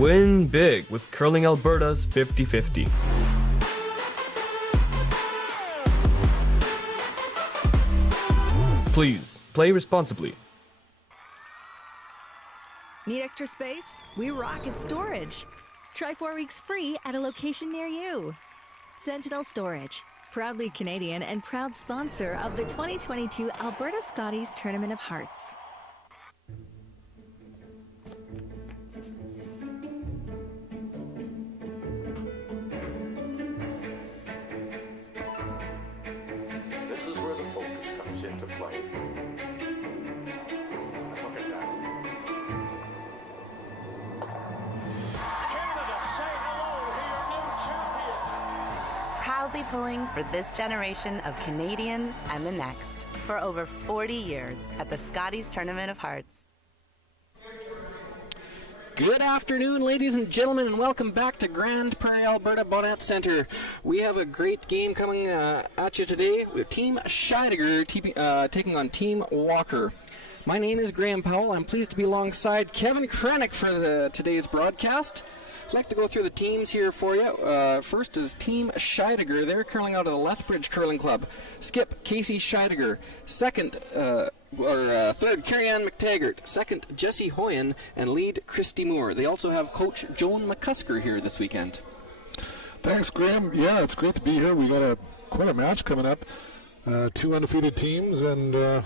Win big with Curling Alberta's 50-50. Please, play responsibly. Need extra space? We rock at storage. Try 4 weeks free at a location near you. Sentinel Storage, proudly Canadian and proud sponsor of the 2022 Alberta Scotties Tournament of Hearts. This is where the focus comes into play. Look at that. Canada, say hello to your new champion. Proudly pulling for this generation of Canadians and the next for over 40 years at the Scotties Tournament of Hearts. Good afternoon, ladies and gentlemen, and welcome back to Grande Prairie, Alberta Bonnet Centre. We have a great game coming at you today with Team Scheidegger taking on Team Walker. My name is Graham Powell. I'm pleased to be alongside Kevin Krennick for today's broadcast. I'd like to go through the teams here for you. First is Team Scheidegger. They're curling out of the Lethbridge Curling Club. Skip, Casey Scheidegger. Third, Carrie-Ann McTaggart. Second, Jesse Hoyen. And lead, Christy Moore. They also have Coach Joan McCusker here this weekend. Thanks, Graham. Yeah, it's great to be here. We got quite a match coming up. 2 undefeated teams, and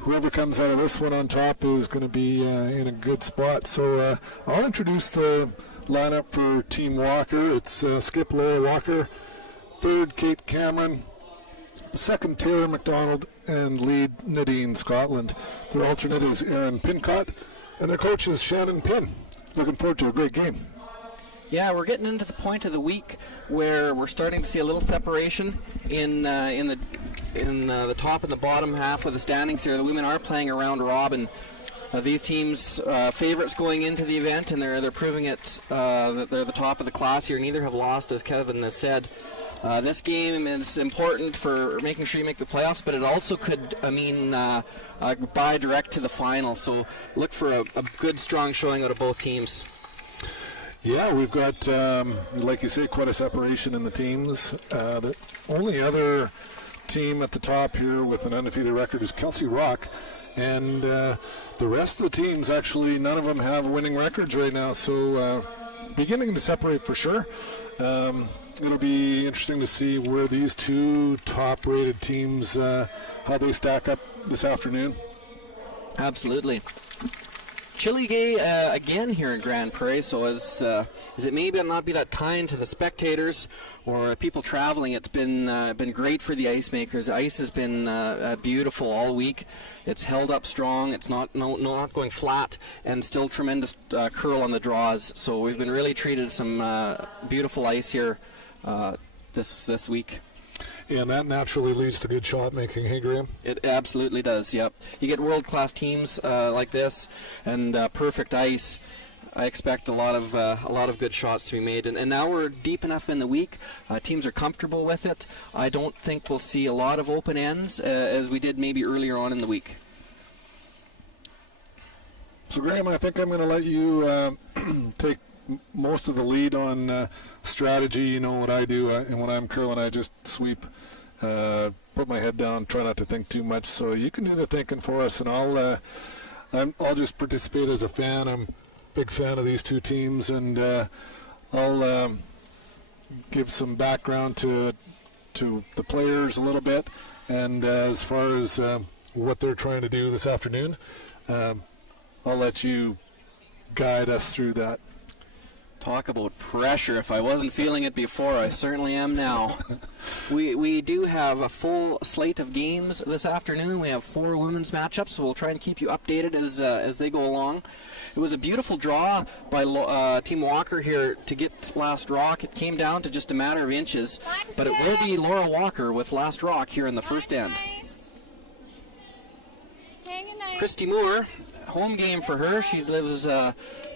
whoever comes out of this one on top is going to be in a good spot. So I'll introduce the lineup for Team Walker. It's Skip, Laura Walker. Third, Kate Cameron. Second, Taylor McDonald. And lead, Nadine Scotland. Their alternate is Aaron Pincott. And their coach is Shannon Pinn. Looking forward to a great game. Yeah, we're getting into the point of the week where we're starting to see a little separation in the top and the bottom half of the standings here. The women are playing around robin. These teams favorites going into the event, and they're proving it that they're the top of the class here. Neither have lost, as Kevin has said. This game is important for making sure you make the playoffs, but it also could mean bye direct to the final. So look for a good, strong showing out of both teams. Yeah, we've got, like you say, quite a separation in the teams. The only other team at the top here with an undefeated record is Kelsey Rock. And the rest of the teams, actually, none of them have winning records right now. So beginning to separate for sure. It'll be interesting to see where these 2 top-rated teams, how they stack up this afternoon. Absolutely. Chilly day again here in Grande Prairie, so as it may not be that kind to the spectators or people traveling, it's been great for the ice makers. The ice has been beautiful all week. It's held up strong. It's not going flat, and still tremendous curl on the draws. So we've been really treated some beautiful ice here this week. Yeah, and that naturally leads to good shot making, hey Graham? It absolutely does, yep. You get world-class teams like this and perfect ice. I expect a lot of good shots to be made. And now we're deep enough in the week. Teams are comfortable with it. I don't think we'll see a lot of open ends as we did maybe earlier on in the week. So Graham, I think I'm going to let you take most of the lead on strategy. You know what I do, and when I'm curling, I just sweep, put my head down, try not to think too much. So you can do the thinking for us, and I'll just participate as a fan. I'm a big fan of these 2 teams, and I'll give some background to the players a little bit, and as far as what they're trying to do this afternoon, I'll let you guide us through that. Talk about pressure. If I wasn't feeling it before, I certainly am now. We do have a full slate of games this afternoon. We have 4 women's matchups, so we'll try and keep you updated as they go along. It was a beautiful draw by Team Walker here to get Last Rock. It came down to just a matter of inches, but it will be Laura Walker with Last Rock here in the first end. Christy Moore, home game for her. She lives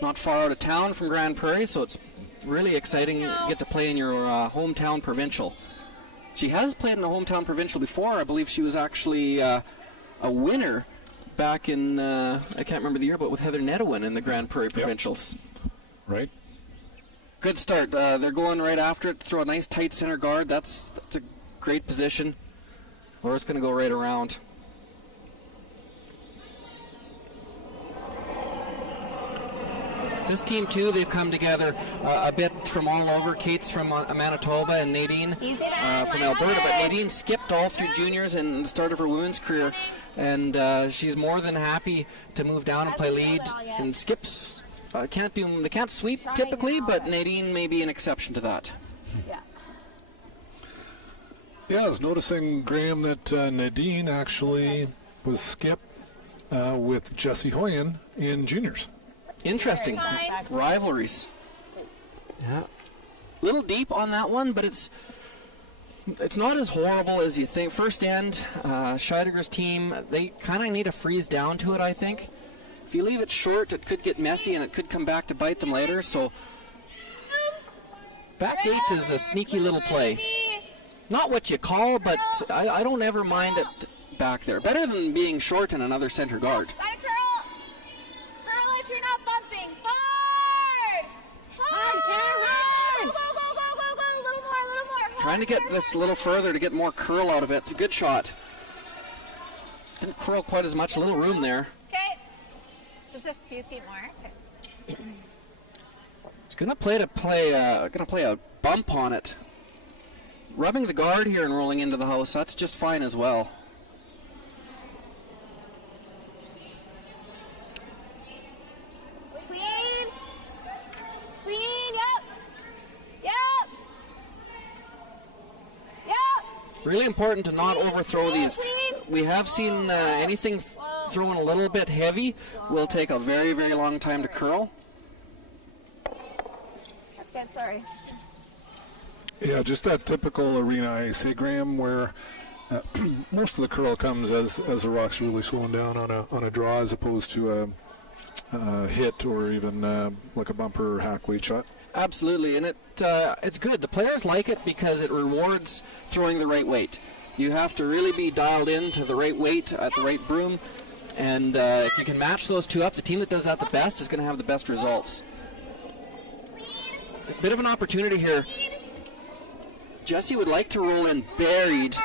not far out of town from Grande Prairie, so it's really exciting to get to play in your hometown provincial. She has played in the hometown provincial before. I believe she was actually a winner back in, I can't remember the year, but with Heather Nedowin in the Grande Prairie Provincials. Right. Good start. They're going right after it. Throw a nice tight center guard. That's a great position. Laura's going to go right around. This team, too, they've come together a bit from all over. Kate's from Manitoba and Nadine from Alberta. But Nadine skipped all through juniors and the start of her women's career. And she's more than happy to move down and play lead. And skips, they can't sweep typically, but Nadine may be an exception to that. Yeah, I was noticing, Graham, that Nadine actually was skipped with Jessie Hoyen in juniors. Interesting. Rivalries. Yeah. Little deep on that one, but it's not as horrible as you think. First end, Scheidegger's team, they kind of need to freeze down to it, I think. If you leave it short, it could get messy and it could come back to bite them later. So back 8 is a sneaky little play. Not what you call, but I don't ever mind it back there. Better than being short and another center guard. Gotta curl! Curl if you're not bumping. Hard! Hard! Go, go, go, go, go, go! A little more. Trying to get this a little further to get more curl out of it. It's a good shot. Didn't curl quite as much. A little room there. Okay. Just a few feet more. Okay. It's gonna play a bump on it. Rubbing the guard here and rolling into the house, that's just fine as well. Clean. Clean, yep. Yep. Yep. Really important to not overthrow these. We have seen anything thrown a little bit heavy will take a very, very long time to curl. That's good, sorry. Yeah, just that typical arena ice, hey Graham, where most of the curl comes as the rock's really slowing down on a draw as opposed to a hit or even like a bumper or hack weight shot. Absolutely, and it's good. The players like it because it rewards throwing the right weight. You have to really be dialed in to the right weight at the right broom, and if you can match those two up, the team that does that the best is going to have the best results. A bit of an opportunity here. Jessie would like to roll in buried.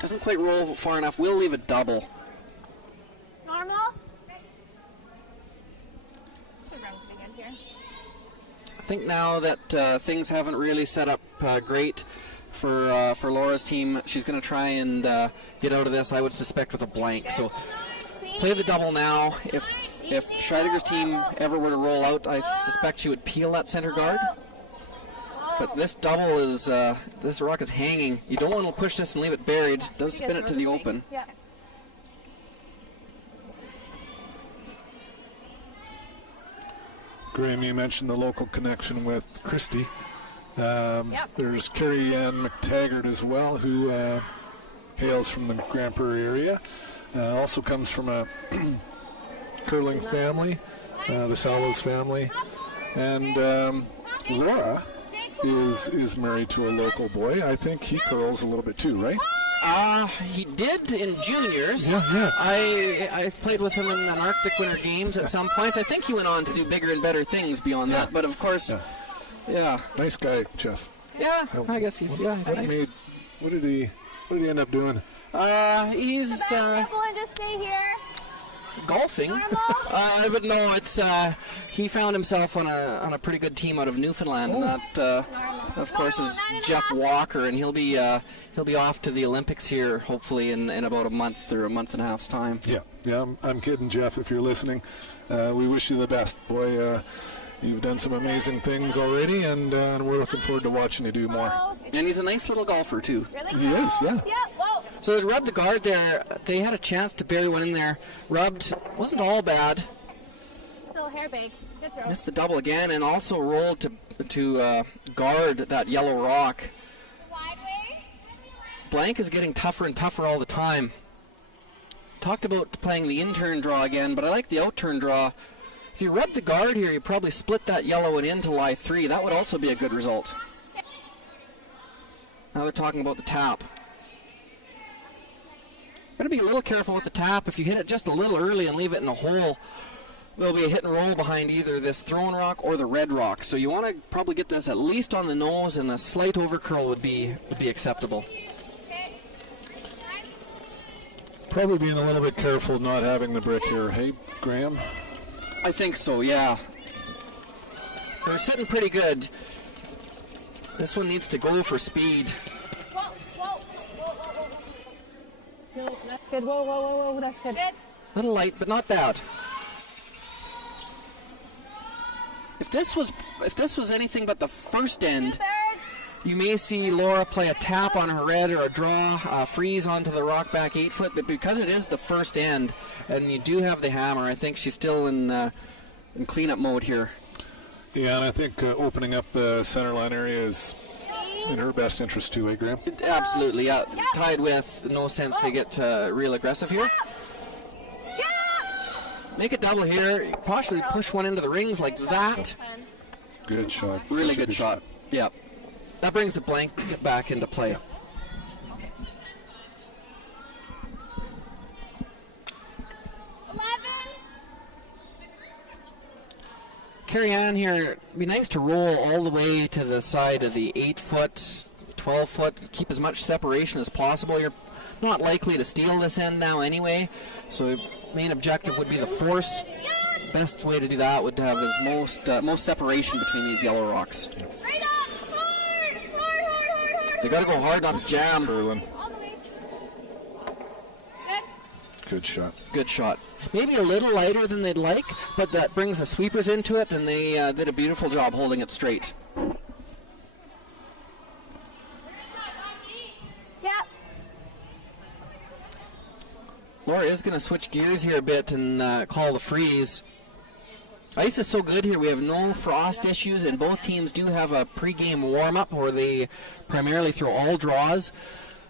Doesn't quite roll far enough. We'll leave it double. Normal. Should run pretty good here. I think now that things haven't really set up great for Laura's team, she's going to try and get out of this, I would suspect, with a blank. So play the double now. If Scheidegger's team ever were to roll out, I suspect she would peel that center guard. But this double is, this rock is hanging. You don't want to push this and leave it buried. It does spin it to the open. Yeah. Graham, you mentioned the local connection with Christy. There's Carrie Ann McTaggart as well, who hails from the Grand Prairie area. Also comes from a curling family, the Salos family. And Laura is married to a local boy. I think he curls a little bit too, right? He did in juniors. Yeah. I played with him in an Arctic Winter Games at some point. I think he went on to do bigger and better things beyond that. But of course, yeah. Nice guy, Jeff. Yeah, I guess he's nice. What did he end up doing? He's Double and just stay here. golfing. But no, it's he found himself on a pretty good team out of Newfoundland. And that, of course, is Jeff Walker, and he'll be off to the Olympics here, hopefully in about a month or a month and a half's time. Yeah. I'm kidding, Jeff. If you're listening, we wish you the best, boy. You've done some amazing things already, and we're looking forward to watching you do more. And he's a nice little golfer too. He is, yeah. So they rubbed the guard there. They had a chance to bury one in there. Rubbed, wasn't all bad. Still hair big. Good throw. Missed the double again, and also rolled to guard that yellow rock. Wide way. Blank is getting tougher and tougher all the time. Talked about playing the in-turn draw again, but I like the out-turn draw. If you rub the guard here, you probably split that yellow one into lie 3. That would also be a good result. Now they're talking about the tap. Better be a little careful with the tap. If you hit it just a little early and leave it in a hole, there'll be a hit and roll behind either this thrown rock or the red rock. So you want to probably get this at least on the nose, and a slight overcurl would be acceptable. Probably being a little bit careful not having the brick here. Hey, Graham? I think so, yeah. They're sitting pretty good. This one needs to go for speed. No, that's good. Whoa, that's good. A little light, but not bad. If this was anything but the first end, you may see Laura play a tap on her red or a draw, freeze onto the rock back 8 foot, but because it is the first end and you do have the hammer, I think she's still in cleanup mode here. Yeah, and I think opening up the center line area is in her best interest too, eh, Graham? Absolutely, yeah. Tied with, no sense to get real aggressive here. Make a double here, possibly push one into the rings like that. Good shot. Really Such a good shot. Yeah. That brings the blank back into play. 11. Carry on here. It'd be nice to roll all the way to the side of the 8 foot, 12 foot. Keep as much separation as possible. You're not likely to steal this end now anyway, so the main objective would be the force. Best way to do that would have is most separation between these yellow rocks. Right up. Hard. They got to go hard, not to jam. Curlin. All the way. Good. Good shot. Good shot. Maybe a little lighter than they'd like, but that brings the sweepers into it, and they did a beautiful job holding it straight. Yeah. Laura is going to switch gears here a bit and call the freeze. Ice is so good here. We have no frost issues, and both teams do have a pre-game warm-up where they primarily throw all draws.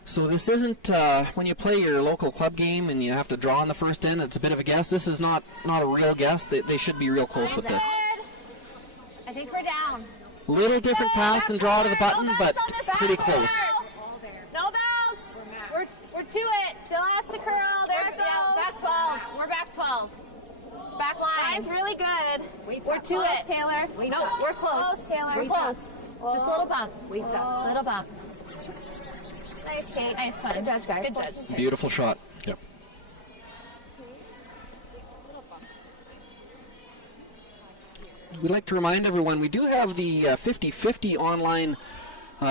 So this isn't when you play your local club game and you have to draw on the first end. It's a bit of a guess. This is not a real guess. They should be real close with this. I think we're down. Little different path than draw to the button, but pretty close. No bounce. We're to it. Still has to curl. There it goes. Back 12. We're back 12. Back line. Line's really good. We're to it, Taylor. No, we're close. Taylor. We're close. Just a little bump. Little bump. Nice, Kate. Nice one. Good judge, guys. Good judge. Beautiful shot. Yep. We'd like to remind everyone we do have the 50-50 online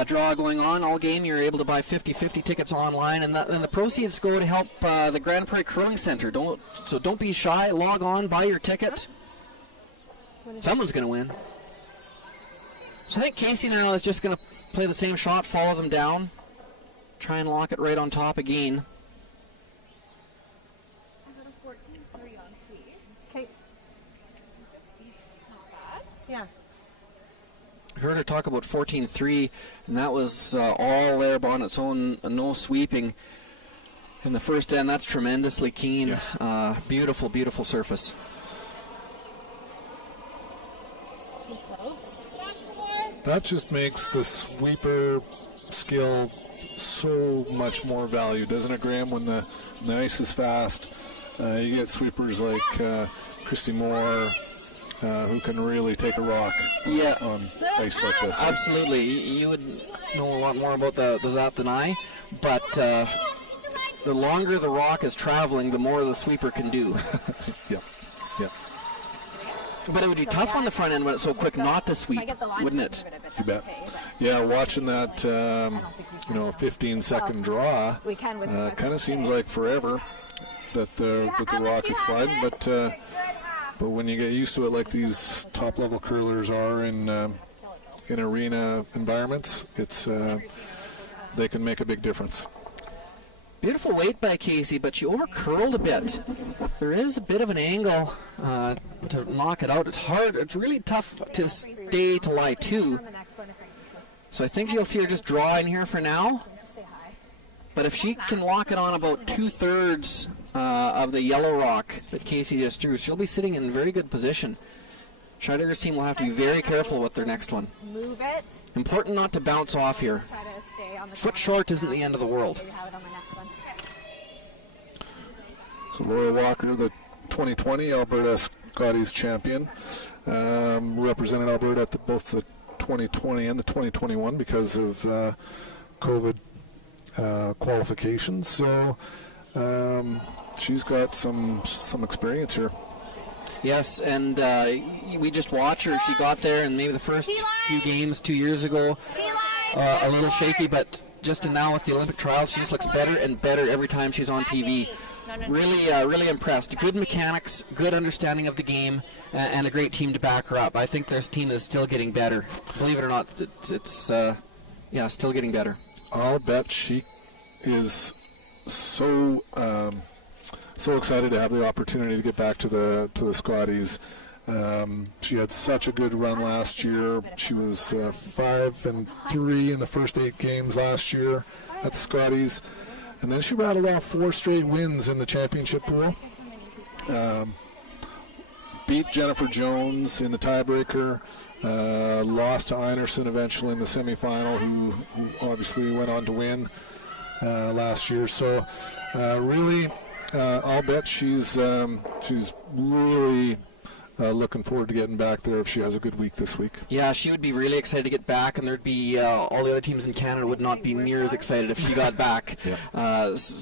draw going on all game. You're able to buy 50-50 tickets online, and the proceeds go to help the Grand Prairie Curling Center. Don't be shy. Log on, buy your ticket. Someone's going to win. So I think Casey now is just going to play the same shot, follow them down, try and lock it right on top again. Okay. Yeah. Heard her talk about 14-3, and that was all there on its own, no sweeping in the first end. That's tremendously keen. Yeah. Beautiful, beautiful surface. That just makes the sweeper skill so much more value, doesn't it, Graham? When the ice is fast, you get sweepers like Christy Moore, who can really take a rock on ice like this. Absolutely. You would know a lot more about that than I, but the longer the rock is traveling, the more the sweeper can do. Yeah. But it would be tough on the front end when it's so quick not to sweep, wouldn't it? You bet. Yeah, watching that 15-second draw kind of seems like forever that the rock is sliding, but when you get used to it, like these top-level curlers are in arena environments, they can make a big difference. Beautiful weight by Casey, but she over-curled a bit. There is a bit of an angle to knock it out. It's hard. It's really tough to stay to lie to. So I think you'll see her just draw in here for now. But if she can lock it on about 2/3 of the yellow rock that Casey just drew, she'll be sitting in very good position. Scheidegger's team will have to be very careful with their next one. Move it. Important not to bounce off here. Try to stay on the Foot short isn't the end of the world. You have it on the next one. So Laura Walker, the 2020 Alberta Scotties champion. Represented Alberta at both the 2020 and the 2021 because of COVID qualifications. So she's got some experience here. Yes, and we just watched her. She got there, and maybe the first few games 2 years ago, a little shaky, but just now with the Olympic trials, she just looks better and better every time she's on TV. Really impressed. Good mechanics, good understanding of the game, and a great team to back her up. I think this team is still getting better. Believe it or not, it's still getting better. I'll bet she is so excited to have the opportunity to get back to the Scotties. She had such a good run last year. She was 5-3 in the first 8 games last year at the Scotties, and then she rattled off 4 straight wins in the championship pool. Beat Jennifer Jones in the tiebreaker. Lost to Einerson eventually in the semifinal, who obviously went on to win last year. So really, I'll bet she's really looking forward to getting back there if she has a good week this week. Yeah, she would be really excited to get back, and there'd be all the other teams in Canada would not be near as excited if she got back. Yeah.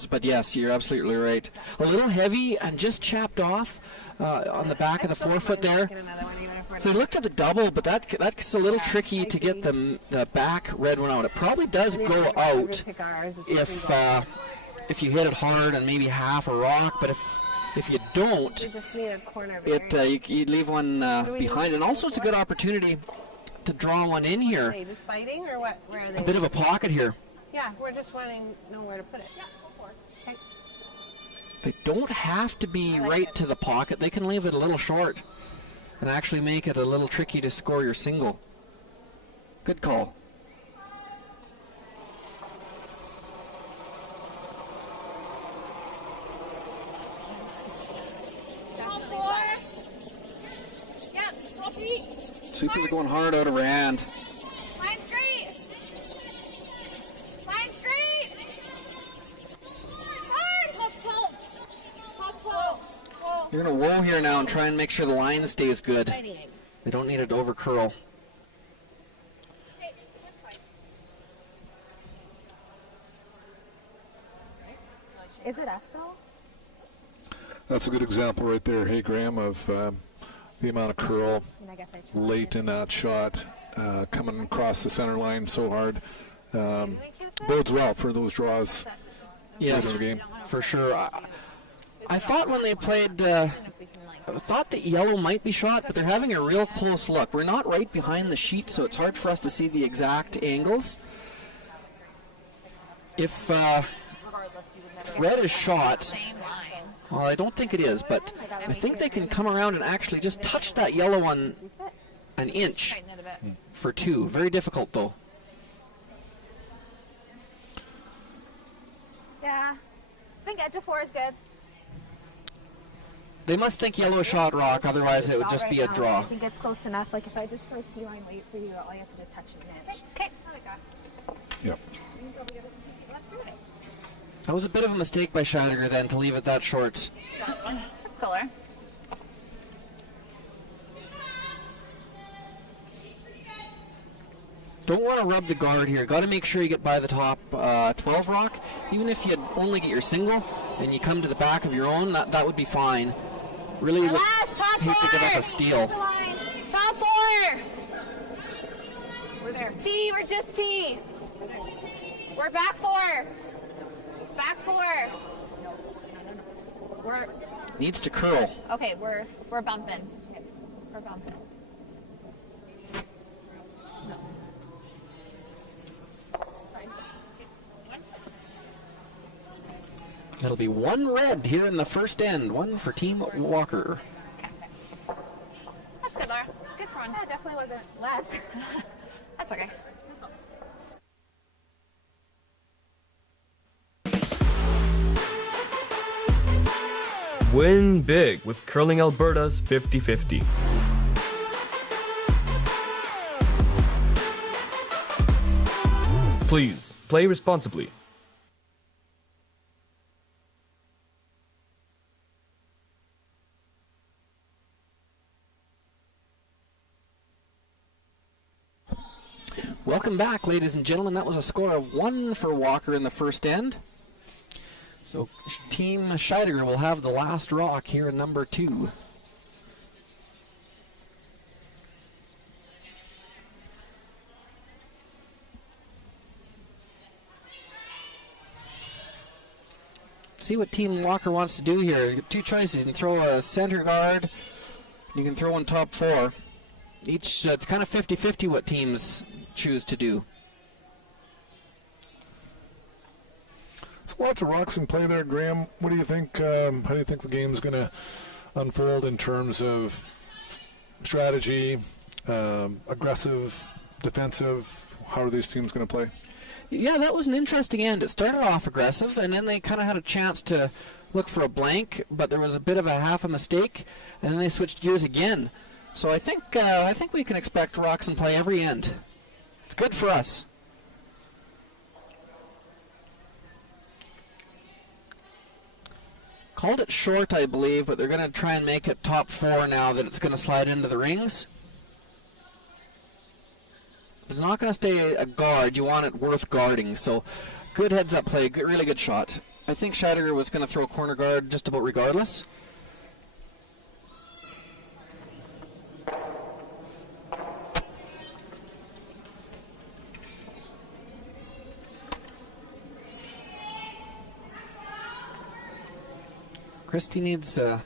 But yes, you're absolutely right. A little heavy and just chapped off on the back of the forefoot there. So they looked at the double, but that's a little tricky to get the back red one out. It probably does go out if you hit it hard and maybe half a rock, but if you don't, you'd leave one behind. And also it's a good opportunity to draw one in here. Are they just biting or what? Where are they? A bit of a pocket here. Yeah, we're just wanting to know where to put it. Yeah, go for it. Okay. They don't have to be right to the pocket. They can leave it a little short and actually make it a little tricky to score your single. Good call. Sweeper's going hard out of her hand. Line's great. Line's great. Hard. Top pull. You're going to whoa here now and try and make sure the line stays good. They don't need it to over curl. Is it us though? That's a good example right there, hey Graham, of the amount of curl late in that shot, coming across the center line so hard. Bodes well for those draws later in the game. For sure. I thought when they played, I thought that yellow might be shot, but they're having a real close look. We're not right behind the sheet, so it's hard for us to see the exact angles. If red is shot, well, I don't think it is, but I think they can come around and actually just touch that yellow one an inch for 2. Very difficult, though. Yeah. I think edge of 4 is good. They must think yellow shot rock, otherwise it would just be a draw. I think it's close enough. Like if I just throw T-line late for you, all you have to just touch an inch. Okay. Yep. That was a bit of a mistake by Scheidegger then to leave it that short. That's cooler. Don't want to rub the guard here. Got to make sure you get by the top 12 rock. Even if you only get your single and you come to the back of your own, that would be fine. Really would hate to give up a steal. Top 4! We're there. T, we're just T. We're back 4. Back 4. We're Needs to curl. okay. We're bumping. Okay. We're bumping. That'll be 1 red here in the first end. 1 for Team Walker. That's good, Laura. Good for one. That definitely wasn't less. That's okay. Win big with Curling Alberta's 50-50. Please play responsibly. Welcome back, ladies and gentlemen. That was a score of 1 for Walker in the first end. So Team Scheidegger will have the last rock here in number 2. See what Team Walker wants to do here. You get 2 choices. You can throw a center guard. You can throw one top 4. Each, it's kind of 50-50 what teams choose to do. So lots of rocks in play there, Graham. What do you think? How do you think the game's going to unfold in terms of strategy, aggressive, defensive? How are these teams going to play? Yeah, that was an interesting end. It started off aggressive, and then they kind of had a chance to look for a blank, but there was a bit of a half a mistake, and then they switched gears again. So I think we can expect rocks in play every end. It's good for us. Called it short, I believe, but they're going to try and make it top 4 now that it's going to slide into the rings. It's not going to stay a guard. You want it worth guarding. So good heads-up play. Good, really good shot. I think Scheidegger was going to throw a corner guard just about regardless. Christy needs about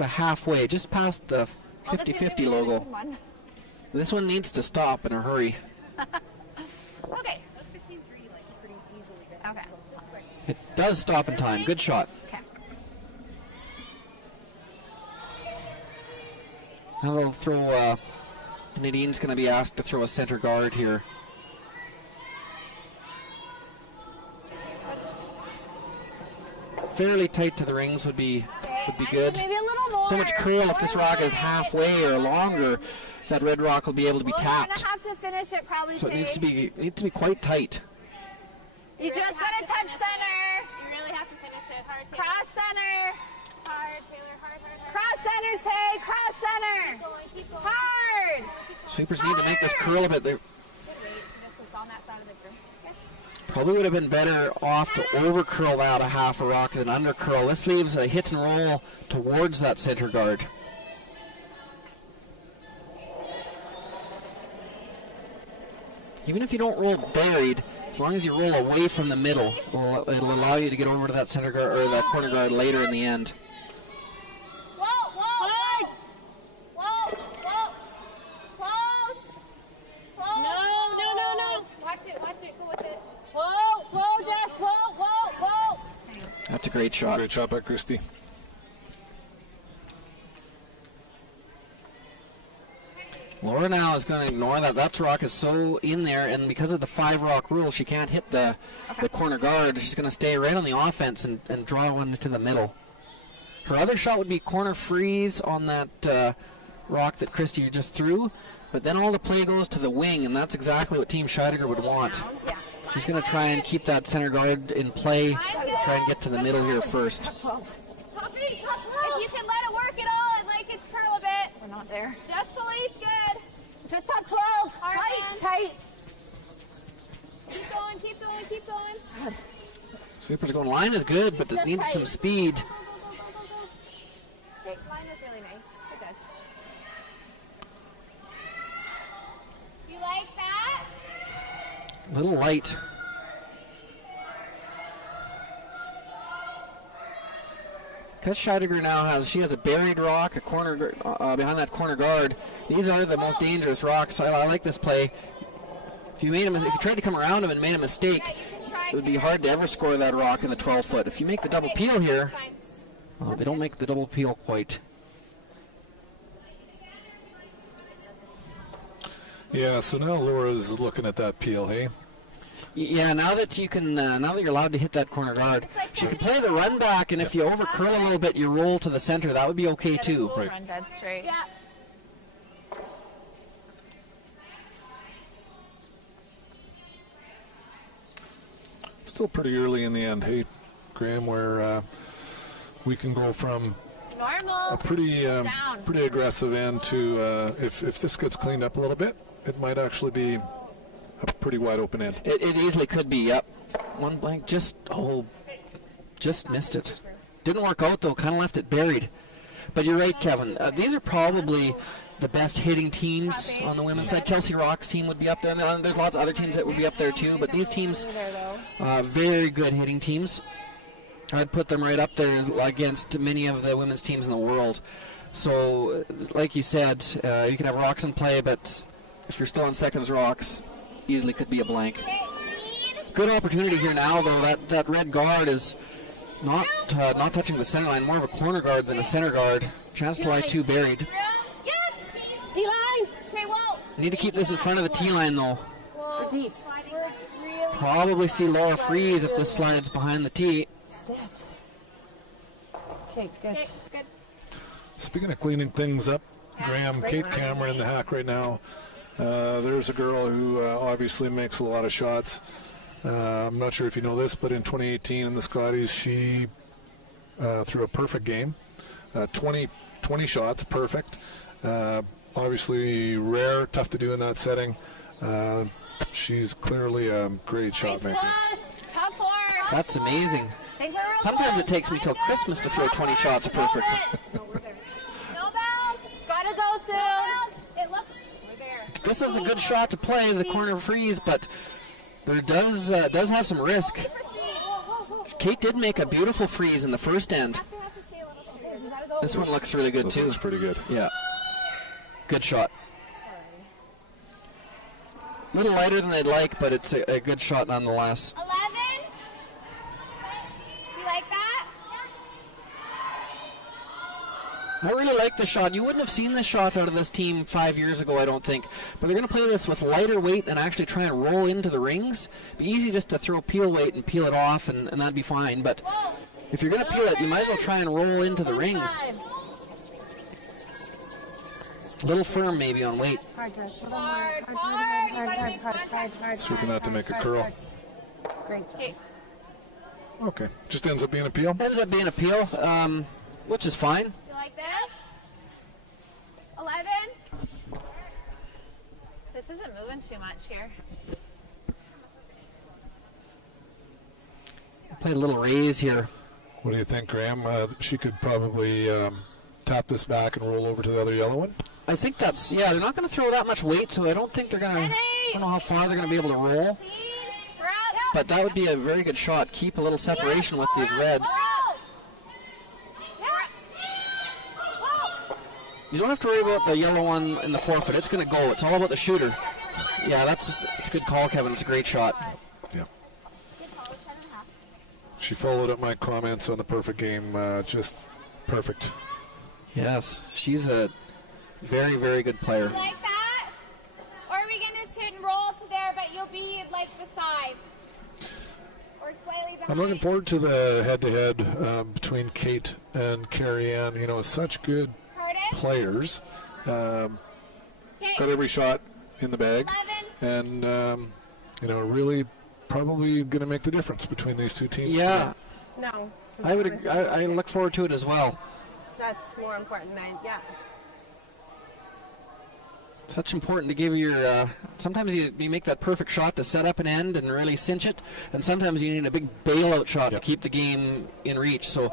a halfway, just past the 50-50 logo. This one needs to stop in a hurry. Okay. Okay. It does stop in time. Good shot. Okay. Now they'll throw, Nadine's going to be asked to throw a center guard here. Fairly tight to the rings would be good. Maybe a little more. So much curl if this rock is halfway or longer, that red rock will be able to be tapped. You're gonna have to finish it probably. So it needs to be quite tight. You just gotta touch center. You really have to finish it. Hard, Taylor. Cross center. Hard, Taylor. Hard, hard, hard. Cross center, Tay. Cross center. Keep going. Hard. Sweepers need to make this curl a bit. They This was on that side of the group. probably would have been better off to over curl out a half a rock than under curl. This leaves a hit and roll towards that center guard. Even if you don't roll buried, as long as you roll away from the middle, it'll allow you to get over to that center guard or that corner guard later in the end. Whoa, whoa, whoa. Whoa, whoa. Close. Close. No. Watch it. Go with it. Whoa, Jess. Whoa. That's a great shot. Great shot by Christy. Laura now is going to ignore that. That rock is so in there, and because of the 5 rock rule, she can't hit the corner guard. She's going to stay right on the offense and draw one to the middle. Her other shot would be corner freeze on that rock that Christy just threw, but then all the play goes to the wing, and that's exactly what Team Scheidegger would want. She's going to try and keep that center guard in play, try and get to the middle here first. If you can let it work at all, I'd like it to curl a bit. We're not there. Just believe good. Just top 12. Hard, Tight. Keep going. Sweeper's going line is good, but it needs some speed. Line is really nice. Good. You like that? A little light. Because Scheidegger now has a buried rock, a corner behind that corner guard. These are the most dangerous rocks. I like this play. If you tried to come around him and made a mistake, it would be hard to ever score that rock in the 12-foot. If you make the double peel here, they don't make the double peel quite. Yeah, so now Laura's looking at that peel, hey? Yeah, now that you can, now that you're allowed to hit that corner guard, she can play the run back, and if you over curl a little bit, you roll to the center. That would be okay too. Right. Run dead straight. Yeah. Still pretty early in the end, hey, Graham, where we can go from Normal. a pretty aggressive end to if this gets cleaned up a little bit, it might actually be a pretty wide open end. It easily could be, yep. One blank, just missed it. Didn't work out, though, kind of left it buried. But you're right, Kevin. These are probably the best hitting teams on the women's side. Kelsey Rock's team would be up there. And there's lots of other teams that would be up there, too. But these teams, very good hitting teams. I'd put them right up there against many of the women's teams in the world. So, like you said, you can have Rocks in play, but if you're still in seconds Rocks, easily could be a blank. Good opportunity here now, though. That red guard is not touching the center line, more of a corner guard than a center guard. Chance to lie two buried. T-line. Okay, whoa. Need to keep this in front of the T-line, though. We're deep. Probably see Laura freeze if this slides behind the tee. Sit. Okay, good. Speaking of cleaning things up, Graham, Kate Cameron in the hack right now. There's a girl who obviously makes a lot of shots. I'm not sure if you know this, but in 2018 in the Scotties, she threw a perfect game. 20 shots, perfect. Obviously rare, tough to do in that setting. She's clearly a great shot maker. Tough work. That's amazing. Sometimes it takes me till Christmas to throw 20 shots perfect. No bounce. Gotta go soon. It looks. We're there. This is a good shot to play, the corner freeze, but there does have some risk. Kate did make a beautiful freeze in the first end. This one looks really good, too. This one's pretty good. Yeah. Good shot. A little lighter than they'd like, but it's a good shot nonetheless. 11. You like that? I really like the shot. You wouldn't have seen this shot out of this team 5 years ago, I don't think. But they're going to play this with lighter weight and actually try and roll into the rings. It'd be easy just to throw peel weight and peel it off, and that'd be fine. But if you're going to peel it, you might as well try and roll into the rings. A little firm maybe on weight. Hard. Sweeping that to make a curl. Great. Okay, just ends up being a peel. Ends up being a peel, which is fine. You like this? 11. This isn't moving too much here. Played a little raise here. What do you think, Graham? She could probably tap this back and roll over to the other yellow one. I think that's, yeah, they're not going to throw that much weight, so I don't think they're going to, I don't know how far they're going to be able to roll. But that would be a very good shot. Keep a little separation with these reds. You don't have to worry about the yellow one in the forefoot. It's going to go. It's all about the shooter. Yeah, it's a good call, Kevin. It's a great shot. Yeah. She followed up my comments on the perfect game. Just perfect. Yes, she's a very, very good player. You like that? Or are we going to hit and roll to there, but you'll be like beside? Or slightly behind? I'm looking forward to the head-to-head between Kate and Carrie Ann. You know, such good players. Got every shot in the bag. 11. And, you know, really probably going to make the difference between these two teams. Yeah, No. I look forward to it as well. That's more important. Yeah. Such important to give your, sometimes you make that perfect shot to set up an end and really cinch it, and sometimes you need a big bailout shot to keep the game in reach, so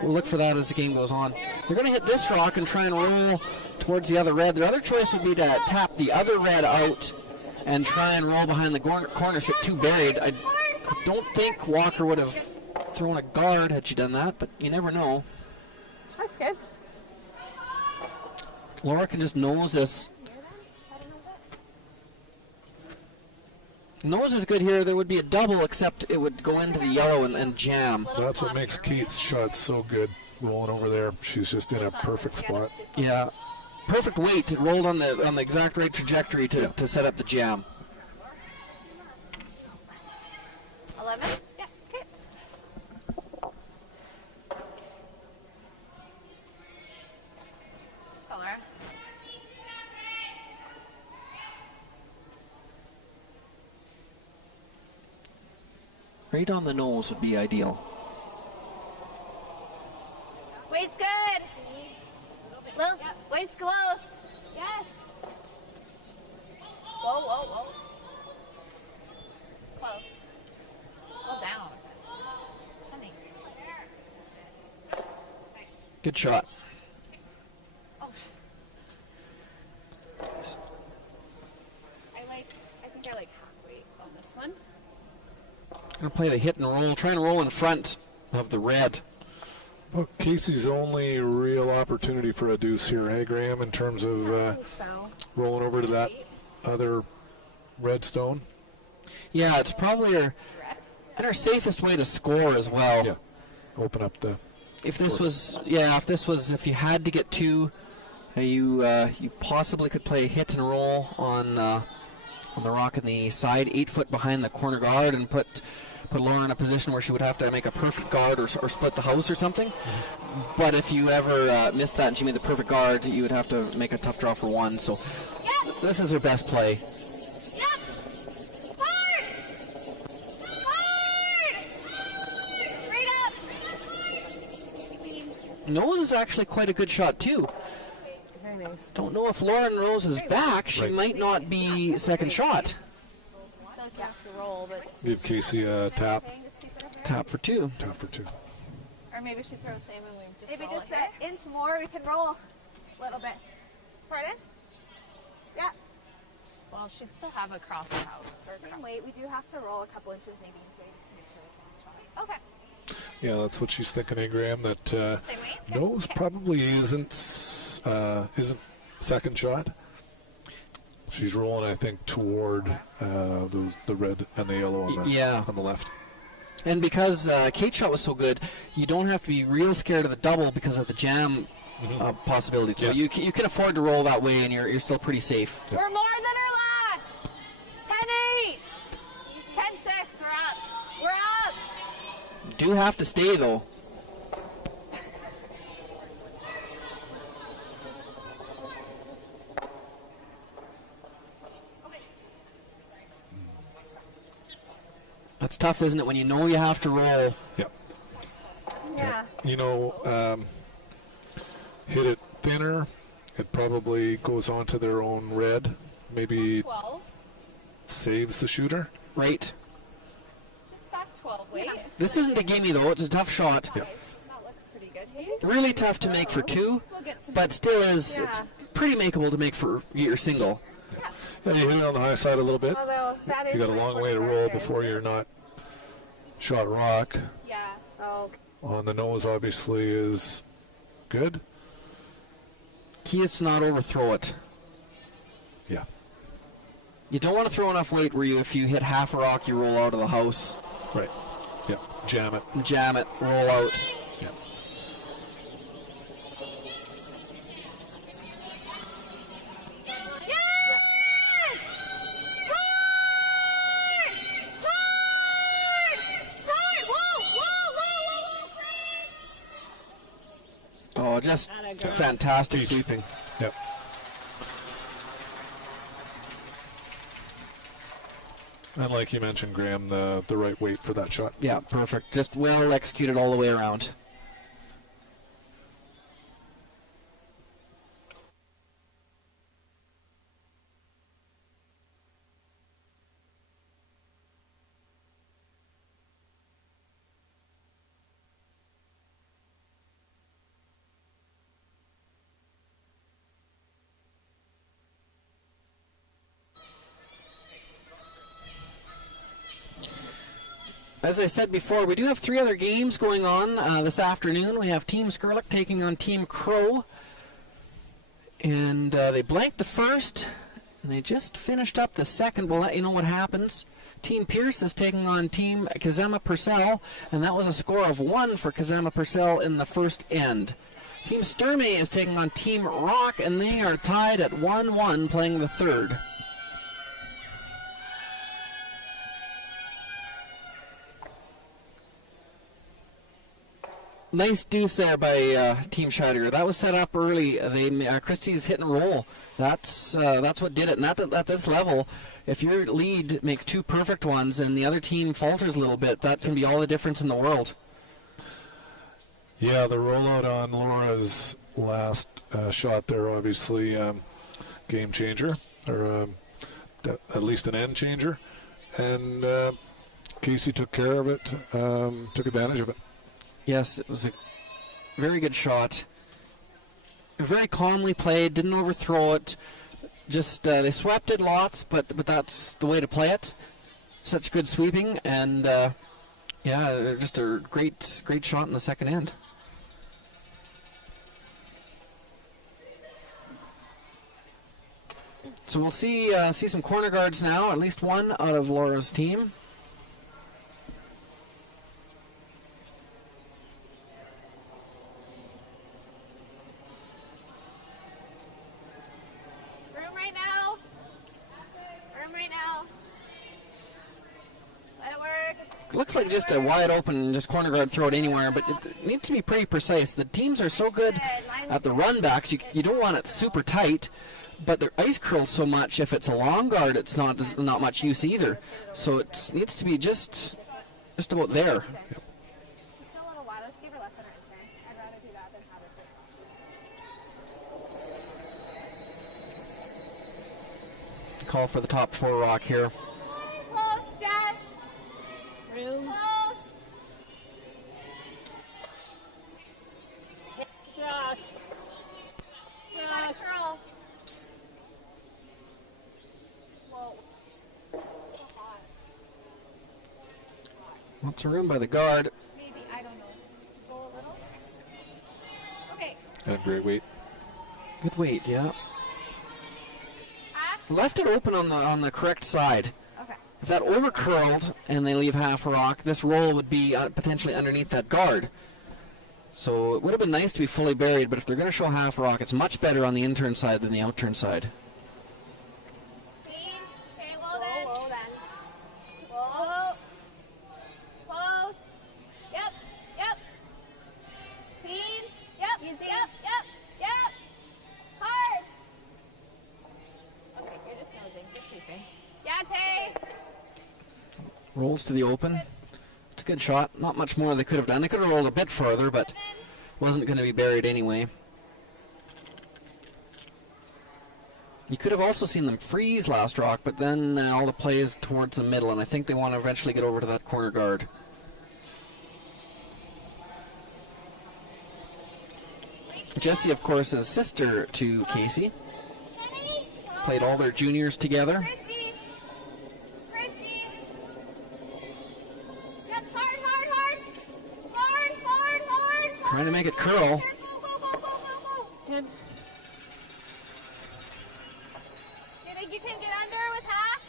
we'll look for that as the game goes on. They're going to hit this rock and try and roll towards the other red. Their other choice would be to tap the other red out and try and roll behind the corner, sit two buried. I don't think Walker would have thrown a guard had she done that, but you never know. That's good. Laura can just nose this. Nose is good here. There would be a double, except it would go into the yellow and jam. That's what makes Kate's shot so good. Rolling over there, she's just in a perfect spot. Yeah, perfect weight. It rolled on the exact right trajectory to set up the jam. 11? Yeah, okay. Color. Right on the nose would be ideal. Weight's good. Look, weight's close. Yes. Whoa. Good shot. I think I like half weight on this one. Gonna play the hit and roll. Try and roll in front of the red. Well, Casey's only real opportunity for a deuce here, hey Graham, in terms of rolling over to that other red stone. Yeah, it's probably our safest way to score as well. Yeah, open up the. If you had to get two, you possibly could play hit and roll on the rock in the side, 8 foot behind the corner guard, and put Laura in a position where she would have to make a perfect guard or split the house or something. Mm-hmm. But if you ever missed that and she made the perfect guard, you would have to make a tough draw for one. So this is her best play. Nose is actually quite a good shot too. Very nice. Don't know if Lauren Rose is back. She might not be second shot. Give Casey a tap. Tap for two. Tap for two. Or maybe she throws same and we just maybe just an inch more. We can roll a little bit. Pardon? Yeah. Well, she'd still have a cross the house. Same weight. We do have to roll a couple inches maybe today just to make sure it's on the shot. Okay. Yeah, that's what she's thinking, eh, Graham? That Same weight? nose probably isn't second shot. She's rolling, I think, toward the red and the yellow on the left. And because Kate's shot was so good, you don't have to be real scared of the double because of the jam possibilities. So you can afford to roll that way, and you're still pretty safe. We're more than our last. 10-8. 10-6. We're up. We're up. Do have to stay though. That's tough, isn't it, when you know you have to roll? Yep. Yeah. You know, hit it thinner, it probably goes onto their own red. Maybe 12. Saves the shooter. Right. Just back 12 weight. This isn't a gimme though, it's a tough shot. Yep. That looks pretty good. Really tough to make for two, but still it's pretty makeable to make for your single. Yeah, you hit it on the high side a little bit. Although that is You got a long way to roll before you're not shot rock. Yeah. Oh, On the nose, obviously, is good. Key is to not overthrow it. Yeah. You don't want to throw enough weight where if you hit half a rock, you roll out of the house. Right. Yeah. Jam it. Jam it, roll out. Yeah. Oh, just fantastic sweeping. Yep. And like you mentioned, Graham, the right weight for that shot. Yeah, perfect. Just well executed all the way around. As I said before, we do have 3 other games going on this afternoon. We have Team Skurlock taking on Team Crow. And they blanked the first, and they just finished up the second. We'll let you know what happens. Team Pierce is taking on Team Kazama Purcell, and that was a score of 1 for Kazama Purcell in the first end. Team Sturmey is taking on Team Rock, and they are tied at 1-1 playing the third. Nice deuce there by Team Scheidegger. That was set up early. Christie's hit and roll. That's what did it. And at this level, if your lead makes 2 perfect ones and the other team falters a little bit, that can be all the difference in the world. Yeah, the rollout on Laura's last shot there, obviously, game changer, or at least an end changer. And Casey took care of it, took advantage of it. Yes, it was a very good shot. very calmly played, didn't overthrow it. Just they swept it lots, but that's the way to play it. Such good sweeping, and yeah, just a great shot in the second end. So we'll see some corner guards now, at least one out of Laura's team. Room right now. Room right now. Let it work. Looks like just a wide open, just corner guard throw it anywhere, but it needs to be pretty precise. The teams are so good at the run backs, you don't want it super tight, but the ice curls so much. If it's a long guard, it's not much use either. So it needs to be just about there. She's still a little wild. Just give her less than her turn. I'd rather do that than have her switch. Call for the top 4 rock here. Close, Jess. Room. Close. Rock. You got a curl. Whoa. Lots of room by the guard. Maybe, I don't know. Go a little. Okay. And great weight. Good weight, yeah. Half. Left it open on the correct side. Okay. If that over curled and they leave half a rock, this roll would be potentially underneath that guard. So it would have been nice to be fully buried, but if they're going to show half a rock, it's much better on the in-turn side than the out-turn side. Clean. Okay, low then. Low then. Low. Close. Yep. Yep. Clean. Yep. Easy. Yep. Yep. Hard. Okay, you're just nosing. You're sleeping. Yeah, Tay. Rolls to the open. It's a good shot. Not much more they could have done. They could have rolled a bit further, but wasn't going to be buried anyway. You could have also seen them freeze last rock, but then all the play is towards the middle, and I think they want to eventually get over to that corner guard. Jessie, of course, is sister to Casey. Played all their juniors together. Christy. Christy. Yep. Hard, hard, hard. Hard, hard, hard. Trying to make it curl. Go, go, go, go, go, go. Good. You think you can get under with half?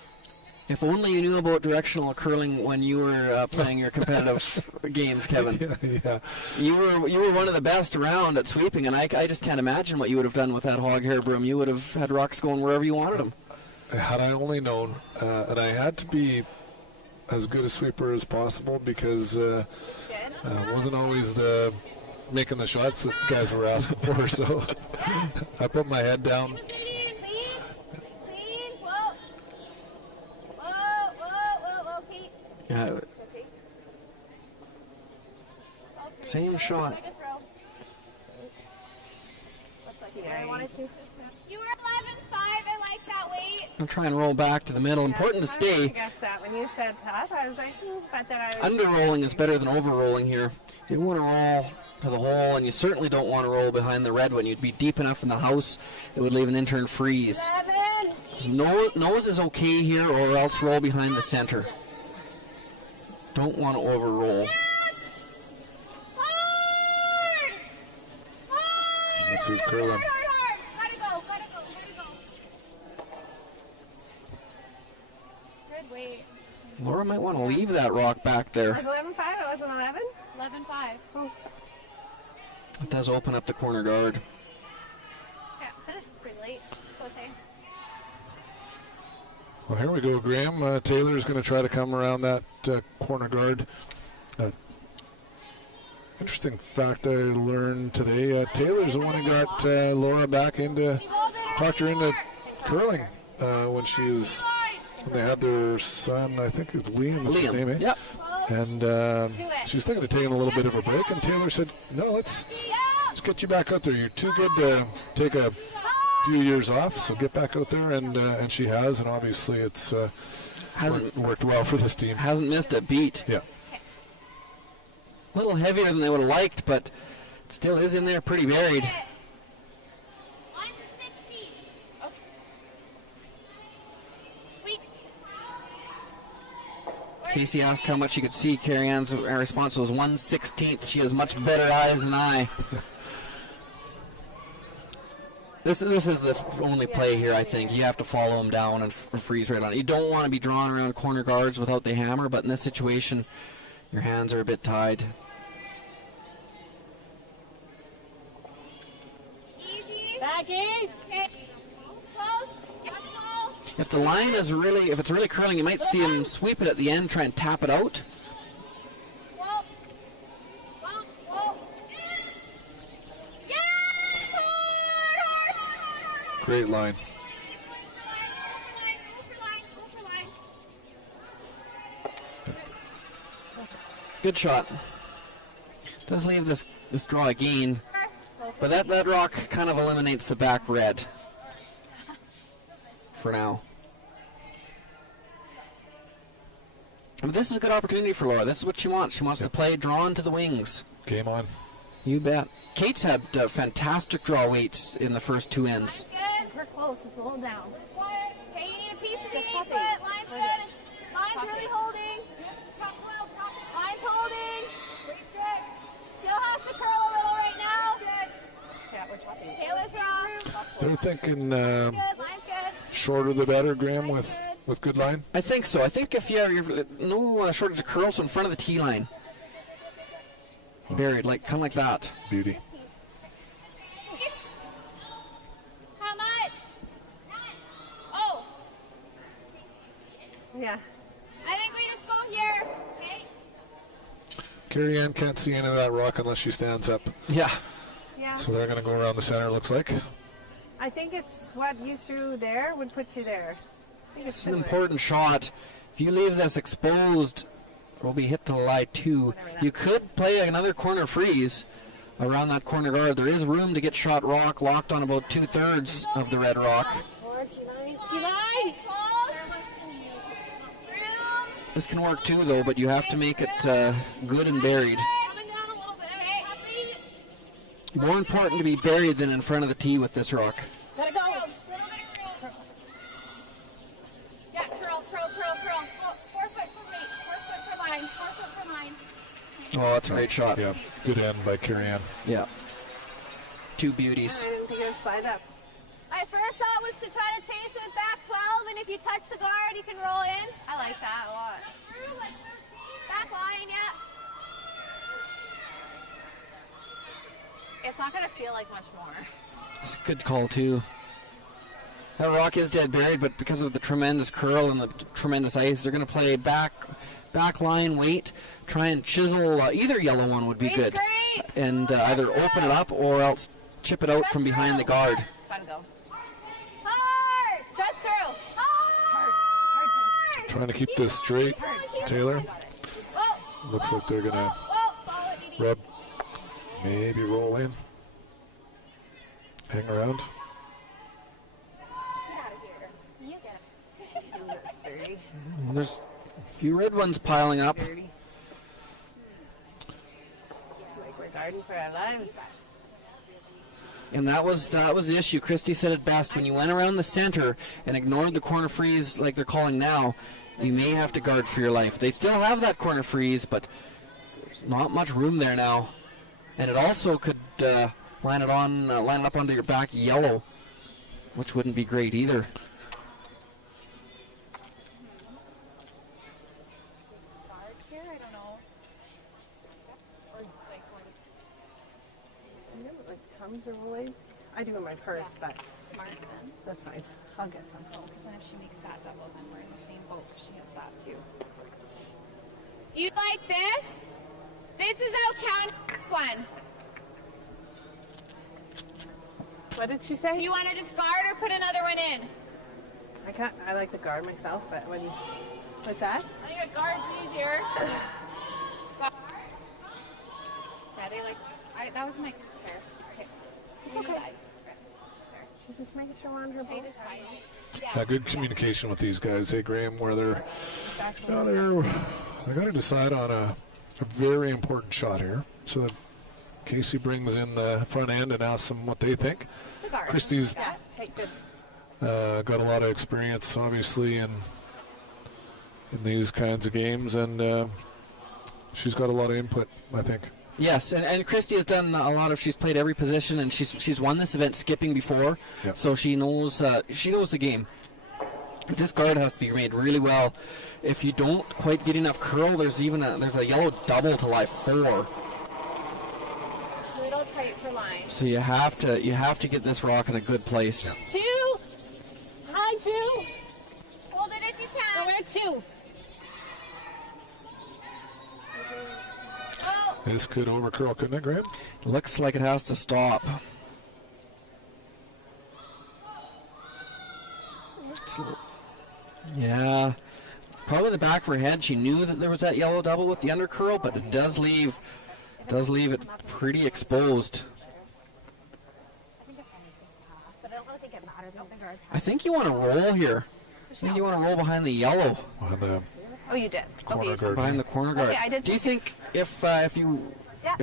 If only you knew about directional curling when you were playing your competitive games, Kevin. Yeah. You were one of the best around at sweeping, and I just can't imagine what you would have done with that hog hair broom. You would have had rocks going wherever you wanted them. Had I only known, and I had to be as good a sweeper as possible because wasn't always making the shots that guys were asking for. So I put my head down. Clean. Clean. Whoa. Whoa, whoa, whoa, whoa, Pete. Yeah, same shot. Make a throw. Looks like you Yeah, really wanted to. You were 11.5. I like that weight. I'll try and roll back to the middle. Important to I was gonna stay. guess that when you said that, I was like, but then I was. Under-rolling is better than over-rolling here. You want to roll to the hole, and you certainly don't want to roll behind the red one. You'd be deep enough in the house, it would leave an intern freeze. 11. Nose is okay here, or else roll behind the center. Don't want to over-roll. Hard. Hard. This is curling. Hard. Gotta go. Gotta go. Gotta go. Good weight. Laura might want to leave that rock back there. Was 11.5? It wasn't 11? 11.5. It does open up the corner guard. Yeah, finished pretty late. Go, Tay. Well, here we go, Graham. Taylor's going to try to come around that corner guard. Interesting fact I learned today. Taylor's the one who got Laura back into, talked her into curling when they had their son. I think it's Liam was his name, eh? Yep. And she was thinking of taking a little bit of a break, and Taylor said, "No, let's get you back out there. You're too good to take a few years off, so get back out there." And she has, and obviously it's Hasn't worked well for this team. hasn't missed a beat. Yeah. A little heavier than they would have liked, but it still is in there pretty buried. Casey asked how much she could see. Carrie Ann's response was 1/16. She has much better eyes than I. This is the only play here, I think. You have to follow him down and freeze right on it. You don't want to be drawn around corner guards without the hammer, but in this situation, your hands are a bit tied. Easy. Becky. Okay. Close. Yep, go. If the line is really, if it's really curling, you might see him sweep it at the end, try and tap it out. Whoa. Whoa. Yes! Hard. Great line. Go for line. Good shot. Does leave this draw a gain, but that rock kind of eliminates the back red for now. But this is a good opportunity for Laura. This is what she wants. She wants to play drawn to the wings. Game on. You bet. Kate's had fantastic draw weights in the first two ends. Good. We're close. It's a little down. Okay, you need a piece of Just the stop foot. it. Line's Right good. there. Line's Stop really it. holding. Line's holding. Still has to curl a little right now. Good. Yeah, we're chopping. Taylor's wrong. They're thinking Good. Line's good. shorter the better, Graham, with good line. I think so. I think if you're no shortage of curls, so in front of the tee line. Buried, kind of like that. Beauty. How much? Oh, Yeah. I think we just go here. Okay. Carrie Ann can't see any of that rock unless she stands up. Yeah. Yeah. So they're going to go around the center, looks like. I think it's what you threw there would put you there. I think it's It's an similar. important shot. If you leave this exposed, will be hit to the lie two. You could play another corner freeze around that corner guard. There is room to get shot rock locked on about 2/3 of the red rock. Tonight. Close. Room. This can work too, though, but you have to make it good and buried. Coming down a little bit. Okay. More important to be buried than in front of the tee with this rock. Let it go. Little bit of curl. Yeah, curl. Oh, 4 foot for weight. 4 foot for line. 4 foot for line. Oh, that's a great shot. Yeah, good end by Carrie Ann. Yeah. Two beauties. I didn't think it would slide up. My first thought was to try to chase it back 12, and if you touch the guard, you can roll in. I like that a lot. Back line, yeah. It's not going to feel like much more. It's a good call, too. That rock is dead buried, but because of the tremendous curl and the tremendous ice, they're going to play back line weight, try and chisel. Either yellow one would be Great, good. great. And either open it up or else chip it out from behind the guard. Fun go. Hard. Just through. Hard. Trying to keep this straight, Taylor. Whoa. Looks like they're going to Whoa. Follow it, Edie. rub, maybe roll in, hang around. Get out of here. You get it. That's dirty. There's a few red ones piling up. Dirty. Like we're guarding for our lives. And that was the issue. Christy said it best. When you went around the center and ignored the corner freeze like they're calling now, you may have to guard for your life. They still have that corner freeze, but there's not much room there now. And it also could line it up onto your back yellow, which wouldn't be great either. Guard here? I don't know. Or like Do you know like Tom's or Rolaids? I do in my purse, but Smart then. that's fine. I'll get them. Oh, because then if she makes that double, then we're in the same boat because she has that too. Do you like this? This is out count this one. What did she Do say? you want to just guard or put another one in? I like the guard myself, but when you... What's that? I think a guard's easier. Yeah, they like. That was my hair. Okay. It's okay. She's just making sure we're on her boat. Yeah, good communication with these guys. Hey, Graham, where they got to decide on a very important shot here. So that Casey brings in the front end and asks them what they think. The guard. Christy's Hey, good. got a lot of experience, obviously, in in these kinds of games, and she's got a lot of input, I think. Yes, and Christy has done a lot of. She's played every position, and she's won this event skipping before, so she knows the game. This guard has to be made really well. If you don't quite get enough curl, there's a yellow double to lie 4. A little tight for line. So you have to get this rock in a good place. 2. High 2. Hold it if you can. Over 2. This could overcurl, couldn't it, Graham? Looks like it has to stop. Yeah, probably the back of her head. She knew that there was that yellow double with the undercurl, but it does leave it pretty exposed. But I don't really think it matters. I don't think guards have. I think you want to roll here. I think you want to roll behind the yellow. Behind the Oh, you did. corner guard. Behind the corner guard. Okay, I did Do you think if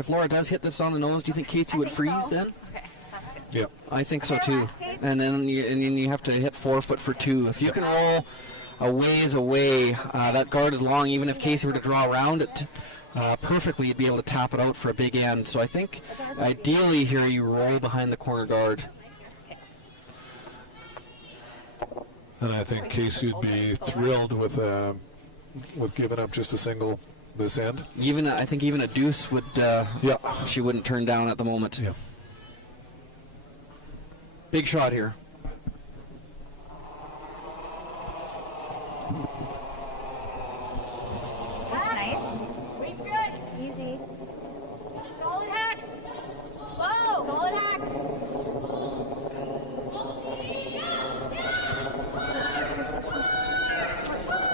Laura does hit this on the nose, do you think Casey would freeze then? Okay, that's good. Yeah. I think so too. And then you have to hit 4 foot for 2. If you can roll a ways away, that guard is long. Even if Casey were to draw around it perfectly, you'd be able to tap it out for a big end. So I think ideally here you roll behind the corner guard. And I think Casey would be thrilled with giving up just a single this end. I think even a deuce would. She wouldn't turn down at the moment. Yeah. Big shot here. That's nice. Weight's good. Easy. Solid hack. Whoa. Solid hack.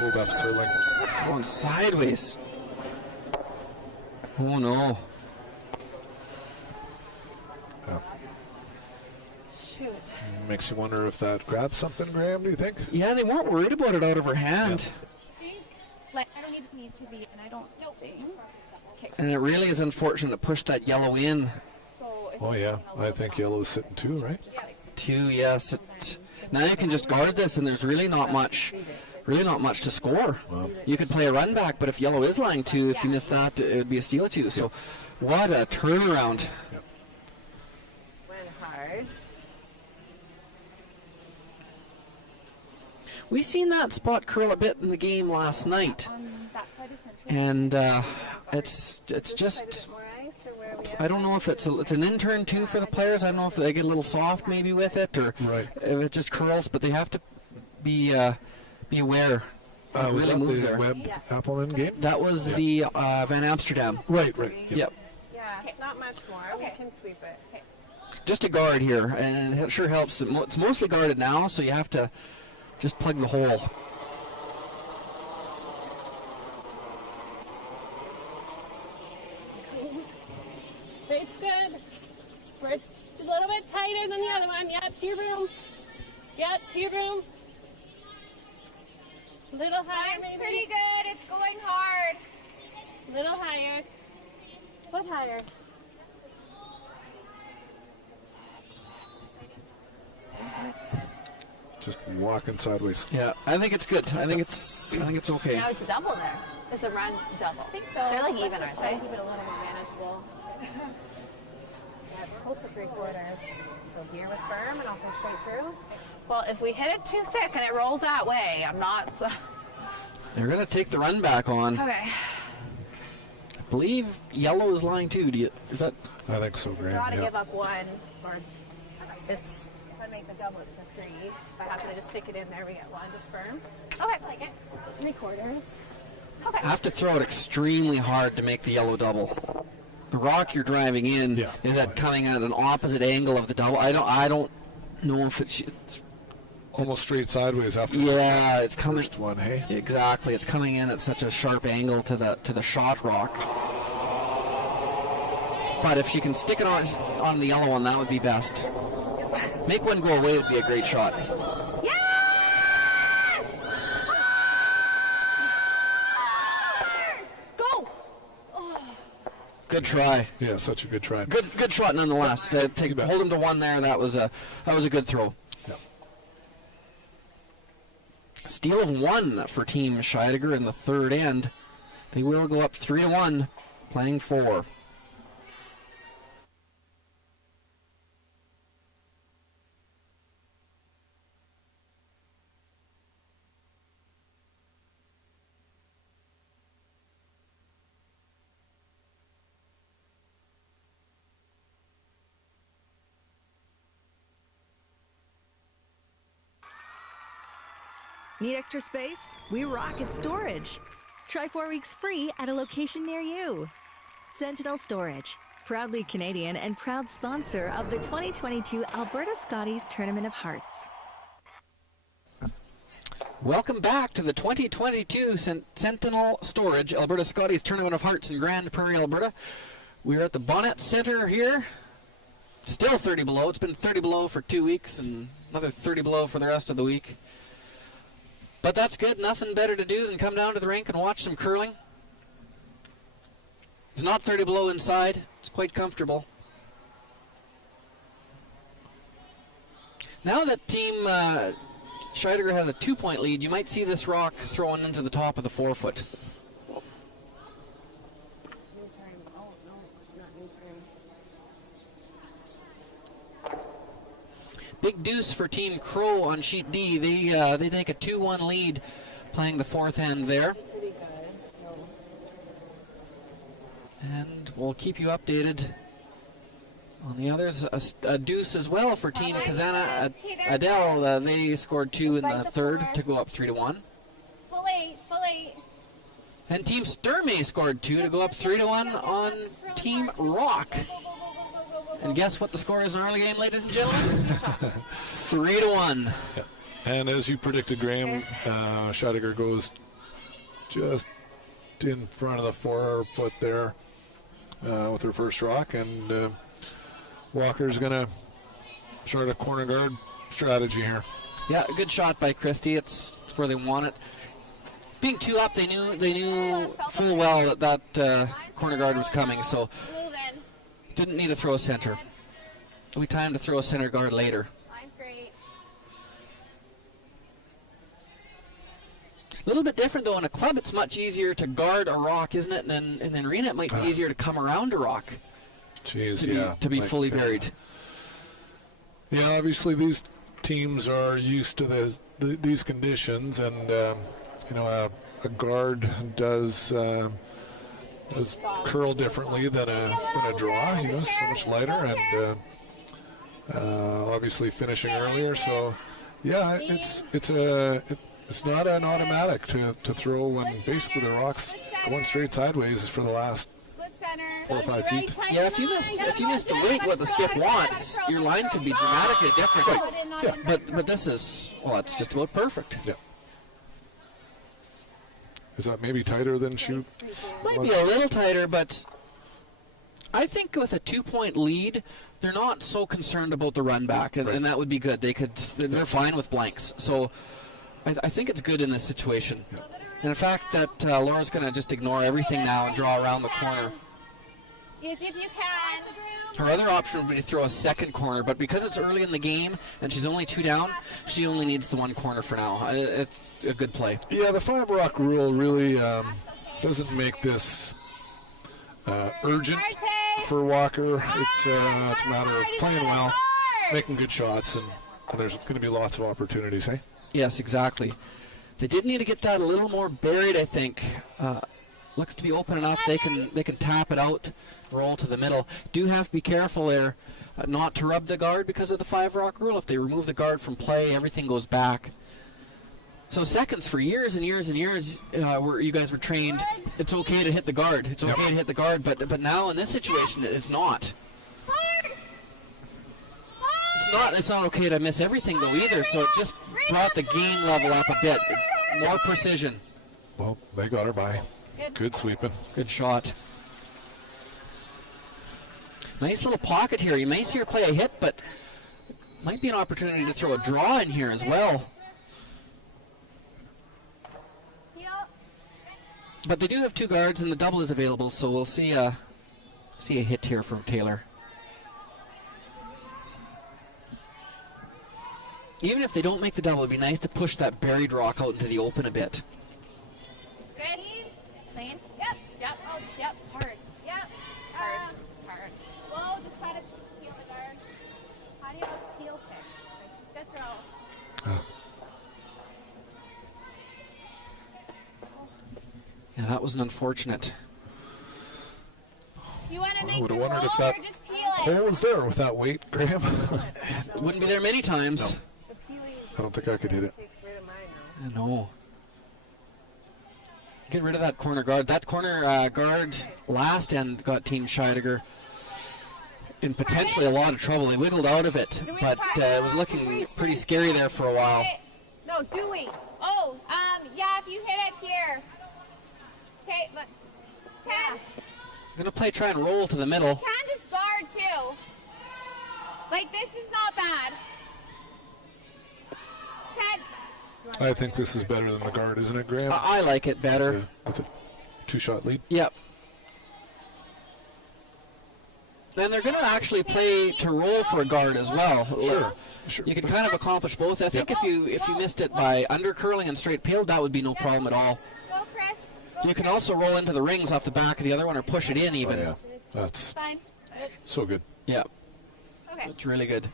Oh, that's curling. Going sideways. Oh no. Yeah. Shoot. Makes you wonder if that grabbed something, Graham, do you think? Yeah, they weren't worried about it out of her hand. Like, I don't need to be, and I don't think. Okay. And it really is unfortunate to push that yellow in. So if Oh, yeah. I think yellow's sitting 2, right? 2, yes. Now you can just guard this, and there's really not much to score. You could play a run back, but if yellow is lying 2, if you miss that, it would be a steal of 2. So what a turnaround. Went hard. We seen that spot curl a bit in the game last night, that side is central. and it's just. More ice or where are we at? I don't know if it's an intern too for the players. I don't know if they get a little soft maybe with it, or if it just curls. But they have to be aware. It Was really that moves the there. Webb Appleman game? That was the Van Amsterdam. Right. Yep. Yeah, not much more. We can sweep it. Okay. Just a guard here, and it sure helps. It's mostly guarded now, so you have to just plug the hole. It's good. It's a little bit tighter than the other one. Yeah, to your room. Yeah, to your room. Little higher, It's maybe. pretty good. It's going hard. Little higher. What higher? Just walking sideways. Yeah, I think it's good. I think it's okay. Now it's a double there. Is the run double? I think so. They're like even, aren't they? Keep it a little more manageable. Yeah, it's close to 3/4. So here with firm, and I'll go straight through. Well, if we hit it too thick and it rolls that way, I'm not. They're gonna take the run back on. Okay. I believe yellow is lying too. Is that? I think so, Graham. Gotta Yeah. give up one, or this. If I make the double, it's for 3. If I happen to just stick it in there, we get 1. Just firm. Okay. Like it. 3/4. Okay. Have to throw it extremely hard to make the yellow double. The rock you're driving in is coming at an opposite angle of the double. I don't know if it's Almost straight sideways after it's the coming. first one, hey? Exactly, it's coming in at such a sharp angle to the shot rock. But if she can stick it on the yellow one, that would be best. Make one go away would be a great shot. Yes! Go! Good try. Yeah, such a good try. Good shot nonetheless. Hold him to 1 there. That was a good throw. Yeah. steal of 1 for Team Scheidegger in the third end. They will go up 3-1, playing 4. Need extra space? We rock at storage. Try 4 weeks free at a location near you. Sentinel Storage, proudly Canadian and proud sponsor of the 2022 Alberta Scotties Tournament of Hearts. Welcome back to the 2022 Sentinel Storage Alberta Scotties Tournament of Hearts in Grand Prairie, Alberta. We're at the Bonnet Center here. Still 30 below. It's been 30 below for 2 weeks and another 30 below for the rest of the week. But that's good. Nothing better to do than come down to the rink and watch some curling. It's not 30 below inside. It's quite comfortable. Now that Team Scheidegger has a 2-point lead, you might see this rock thrown into the top of the 4-foot. Big deuce for Team Crow on sheet D. They take a 2-1 lead playing the 4th end there. And we'll keep you updated on the others. A deuce as well for Team Kazana Adele. They scored 2 in the 3rd to go up 3-1. Full eight. And Team Sturmey scored 2 to go up 3-1 on Team Rock. And guess what the score is in our early game, ladies and gentlemen? 3-1. Yeah. And as you predicted, Graham, Scheidegger goes just in front of the 4-foot there with her first rock, and Walker's going to start a corner guard strategy here. Yeah, a good shot by Christie. It's where they want it. Being 2 up, they knew full well that corner guard was coming, so didn't need to throw a center. It'll be time to throw a center guard later. Line's great. A little bit different though. In a club, it's much easier to guard a rock, isn't it? And in an arena, it might be easier to come around a rock. Jeez, to be fully buried. Yeah, obviously these teams are used to these conditions, and a guard does curl differently than a draw. It's so much lighter, and obviously finishing earlier. So yeah, it's not an automatic to throw when basically the rock's going straight sideways for the last 4 or 5 feet. Yeah, if you miss the weight, what the skip wants, your line could be dramatically different. Yeah. But this is, it's just about perfect. Yeah. Is that maybe tighter than shoot? Might be a little tighter, but I think with a 2-point lead, they're not so concerned about the run back, and that would be good. They're fine with blanks. So I think it's good in this situation. Yeah. And the fact that Laura's going to just ignore everything now and draw around the corner. Yes, if you can. Her other option would be to throw a second corner, but because it's early in the game and she's only 2 down, she only needs the 1 corner for now. It's a good play. Yeah, the 5-rock rule really doesn't make this urgent for Walker. It's a matter of playing well, making good shots, and there's going to be lots of opportunities, eh? Yes, exactly. They did need to get that a little more buried, I think. Looks to be open enough. They can tap it out, roll to the middle. Do have to be careful there not to rub the guard because of the 5-rock rule. If they remove the guard from play, everything goes back. So seconds, for years and years and years, where you guys were trained, it's okay to hit the guard. It's okay to hit the guard, but now in this situation, it's not. It's not okay to miss everything though either. So it just brought the game level up a bit, more precision. Well, they got her by. Good sweeping. Good shot. Nice little pocket here. You may see her play a hit, but might be an opportunity to throw a draw in here as well. But they do have 2 guards, and the double is available, so we'll see a hit here from Taylor. Even if they don't make the double, it'd be nice to push that buried rock out into the open a bit. It's good. Clean. Yep. Yep. Oh, yep. Hard. Yep. Hard. Hard. Slow. Just try to peel the guard. How do you peel kick? Good throw. Yeah, that was an unfortunate. You want to make would the have roll wondered if or that just peel it? hole was there with that weight, Graham. Wouldn't be there many times. I don't think I could hit it. I know. Get rid of that corner guard. That corner guard last end got Team Scheidegger in potentially a lot of trouble. They wiggled out of it, but it was looking pretty scary there for a while. No, Dewey. Oh, yeah, if you hit it here. Okay, 10. I'm going to play try and roll to the middle. Can just guard too. Like, this is not bad. 10. I think this is better than the guard, isn't it, Graham? I like it better. With a 2-shot lead. Yep. And they're going to actually play to roll for a guard as well. Sure. You can kind of accomplish both. I think if you missed it by under curling and straight peeled, that would be no problem at all. Go, Chris. You can also roll into the rings off the back of the other one or push it in even. Oh, yeah. That's Fine. so good. Yeah, Okay. it's really good.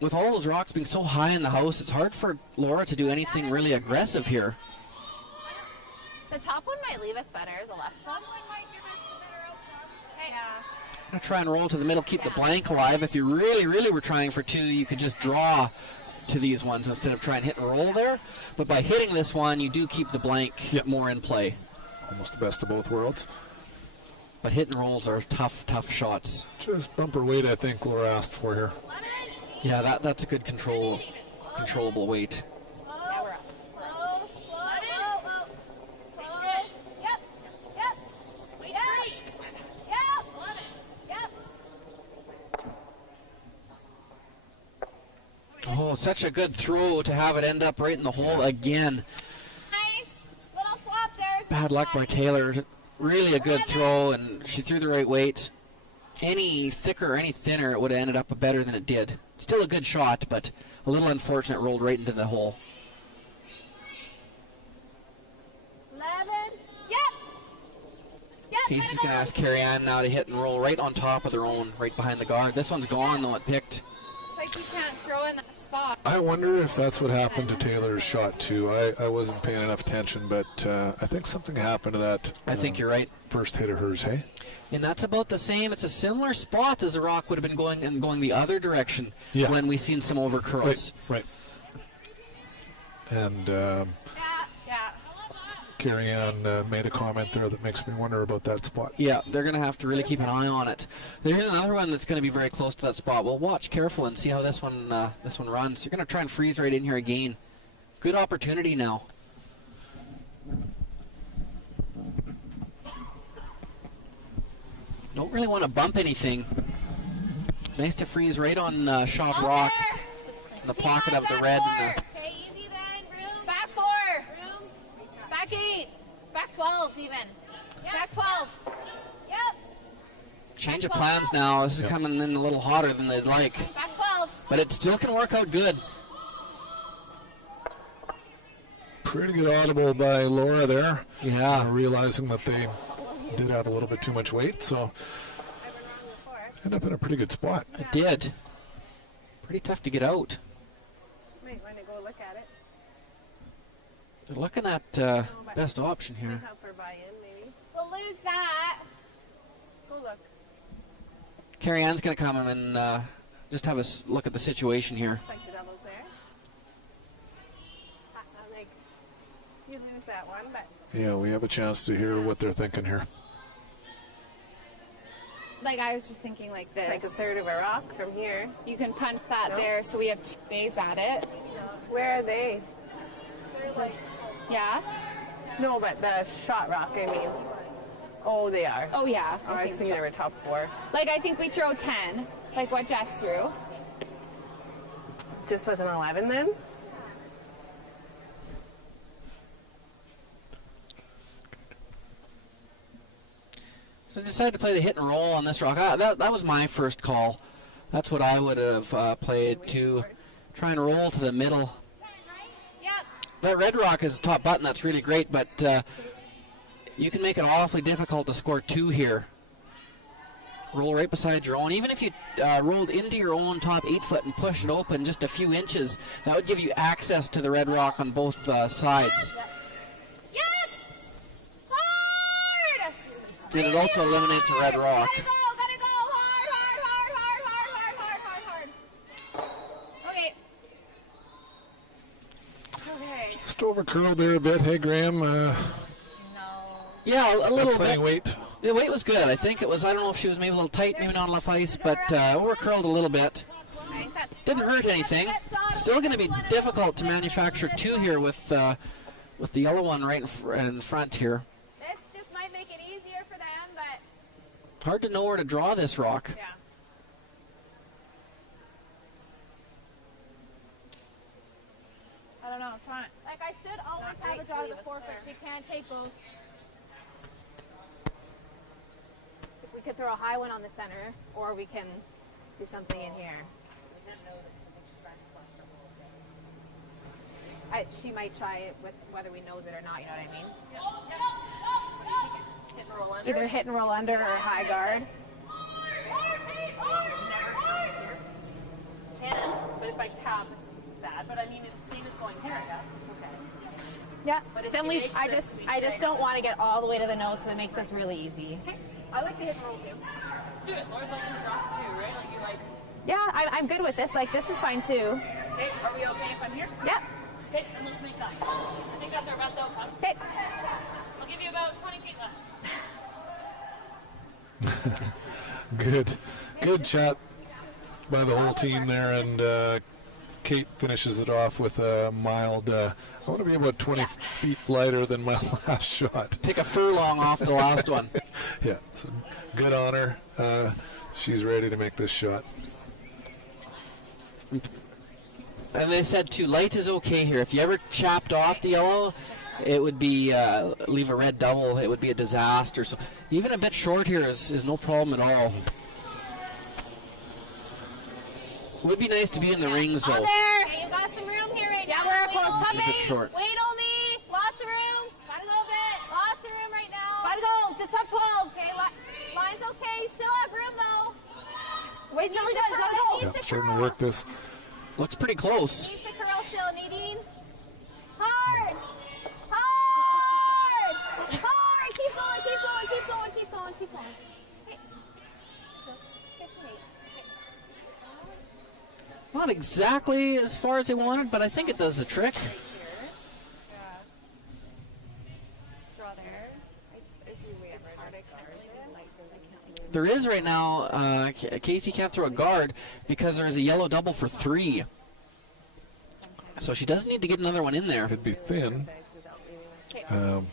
With all those rocks being so high in the house, it's hard for Laura to do anything really aggressive here. The top one might leave us better, the left one. Okay. I'm going to try and roll to the middle, keep the blank alive. If you really, really were trying for two, you could just draw to these ones instead of trying to hit and roll there. But by hitting this one, you do keep the blank more in play. Almost the best of both worlds. But hit and rolls are tough, tough shots. Just bumper weight, I think Laura asked for here. Yeah, that's a good controllable weight. Yeah, we're up. Slow, slow. Yep. Yep. Yep. Oh, such a good throw to have it end up right in the hole again. Nice. Little flop there. Bad luck by Taylor. Really a good throw, and she threw the right weight. Any thicker or any thinner, it would have ended up better than it did. Still a good shot, but a little unfortunate, rolled right into the hole. 11. Yep. Yep. Casey's going to ask Carrie Ann now to hit and roll right on top of their own, right behind the guard. This one's gone, though, it picked. It's like you can't throw in that spot. I wonder if that's what happened to Taylor's shot, too. I wasn't paying enough attention, but I think something happened to that. I think you're right. First hit of hers, hey? And that's about the same. It's a similar spot as the rock would have been going the other direction when we seen some over curls. Right. And Yeah. Carrie Ann made a comment there that makes me wonder about that spot. Yeah, they're going to have to really keep an eye on it. There's another one that's going to be very close to that spot. We'll watch careful and see how this one runs. You're going to try and freeze right in here again. Good opportunity now. Don't really want to bump anything. Nice to freeze right on shot rock in the pocket of the red. And Okay, easy then. Room. Back 4. Room. Back 8. Back 12 even. Back 12. Yep. change of plans now. This is coming in a little hotter than they'd like. Back 12. But it still can work out good. Pretty good audible by Laura there. Yeah. Realizing that they did have a little bit too much weight, so end up in a pretty good spot. It did. Pretty tough to get out. Might want to go look at it. They're looking at best option here. Help her buy in, maybe. We'll lose that. Go look. Carrie Ann's going to come and just have a look at the situation here. Looks like the double's there. Like, you lose that one, but Yeah, we have a chance to hear what they're thinking here. Like, I was just thinking like this. it's like a third of a rock from here. You can punt that No. there, so we have 2 days at it. Where are they? Yeah? No, but the shot rock, I mean. Oh, they are. Oh, yeah. Oh, I was think thinking so. they were top 4. Like, I think we throw 10, like what Jess threw. Just with an 11 then? So I decided to play the hit and roll on this rock. That was my first call. That's what I would have played too. Try and roll to the middle. Yep. That red rock is the top button. That's really great, but you can make it awfully difficult to score 2 here. Roll right beside your own. Even if you rolled into your own top 8-foot and push it open just a few inches, that would give you access to the red rock on both sides. Yep. Hard. And it also eliminates a red rock. Gotta go. Hard. Okay. Okay. Just over curled there a bit. Hey, Graham. Yeah, a little Playing bit. weight. The weight was good. I think it was, I don't know if she was maybe a little tight, maybe not enough ice, but over curled a little bit. Didn't hurt anything. Still going to be difficult to manufacture 2 here with the yellow one right in front here. This just might make it easier for them, but Hard to know where to draw this rock. yeah. I don't know. It's not. Like I should always have a draw to the 4-foot. She can't take both. We could throw a high one on the center, or we can do something in here. She might try it with whether we nose it or not, you know what I mean? Either hit and roll under or high guard. Can, but if I tap, it's bad. But I mean, it's the same as going here, I guess. It's okay. Yeah. But if Then she we. makes I this just. be I just straight don't want to get all the way to the nose, so it makes this really easy. I like the hit and roll too. Let's do it. Laura's like in the drop too, right? Like you like. Yeah, I'm good with this. Like this is fine too. Okay, are we okay if I'm here? Yep. Okay, then let's make that. I think that's our best outcome. Okay. I'll give you about 20 feet left. Good chat by the whole team there, and Kate finishes it off with a mild. I want to be about 20 feet lighter than my last shot. Take a furlong off the last one. Yeah, so good on her. She's ready to make this shot. And they said too, light is okay here. If you ever chapped off the yellow, it would be, leave a red double, it would be a disaster. So even a bit short here is no problem at all. It would be nice to be in the rings though. Okay, you got some room here right now. Yeah, we're close. A bit short. Wait only. Lots of room. Gotta go a bit. Lots of room right now. Gotta go. Just up 12. Okay, line's okay. Still have room though. Wait till we gotta go. Yeah, starting to work this. Looks pretty close. Needs to curl still, Nadine. Hard. Hard. Hard. Keep going. Keep going. Keep going. Keep going. Keep going. Okay. 58. Not exactly as far as I wanted, but I think it does the trick. Draw there. There is right now, Casey can't throw a guard because there's a yellow double for 3. So she does need to get another one in there. It'd be thin. But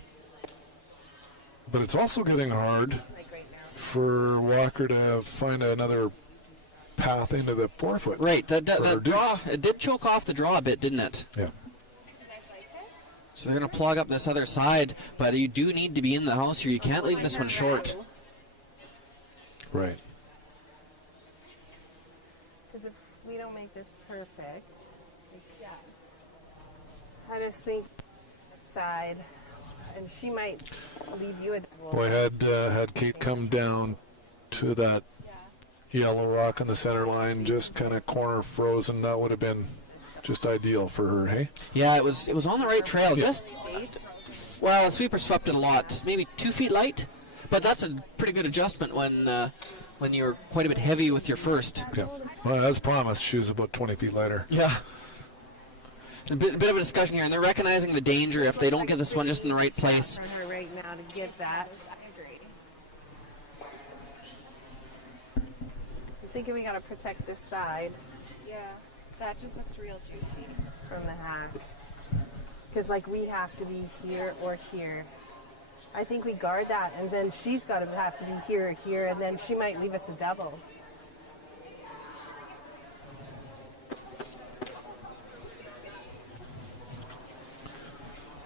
it's also getting hard for Walker to find another path into the 4-foot. Right, for her that draw, deuce. it did choke off the draw a bit, didn't it? Yeah. So they're going to plug up this other side, but you do need to be in the house here. You can't leave this one short. Right. Because if we don't make this perfect, I just think side, and she might leave you a double. Boy, had Kate come down to that yellow rock in the center line, just kind of corner frozen, that would have been just ideal for her, hey? Yeah, it was on the right trail. Just, well, the sweeper swept it a lot. Maybe 2 feet light, but that's a pretty good adjustment when you're quite a bit heavy with your first. Yeah. Well, as promised, she was about 20 feet lighter. Yeah. A bit of a discussion here, and they're recognizing the danger if they don't get this one just in the right place. For her right now to get that. I'm thinking we gotta protect this side. Yeah, that just looks real juicy. From the hack. Because like we have to be here or here. I think we guard that, and then she's got to have to be here or here, and then she might leave us a double.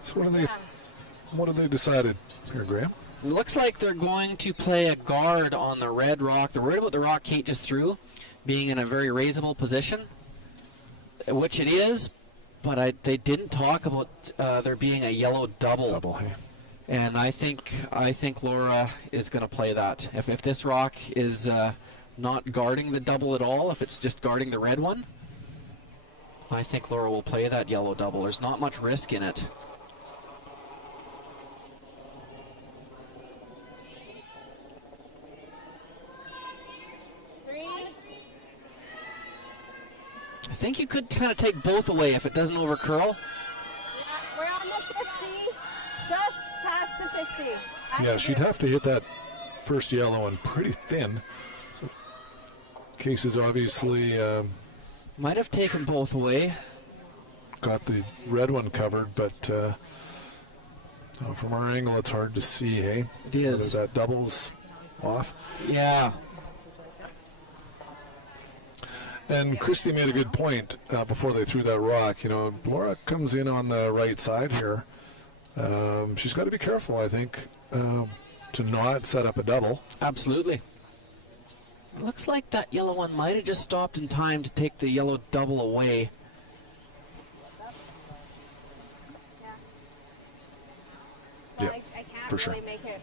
So what have they decided here, Graham? It looks like they're going to play a guard on the red rock. They're worried about the rock Kate just threw being in a very raisable position. which it is, but they didn't talk about there being a yellow double. Double, hey. And I think Laura is going to play that. If this rock is not guarding the double at all, if it's just guarding the red one, I think Laura will play that yellow double. There's not much risk in it. I think you could kind of take both away if it doesn't over curl. We're on the 50. Just past the 50. Yeah, she'd have to hit that first yellow one pretty thin. So Casey's obviously Might have taken both away. got the red one covered, but from our angle it's hard to see, hey? It is. Whether that doubles off. Yeah. And Christy made a good point before they threw that rock. You know, Laura comes in on the right side here. She's got to be careful, I think, to not set up a double. Absolutely. Looks like that yellow one might have just stopped in time to take the yellow double away. Yeah, I can't for sure. really make it.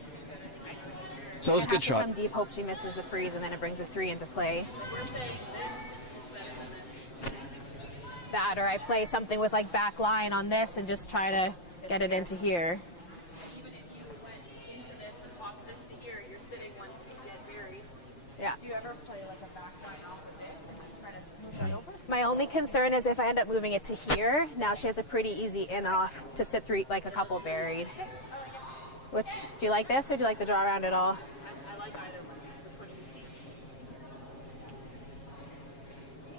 So it was a good shot. Come deep, hope she misses the freeze, and then it brings a 3 into play. That, or I play something with like back line on this and just try to get it into here. Yeah. Do you ever play like a back line off of this and try to move that over? My only concern is if I end up moving it to here, now she has a pretty easy in off to sit through like a couple buried. Which, do you like this or do you like the draw around at all? I like either one.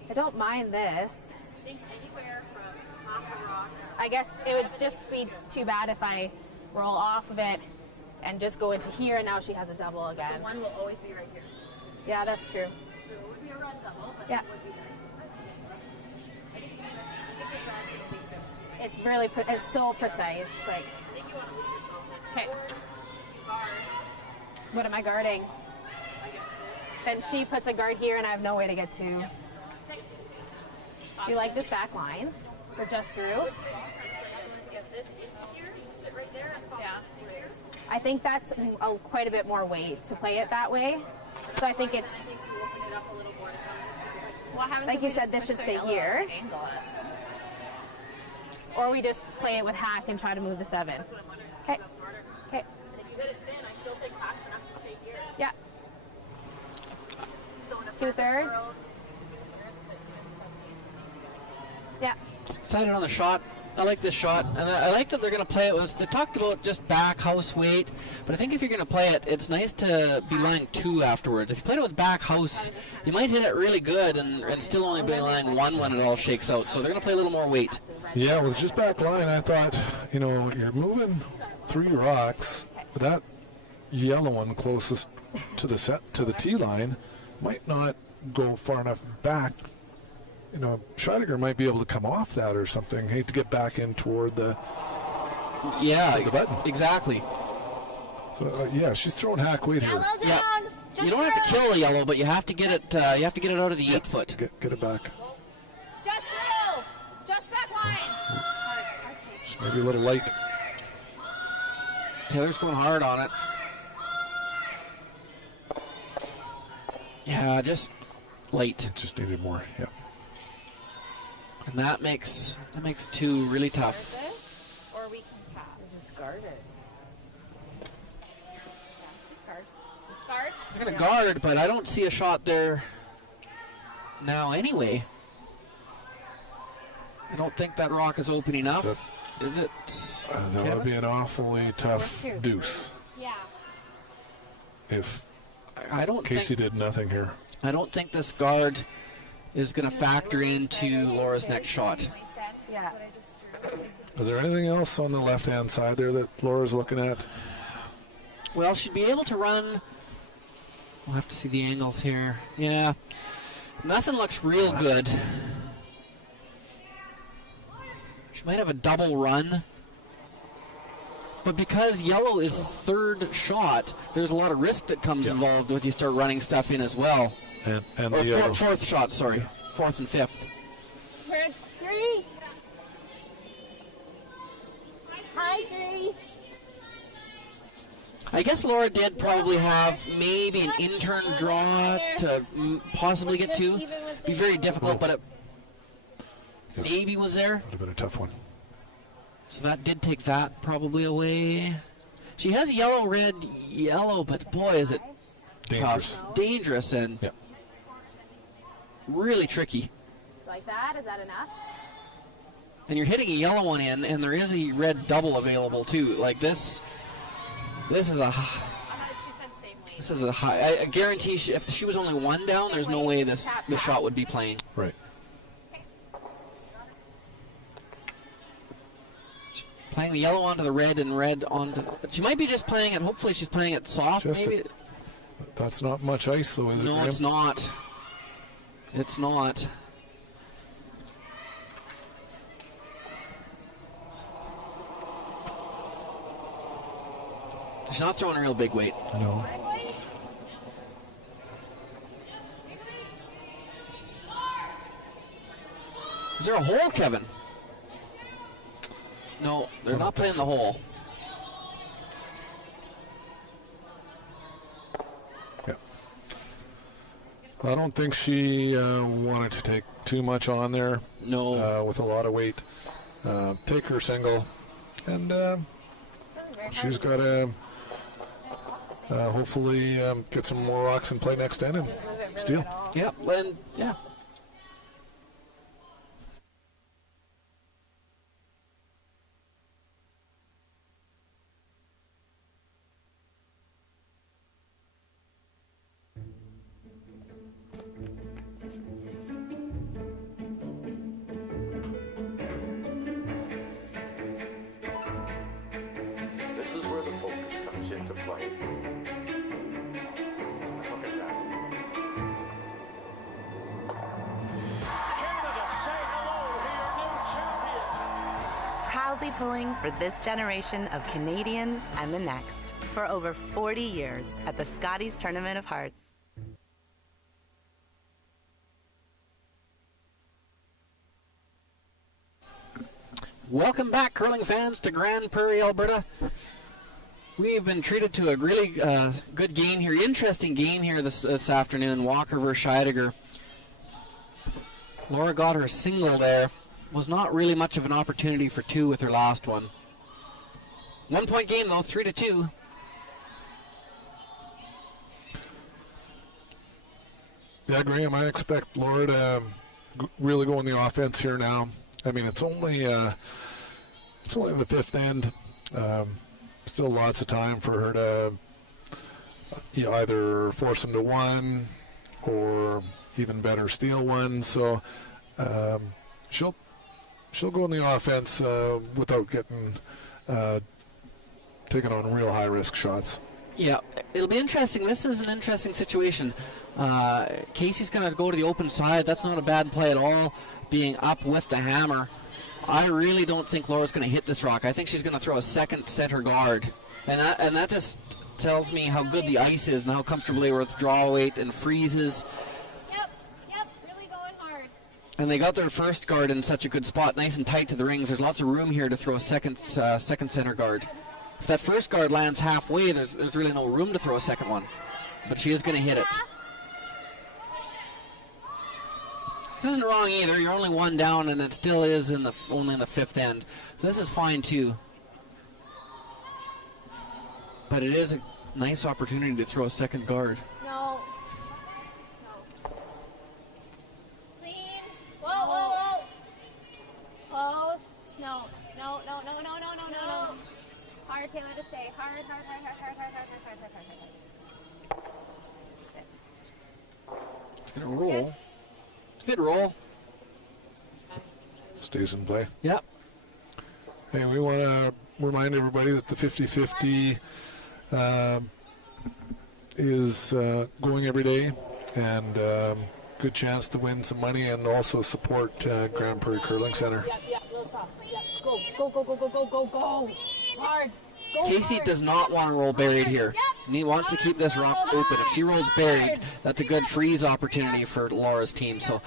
I don't mind this. I think anywhere from half a rock. I guess it would just be too bad if I roll off of it and just go into here and now she has a double again. One will always be right here. Yeah, that's true. So it would be a run double, but Yeah. it would be there. It's really, it's so precise. Like, okay. What am I guarding? Then she puts a guard here and I have no way to get to. Do you like just back line? Or just through? Yeah. I think that's quite a bit more weight to play it that way. So I think it's, What happens like if you we said, just this push should the stay yellow here. to angle us? or we just play it with hack and try to move the 7. Okay. Okay. If you hit it thin, I still think hack's enough to stay here. Yeah. 2/3. Yeah. Decided on the shot. I like this shot, and I like that they're going to play it with. They talked about just back house weight, but I think if you're going to play it, it's nice to be lying 2 afterwards. If you played it with back house, you might hit it really good and still only be lying 1 when it all shakes out. So they're going to play a little more weight. Yeah, with just back line, I thought, you know, you're moving 3 rocks. That yellow one closest to the tee line might not go far enough back. You know, Scheidegger might be able to come off that or something. Hate to get back in toward the the button. Exactly. So, yeah, she's throwing hack weight here. Yeah. You don't have to kill the yellow, but you have to get it. You have to get it out of the 8 foot. Get it back. Just through! Just back line! Just maybe a little light. Taylor's going hard on it. Yeah, just light. Just needed more. Yeah. And that makes 2 really tough. Or we can tap. Just guard it. Discard. Discard? They're going to guard, but I don't see a shot there now anyway. I don't think that rock is opening up. Is it? That would be an awfully tough deuce Yeah. if I don't Casey think, did nothing here. I don't think this guard is going to factor into Laura's next shot. Yeah. Is there anything else on the left-hand side there that Laura's looking at? Well, she'd be able to run. We'll have to see the angles here. Yeah. Nothing looks real good. She might have a double run. But because yellow is third shot, there's a lot of risk that comes involved with you start running stuff in as well. And Or the fourth shot, sorry. 4th and 5th. We're I guess Laura did probably have maybe an intern draw to possibly get to. Be very difficult, but it maybe was there. Would have been a tough one. So that did take that probably away. She has yellow, red, yellow, but boy, is it Dangerous. tough. Dangerous and really tricky. Like that? Is that enough? And you're hitting a yellow one in, and there is a red double available too. Like this is a. This is a high. I guarantee if she was only one down, there's no way this shot would be playing. Right. Playing the yellow onto the red and red onto. She might be just playing it. Hopefully, she's playing it soft. Maybe. That's not much ice, though, is it? No, it's not. It's not. She's not throwing a real big weight. No. Is there a hole, Kevin? No, they're not playing the hole. Yeah. I don't think she wanted to take too much on there. No. With a lot of weight. Take her single. And she's got to hopefully get some more rocks and play next end and steal. Yeah, and yeah. This is where the focus comes into play. Look at that. Canada, say hello to your new champion. Proudly pulling for this generation of Canadians and the next for over 40 years at the Scotties Tournament of Hearts. Welcome back, curling fans, to Grand Prairie, Alberta. We've been treated to a really good game here, interesting game here this afternoon. Walker versus Scheidegger. Laura got her single there. Was not really much of an opportunity for two with her last one. 1 point game though, 3-2. Yeah, Graham, I expect Laura to really go on the offense here now. I mean, it's only the fifth end. Still lots of time for her to either force them to one or even better steal one. So she'll go on the offense without getting taking on real high risk shots. Yeah, it'll be interesting. This is an interesting situation. Casey's going to go to the open side. That's not a bad play at all, being up with the hammer. I really don't think Laura's going to hit this rock. I think she's going to throw a second center guard. And that just tells me how good the ice is and how comfortable they were with draw weight and freezes. Yep, really going hard. And they got their first guard in such a good spot, nice and tight to the rings. There's lots of room here to throw a second center guard. If that first guard lands halfway, there's really no room to throw a second one. But she is going to hit it. This isn't wrong either. You're only one down, and it still is only in the fifth end. So this is fine too. But it is a nice opportunity to throw a second guard. No. Clean. Whoa. Close. No. Hard, Taylor, to stay. Hard. Sit. It's going to roll. It's a good roll. Stays in play. Yep. Hey, we want to remind everybody that the 50-50 is going every day, and good chance to win some money and also support Grand Prairie Curling Center. Yeah, little soft. Yeah. Go. Hard. Casey does not want to roll buried here. He wants to keep this rock open. If she rolls buried, that's a good freeze opportunity for Laura's team. So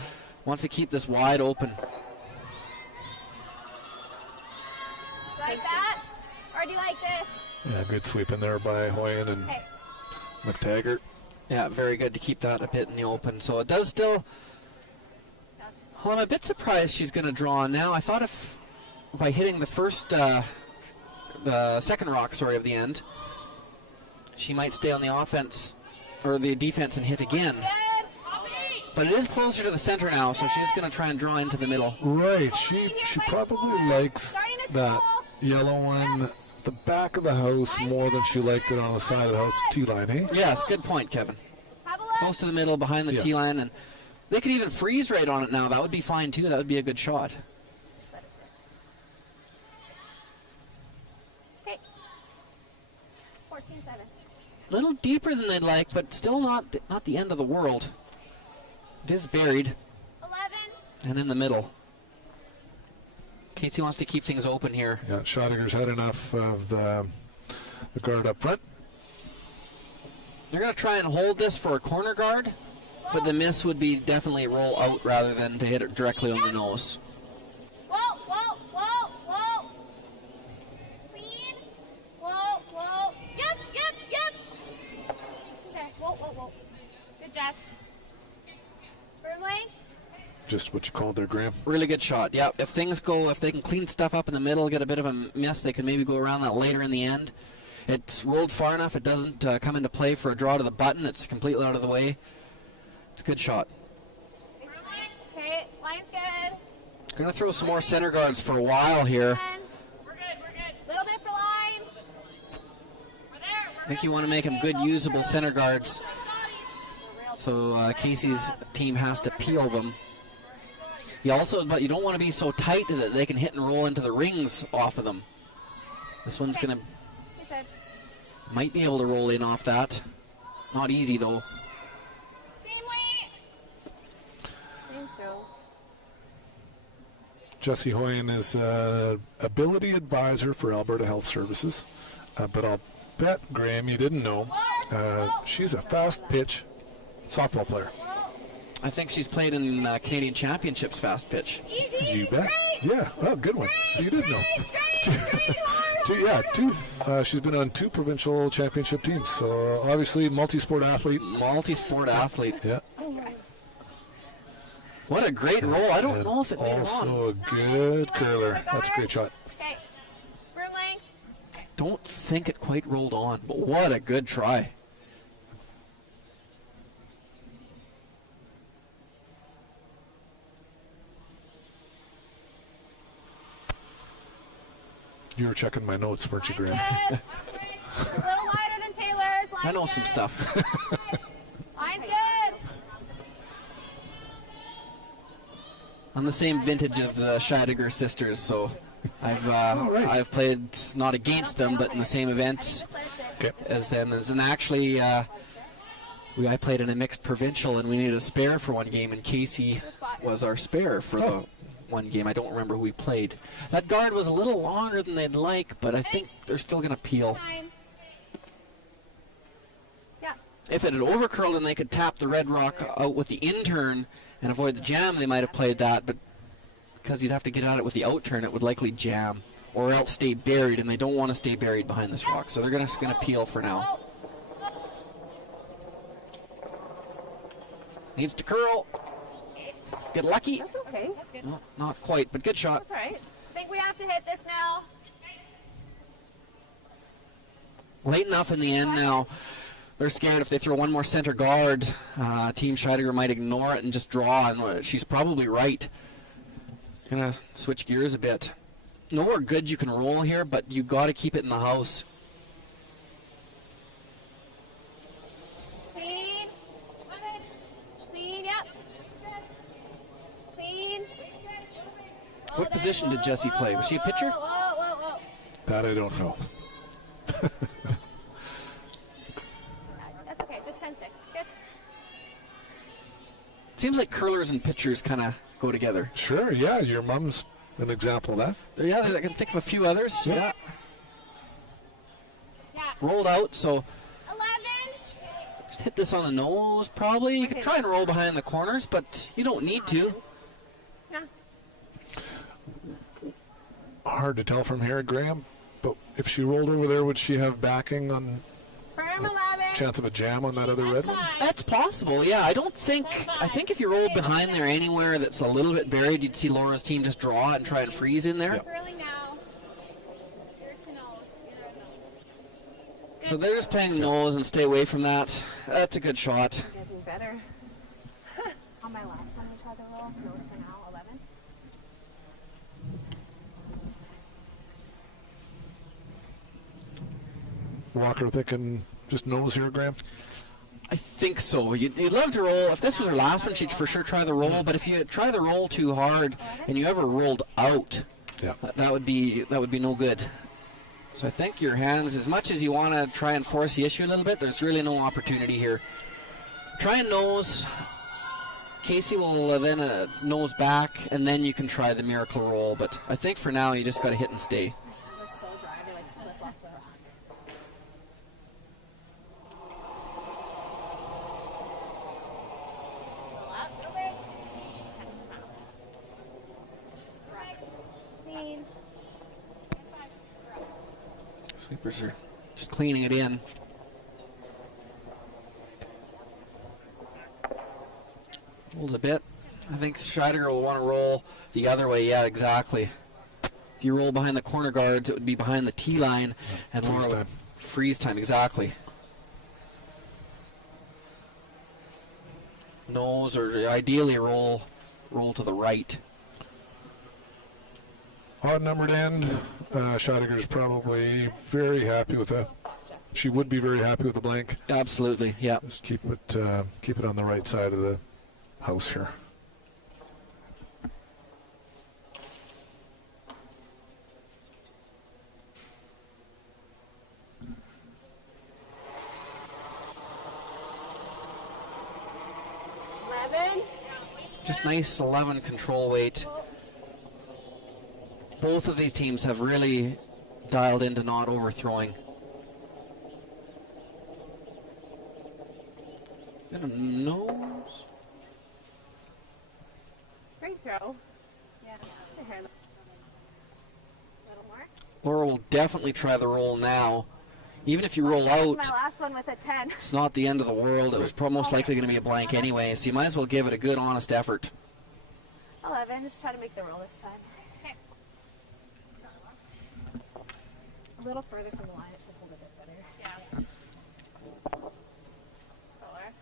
wants to keep this wide open. Like that? Or do you like this? Yeah, good sweep in there by Hoyen and Okay. McTaggart. Yeah, very good to keep that a bit in the open. So it does still. Well, I'm a bit surprised she's going to draw now. I thought if by hitting the second rock, of the end, she might stay on the offense or the defense and hit again. But it is closer to the center now, so she's going to try and draw into the middle. Right, she probably likes that yellow one, the back of the house, more than she liked it on the side of the house T-line, eh? Yes, good point, Kevin. Close to the middle, behind the Yeah. T-line, and they could even freeze right on it now. That would be fine, too. That would be a good shot. Okay. 14-7. A little deeper than they'd like, but still not the end of the world. It is buried 11. and in the middle. Casey wants to keep things open here. Yeah, Scheidegger's had enough of the guard up front. They're going to try and hold this for a corner guard, but the miss would be definitely roll out rather than to hit it directly on the nose. Whoa, whoa, whoa, whoa. Clean. Whoa, whoa. Yep, yep, yep. Okay. Whoa, whoa, whoa. Good, Jess. Firmly. Just what you called there, Graham. Really good shot. Yeah, if things go, if they can clean stuff up in the middle, get a bit of a miss, they can maybe go around that later in the end. It's rolled far enough, it doesn't come into play for a draw to the button. It's completely out of the way. It's a good shot. Okay, line's good. Going to throw some more center guards for a while here. We're good, we're good. Little bit for line. We're there, I think you want to make them good, usable center guards. So Casey's team has to peel them. But you don't want to be so tight that they can hit and roll into the rings off of them. This one's going to, might be able to roll in off that. Not easy though. Jesse Hoyen is an ability advisor for Alberta Health Services, but I'll bet, Graham, you didn't know, she's a fast pitch softball player. I think she's played in Canadian Championships fast pitch. You bet. Yeah, oh, good one. So you did know. She's been on 2 provincial championship teams, so obviously multi-sport athlete. Multi-sport athlete. Yeah. What a great roll. I don't know if it made it Also on. a good curler. That's a great shot. Okay. Room lane. Don't think it quite rolled on, but what a good try. You were checking my notes, weren't you, Graham? Line's good. A little wider than Taylor's. Line's I know good. some stuff. Line's good. I'm the same vintage of the Scheidegger sisters, so I've played not against them, but in the same event as them. And actually, I played in a mixed provincial, and we needed a spare for one game, and Casey was our spare for the one game. I don't remember who we played. That guard was a little longer than they'd like, but I think they're still going to peel. Yeah. If it had overcurled and they could tap the red rock out with the in-turn and avoid the jam, they might have played that, but because you'd have to get at it with the out-turn, it would likely jam or else stay buried, and they don't want to stay buried behind this rock, so they're just going to peel for now. Needs to curl. Get lucky. That's okay. No, not quite, but good shot. That's all right. I think we have to hit this now. Late enough in the end now. They're scared if they throw one more center guard, Team Scheidegger might ignore it and just draw, and she's probably right. Gonna switch gears a bit. Nowhere good you can roll here, but you got to keep it in the house. Clean. Clean, yep. Clean. What position did Jessie play? Was she a pitcher? Whoa, whoa, whoa. That I don't know. That's okay, just 10-6. Good. Seems like curlers and pitchers kind of go together. Sure, yeah, your mom's an example of that. Yeah, I can think of a few others. Yeah. Yeah. Rolled out, so 11. just hit this on the nose probably. You could try and roll behind the corners, but you don't need to. Yeah. Hard to tell from here, Graham, but if she rolled over there, would she have backing on Firm 11. chance of a jam on that other red one? That's possible, yeah. I think if you rolled behind there anywhere that's a little bit buried, you'd see Laura's team just draw it and try and freeze in there. Curling now. You're to nose. You're a nose. So they're just playing nose and stay away from that. That's a good shot. Getting better. On my last one, we tried the roll. Nose for now. 11. Walker thinking just nose here, Graham? I think so. You'd love to roll. If this was her last one, she'd for sure try the roll. But if you try the roll too hard and you ever rolled out, Yeah. that would be no good. So I think your hands, as much as you want to try and force the issue a little bit, there's really no opportunity here. Try and nose. Casey will then nose back, and then you can try the miracle roll. But I think for now, you just got to hit and stay. They're so dry, they like slip off the rock. Go up, over. Right. Clean. Sweepers are just cleaning it in. Rolls a bit. I think Scheidegger will want to roll the other way. Yeah, exactly. If you roll behind the corner guards, it would be behind the tee line, and Freeze Laura would time. freeze time. Exactly. Nose, or ideally roll to the right. Odd numbered end. Scheidegger's probably very happy with that. She would be very happy with the blank. Absolutely. Yeah. Just keep it on the right side of the house here. Just nice 11 control weight. Both of these teams have really dialed into not overthrowing. Got a nose. Great throw. Yeah. The hair. A little more. Laura will definitely try the roll now. Even if you roll out, My last one with a 10. it's not the end of the world. It was most likely going to be a blank anyway, so you might as well give it a good, honest effort. 11. Just try to make the roll this time. Okay. A little further from the line. It should hold a bit better. Yeah. Let's go, Laura.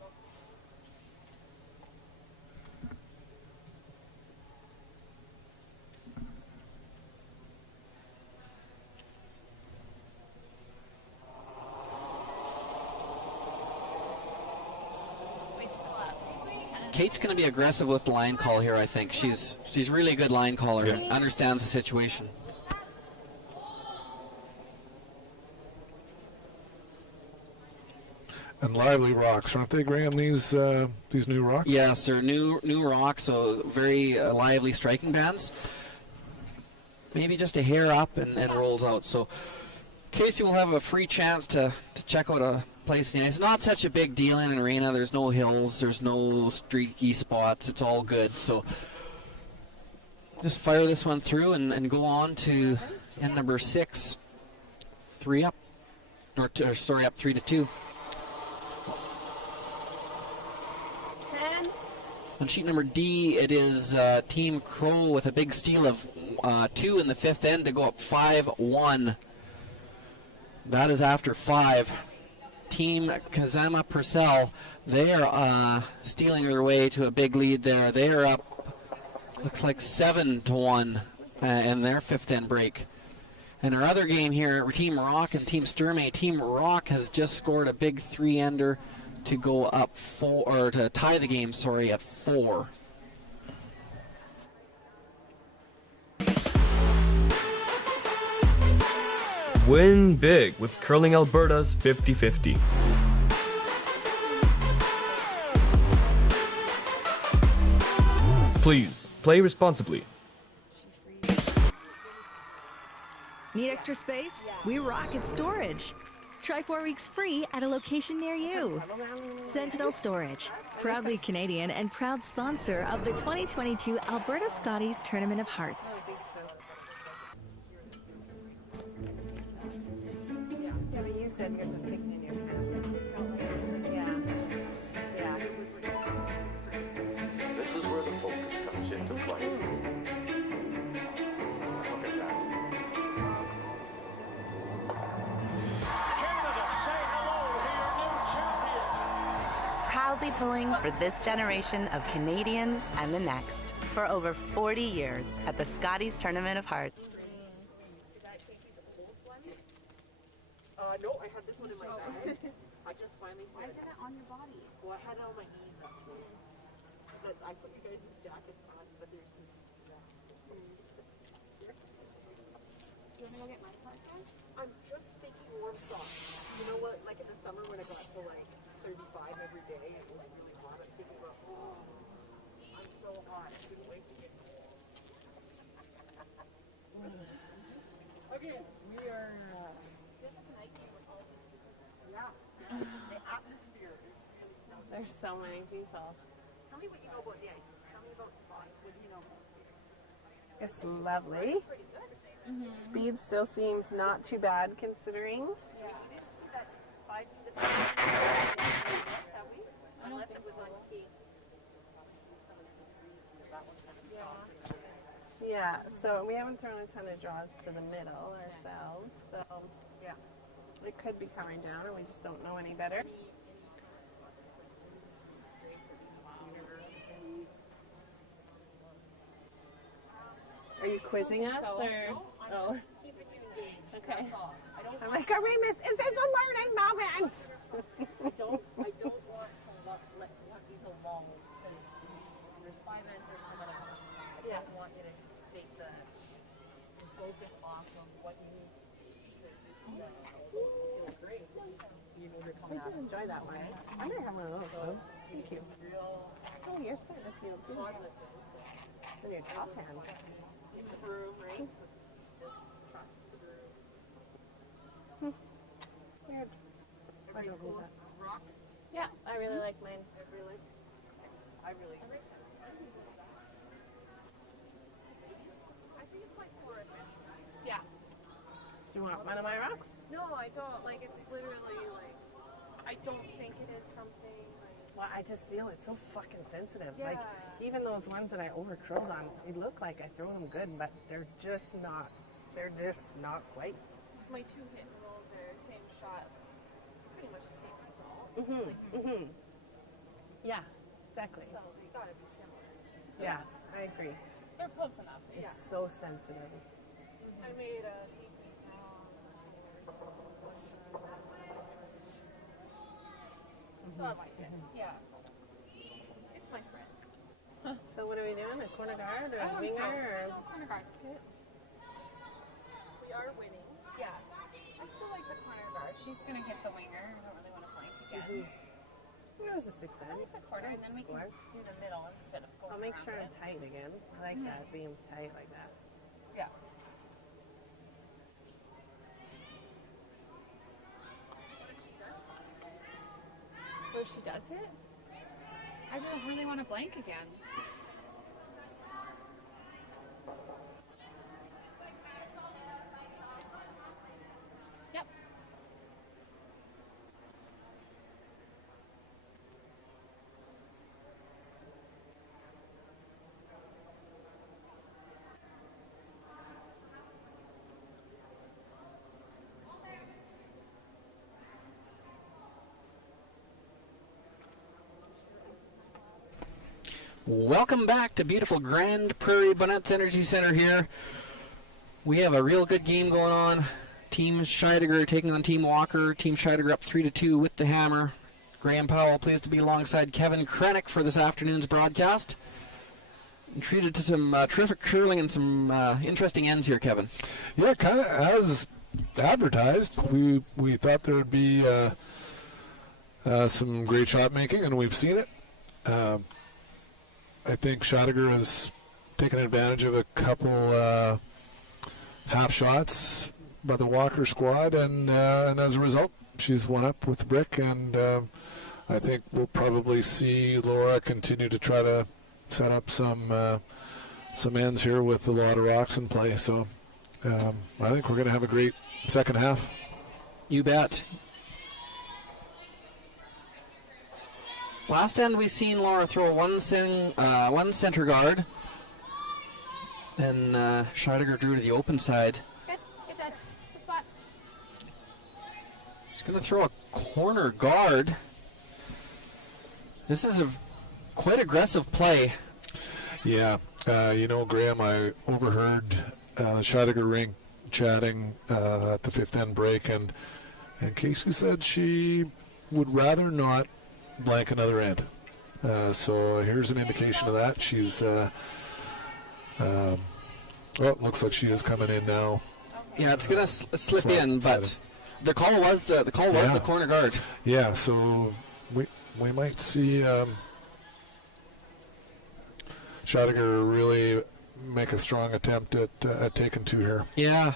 Kate's going to be aggressive with the line call here, I think. She's really a good line caller. Yeah. Understands the situation. And lively rocks, aren't they, Graham? These new rocks. Yes, they're new rocks, so very lively striking bands. Maybe just a hair up and rolls out. So Casey will have a free chance to check out a place. It's not such a big deal in an arena. There's no hills. There's no streaky spots. It's all good. So just fire this one through and go on to end number 6. 3 up. Up 3-2. 10. On sheet number D, it is Team Crow with a big steal of 2 in the 5th end to go up 5-1. That is after 5. Team Kazama Purcell, they are stealing their way to a big lead there. They are up, looks like 7-1 in their 5th end break. And our other game here, Team Rock and Team Sturmey. Team Rock has just scored a big 3-ender to go up 4, or to tie the game, sorry, at 4. Win big with Curling Alberta's 50-50. Please play responsibly. Need extra space? We rock at storage. Try 4 weeks free at a location near you. Sentinel Storage, proudly Canadian and proud sponsor of the 2022 Alberta Scotties Tournament of Hearts. said you're just picking in your hand. Yeah. Yeah. This is where the focus comes into play. Look at that. Canada, say hello to your new champion. Proudly pulling for this generation of Canadians and the next for over 40 years at the Scotties Tournament of Heart. No, I had this one in my bag. I just finally said. Why is it on your body? Well, I had it on my knees actually. But I put you guys' jackets on, but there's this. Do you want to go get my part then? I'm just thinking warm socks. You know what? Like in the summer when it got to like 35 every day, it was really hot. I'm thinking about, oh, I'm so hot. I couldn't wait to get cold. Okay, we are. The atmosphere. There's so many people. Tell me what you know about the ice. Tell me about spots. What do you know about it? It's lovely. Speed still seems not too bad considering. Yeah. We didn't see that 5 minutes have we? Unless it was on key. Yeah, so we haven't thrown a ton of draws to the middle ourselves, so yeah. It could be coming down, or we just don't know any better. Are you quizzing us, or? Oh. Okay. I'm like, Aramis, is this a learning moment? I don't want to let you go long because there's 5 answers coming up. I don't want you to take the focus off of what you need. I did enjoy that one. I didn't have one of those, though. Thank you. Oh, you're starting to feel too. And your top hand. In the broom, right? Weird. I don't know that. Rocks? Yeah, I really like mine. I really agree. I think it's my 4 adventure. Yeah. Do you want one of my rocks? No, I don't. Like, it's literally, like, I don't think it is something, like... Well, I just feel it's so fucking sensitive. Yeah. Like, even those ones that I over-curled on, they look like I throw them good, but they're just not quite. My 2 hit and rolls are same shot, pretty much the same result. Yeah, exactly. So they gotta be similar. Yeah, I agree. They're close enough. It's so sensitive. I made a decent so I liked it. Yeah. It's my friend. So what are we doing? A corner guard or a winger? Or? No, corner guard. We are winning. Yeah. I still like the corner guard. She's going to hit the winger. I don't really want to flank again. It was a 6 I like the corner, and then we can do the middle instead of going I'll make around sure it. I'm tight again. I like that, being tight like that. Yeah. What if she does hit? I don't really want to blank again. Yep. Welcome back to beautiful Grand Prairie Bonnets Energy Center here. We have a real good game going on. Team Scheidegger taking on Team Walker. Team Scheidegger up 3-2 with the hammer. Graham Powell pleased to be alongside Kevin Krennick for this afternoon's broadcast. And treated to some terrific curling and some interesting ends here, Kevin. Yeah, kind of as advertised. We thought there would be some great shot making, and we've seen it. I think Scheidegger has taken advantage of a couple half shots by the Walker squad, and as a result, she's won up with the brick, and I think we'll probably see Laura continue to try to set up some ends here with a lot of rocks in play. So I think we're going to have a great second half. You bet. Last end we've seen Laura throw one center guard. Then Scheidegger drew to the open side. It's good. Good touch. Good spot. She's going to throw a corner guard. This is a quite aggressive play. Yeah, Graham, I overheard the Scheidegger ring chatting at the fifth end break, and Casey said she would rather not blank another end. So here's an indication of that. She's, it looks like she is coming in now. Yeah, it's going to slip in, but the call was the corner guard. Yeah, so we might see Scheidegger really make a strong attempt at taking two here. Yeah.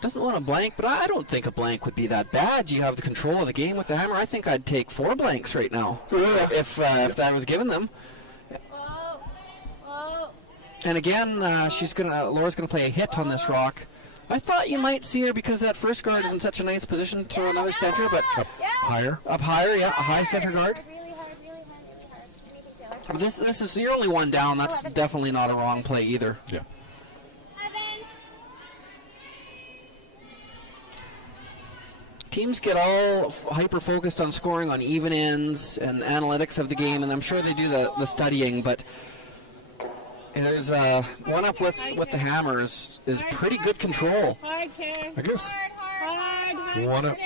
Doesn't want a blank, but I don't think a blank would be that bad. You have the control of the game with the hammer. I think I'd take 4 blanks right now if that was given them. And again, Laura's gonna play a hit on this rock. I thought you might see her because that first guard is in such a nice position to another center, but up higher. Up higher, yeah, a high center guard. But this is you're only one down. That's definitely not a wrong play either. Yeah. Teams get all hyper-focused on scoring on even ends and analytics of the game, and I'm sure they do the studying, but there's one up with the hammers is pretty good control. I guess one up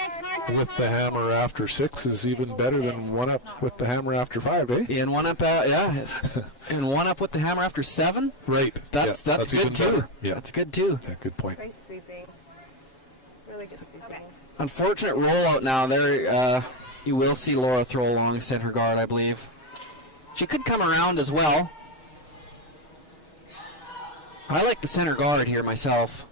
with the hammer after 6 is even better than one up with the hammer after 5, eh? And one up, and one up with the hammer after 7. Right. That's good too. Better. Yeah, that's good too. Yeah, good point. Great sweeping. Really good sweeping. Okay. Unfortunate rollout now. There, you will see Laura throw a long center guard, I believe. She could come around as well. I like the center guard here myself.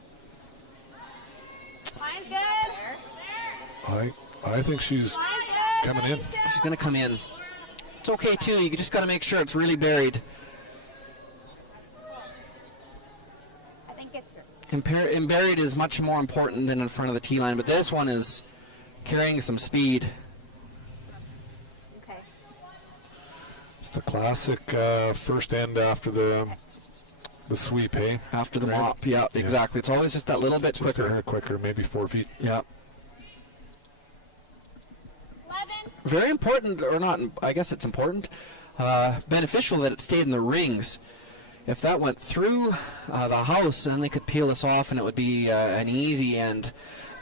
Line's good. I think she's coming in. She's going to come in. It's okay too. You just got to make sure it's really buried. I think it's And buried is much more important than in front of the tee line, but this one is carrying some speed. okay. It's the classic first end after the sweep, hey? After the mop, yeah, exactly. It's always just that little bit just quicker. a hair quicker, maybe 4 feet. Yeah. 11. Very important, or not, I guess it's important, beneficial that it stayed in the rings. If that went through the house, then they could peel this off and it would be an easy end.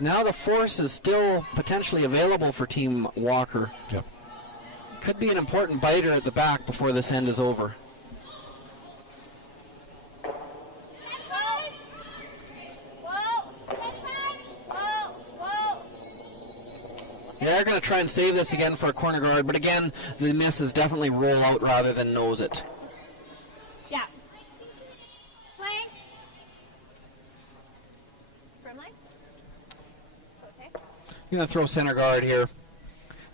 Now the force is still potentially available for Team Walker. Yep. Could be an important biter at the back before this end is over. They're going to try and save this again for a corner guard, but again, the miss is definitely roll out rather than nose it. Yeah. Flank. From line. You're going to throw center guard here.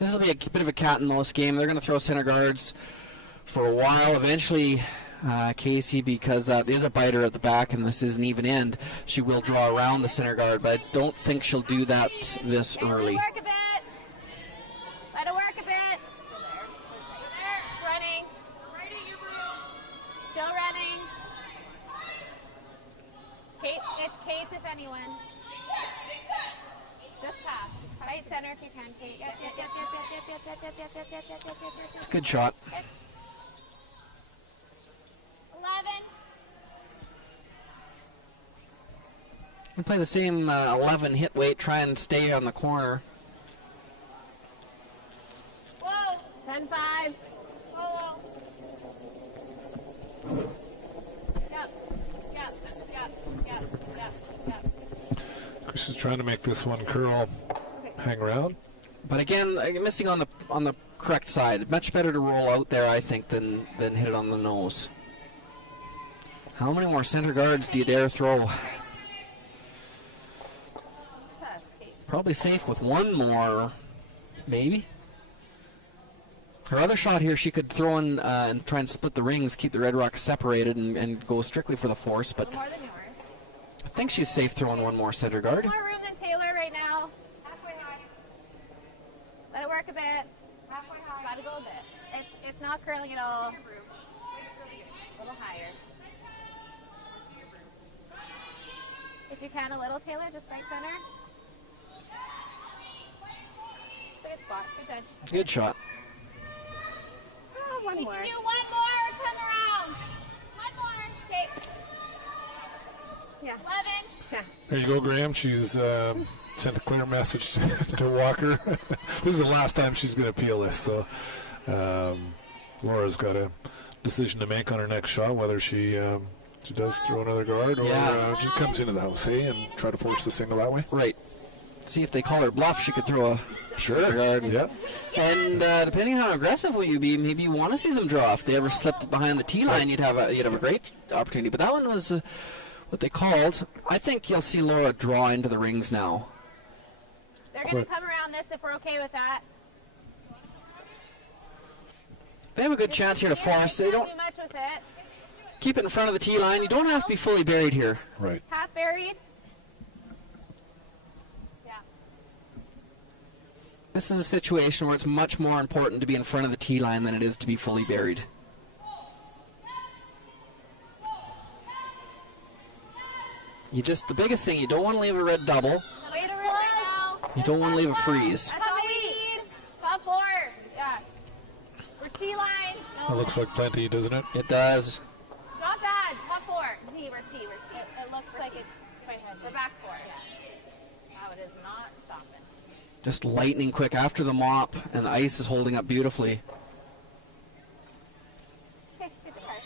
This will be a bit of a cat and mouse game. They're going to throw center guards for a while. Eventually, Casey, because that is a biter at the back and this is an even end, she will draw around the center guard, but I don't think she'll do that this early. Work a bit. Let it work a bit. It's running. Still running. It's Kate's if anyone. Just pass. Right center if you can, Kate. Yep. It's a good shot. 11. We play the same 11 hit weight, try and stay on the corner. Whoa. 10-5. Whoa. Yep. Chris is trying to make this one curl, hang around. But again, missing on the correct side. Much better to roll out there, I think, than hit it on the nose. How many more center guards do you dare throw? Probably safe with one more, maybe. Her other shot here, she could throw in and try and split the rings, keep the Red Rocks separated, and go strictly for the force. But More than yours. I think she's safe throwing one more center guard. More room than Taylor right now. Halfway high. Let it work a bit. Halfway high. Gotta go little bit. It's not curling at all. A little higher. If you can, a little, Taylor, just right center. It's a good spot. Good touch. Good shot. Oh, one more. Do one more. Come around. One more. Okay. Yeah. 11. Yeah. There you go, Graham. She's sent a clear message to Walker. This is the last time she's going to appeal this, so Laura's got a decision to make on her next shot, whether she does throw another guard or she comes into the house, hey, and try to force the single that way. Right. See if they call her bluff, she could throw a guard. Yeah. And depending on how aggressive will you be, maybe you want to see them draw. If they ever slipped behind the tee line, you'd have a great opportunity. But that one was what they called. I think you'll see Laura draw into the rings now. They're going to come around this if we're okay with that. They have a good chance here to force. They don't do much with it. keep it in front of the tee line. You don't have to be fully buried here. Right. Half buried. Yeah. This is a situation where it's much more important to be in front of the tee line than it is to be fully buried. The biggest thing, you don't want to leave a red double. Way to relax. You don't want to leave a freeze. That's all we need. Top 4. Yeah. We're tee line. That looks like plenty, doesn't it? It does. Not bad. Top 4. Tee. We're tee. It looks like it's quite heavy. We're back 4. Wow, it is not stopping. Just lightning quick after the mop, and the ice is holding up beautifully. Okay, get the card.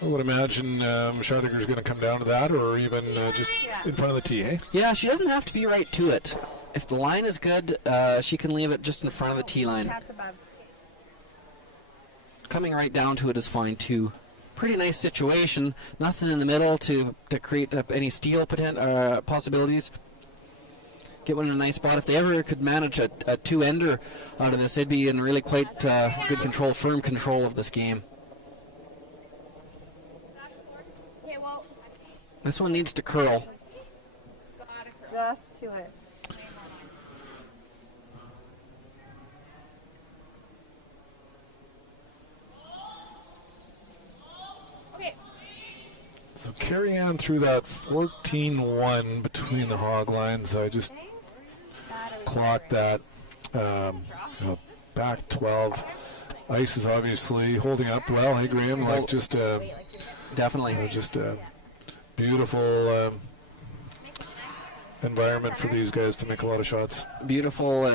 I would imagine Scheidegger's going to come down to that, or even just in front of the tee, hey? Yeah, she doesn't have to be right to it. If the line is good, she can leave it just in front of the tee line. That's above. Coming right down to it is fine too. Pretty nice situation. Nothing in the middle to create any steal possibilities. Get one in a nice spot. If they ever could manage a two-ender out of this, they'd be in really quite good control, firm control of this game. Okay, well, This one needs to curl. Just to it. okay. So carry on through that 14-1 between the hog lines. I just clocked that back 12. Ice is obviously holding up well. Hey, Graham, like just Definitely. just a beautiful environment for these guys to make a lot of shots. Beautiful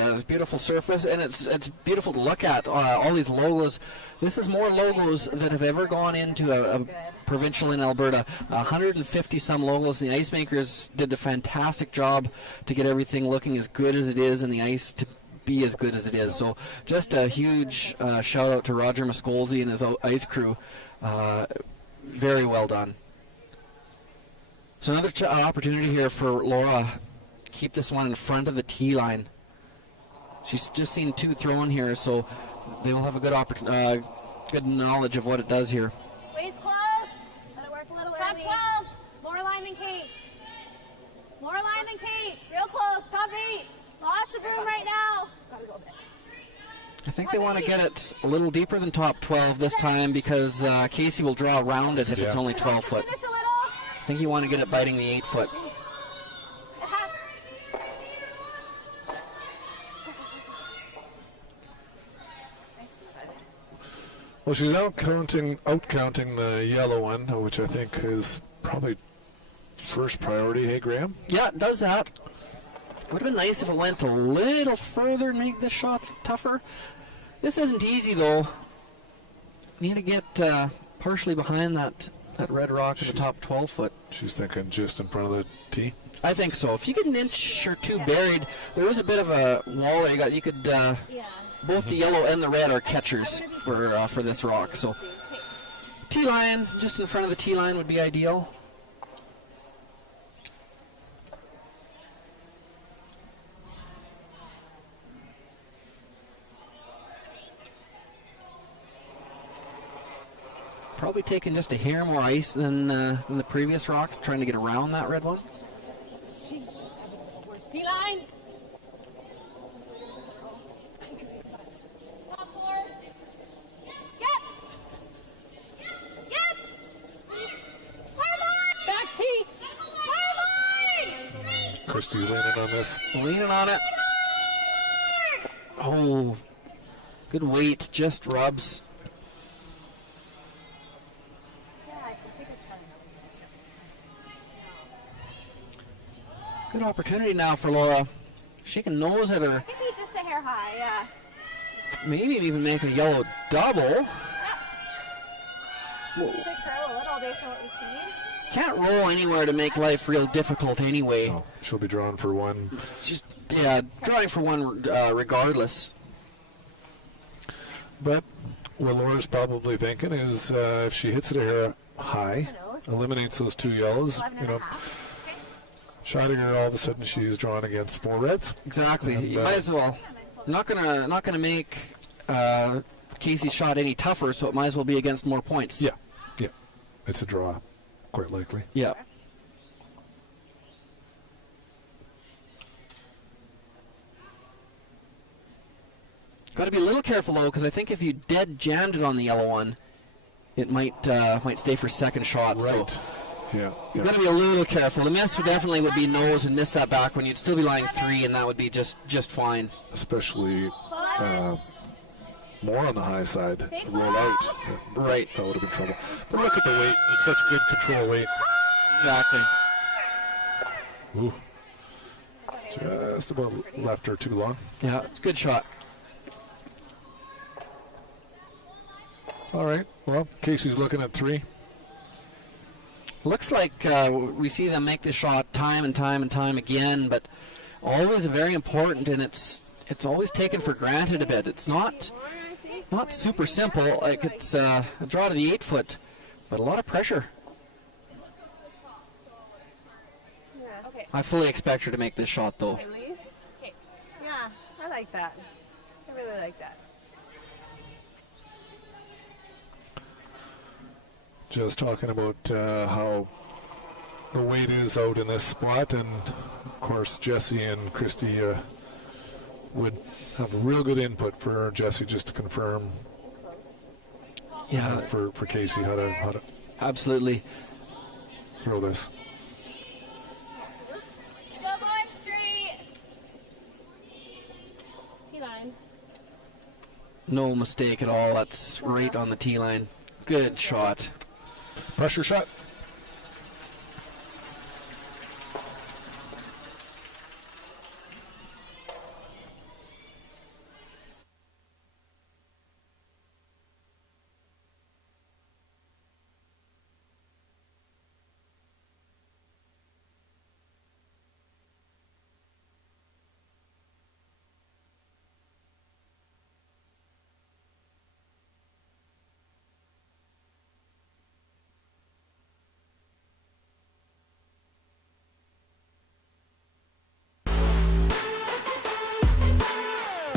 surface, and it's beautiful to look at. All these logos. This is more logos that have ever gone into a provincial in Alberta. 150 some logos. The ice makers did a fantastic job to get everything looking as good as it is, and the ice to be as good as it is. So just a huge shout out to Roger Muscolzi and his ice crew. Very well done. So another opportunity here for Laura. Keep this one in front of the tee line. She's just seen 2 thrown here, so they will have a good knowledge of what it does here. Waist close. Let it work a little top early. 12. More line than Kate's. More line than Kate's. Real close. Top 8. Lots of room right now. Gotta go back. I think they want to get it a little deeper than top 12 this time because Casey will draw around it if it's only 12 foot. Finish a little. I think you want to get it biting the 8 foot. Well, she's out counting the yellow one, which I think is probably first priority. Hey, Graham? Yeah, it does that. Would have been nice if it went a little further and make this shot tougher. This isn't easy, though. Need to get partially behind that red rock at the top 12 foot. She's thinking just in front of the tee. I think so. If you get an inch or 2 buried, there is a bit of a wall there. You could both the yellow and the red are catchers for this rock. So tee line, just in front of the tee line would be ideal. Probably taking just a hair more ice than the previous rocks, trying to get around that red one. T-line. Christie's leaning on this. Leaning on it. Oh, good weight, just rubs. Good opportunity now for Laura. She can nose at her. Maybe just a hair high, yeah. Maybe even make a yellow double. Should curl a little based on what we see. Can't roll anywhere to make life real difficult anyway. Oh, she'll be drawn for one. Just, yeah, drawing for one regardless. But what Laura's probably thinking is if she hits it a hair high, eliminates those 2 yellows, you know, Scheidegger, all of a sudden she's drawn against 4 reds. Exactly. And, you might as well. Not gonna make Casey's shot any tougher, so it might as well be against more points. Yeah. It's a draw, quite likely. Yeah. Got to be a little careful though, because I think if you dead jammed it on the yellow one, it might stay for second shot. Right. So Yeah. you've got to be a little careful. The miss would definitely would be nose and miss that back one. You'd still be lying 3, and that would be just fine. Especially more on the high side. Roll out. Yeah, Right. That would have been trouble. But look at the weight. It's such good control weight. Exactly. Ooh. Just about left her too long. Yeah, it's a good shot. All right. Well, Casey's looking at 3. Looks like we see them make this shot time and time and time again, but always very important, and it's always taken for granted a bit. It's not super simple. Like it's a draw to the 8-foot, but a lot of pressure. Okay. I fully expect her to make this shot, though. Yeah, I like that. I really like that. Just talking about how the weight is out in this spot, and of course Jesse and Christy would have a real good input for Jesse just to confirm. Yeah, for Casey how to absolutely throw this. Go going straight. T-line. no mistake at all. That's right on the tee line. Good shot. Pressure shot.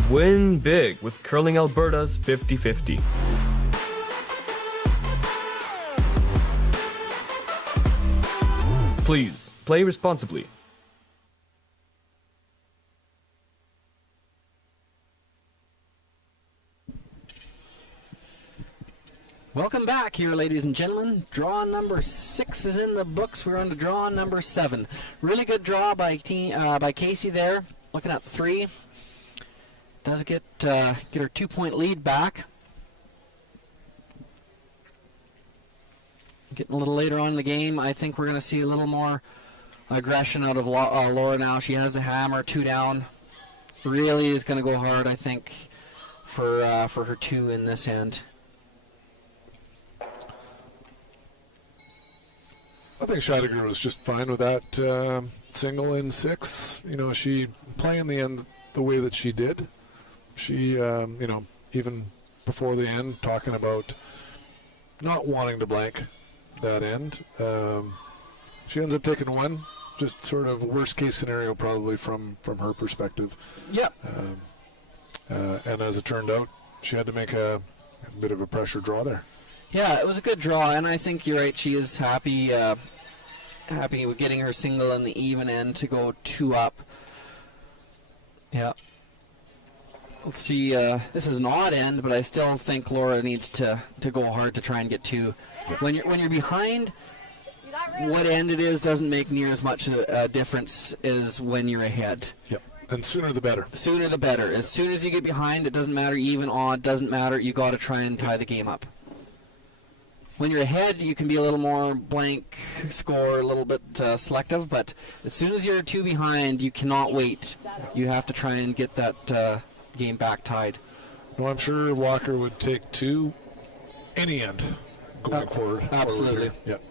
Win big with Curling Alberta's 50-50. Please, play responsibly. Welcome back here, ladies and gentlemen. Draw number 6 is in the books. We're on to draw number 7. Really good draw by Casey there. Looking at 3. Does get her 2-point lead back. Getting a little later on in the game, I think we're going to see a little more aggression out of Laura now. She has a hammer, 2 down. Really is going to go hard, I think, for her 2 in this end. I think Scheidegger was just fine with that single in 6. You know, she playing the end the way that she did. She, you know, even before the end, talking about not wanting to blank that end. She ends up taking 1, just sort of worst case scenario probably from her perspective. Yep. And as it turned out, she had to make a bit of a pressure draw there. Yeah, it was a good draw, and I think you're right. She is happy with getting her single in the even end to go 2 up. Yeah. She this is an odd end, but I still think Laura needs to go hard to try and get 2. When you're behind, what end it is doesn't make near as much a difference as when you're ahead. Yep. And sooner the better. Sooner the better. As soon as you get behind, it doesn't matter, even, odd, doesn't matter. You got to try and tie the game up. When you're ahead, you can be a little more blank score, a little bit selective, but as soon as you're 2 behind, you cannot wait. You have to try and get that game back tied. No, I'm sure Walker would take 2 any end going forward. Absolutely. Yep.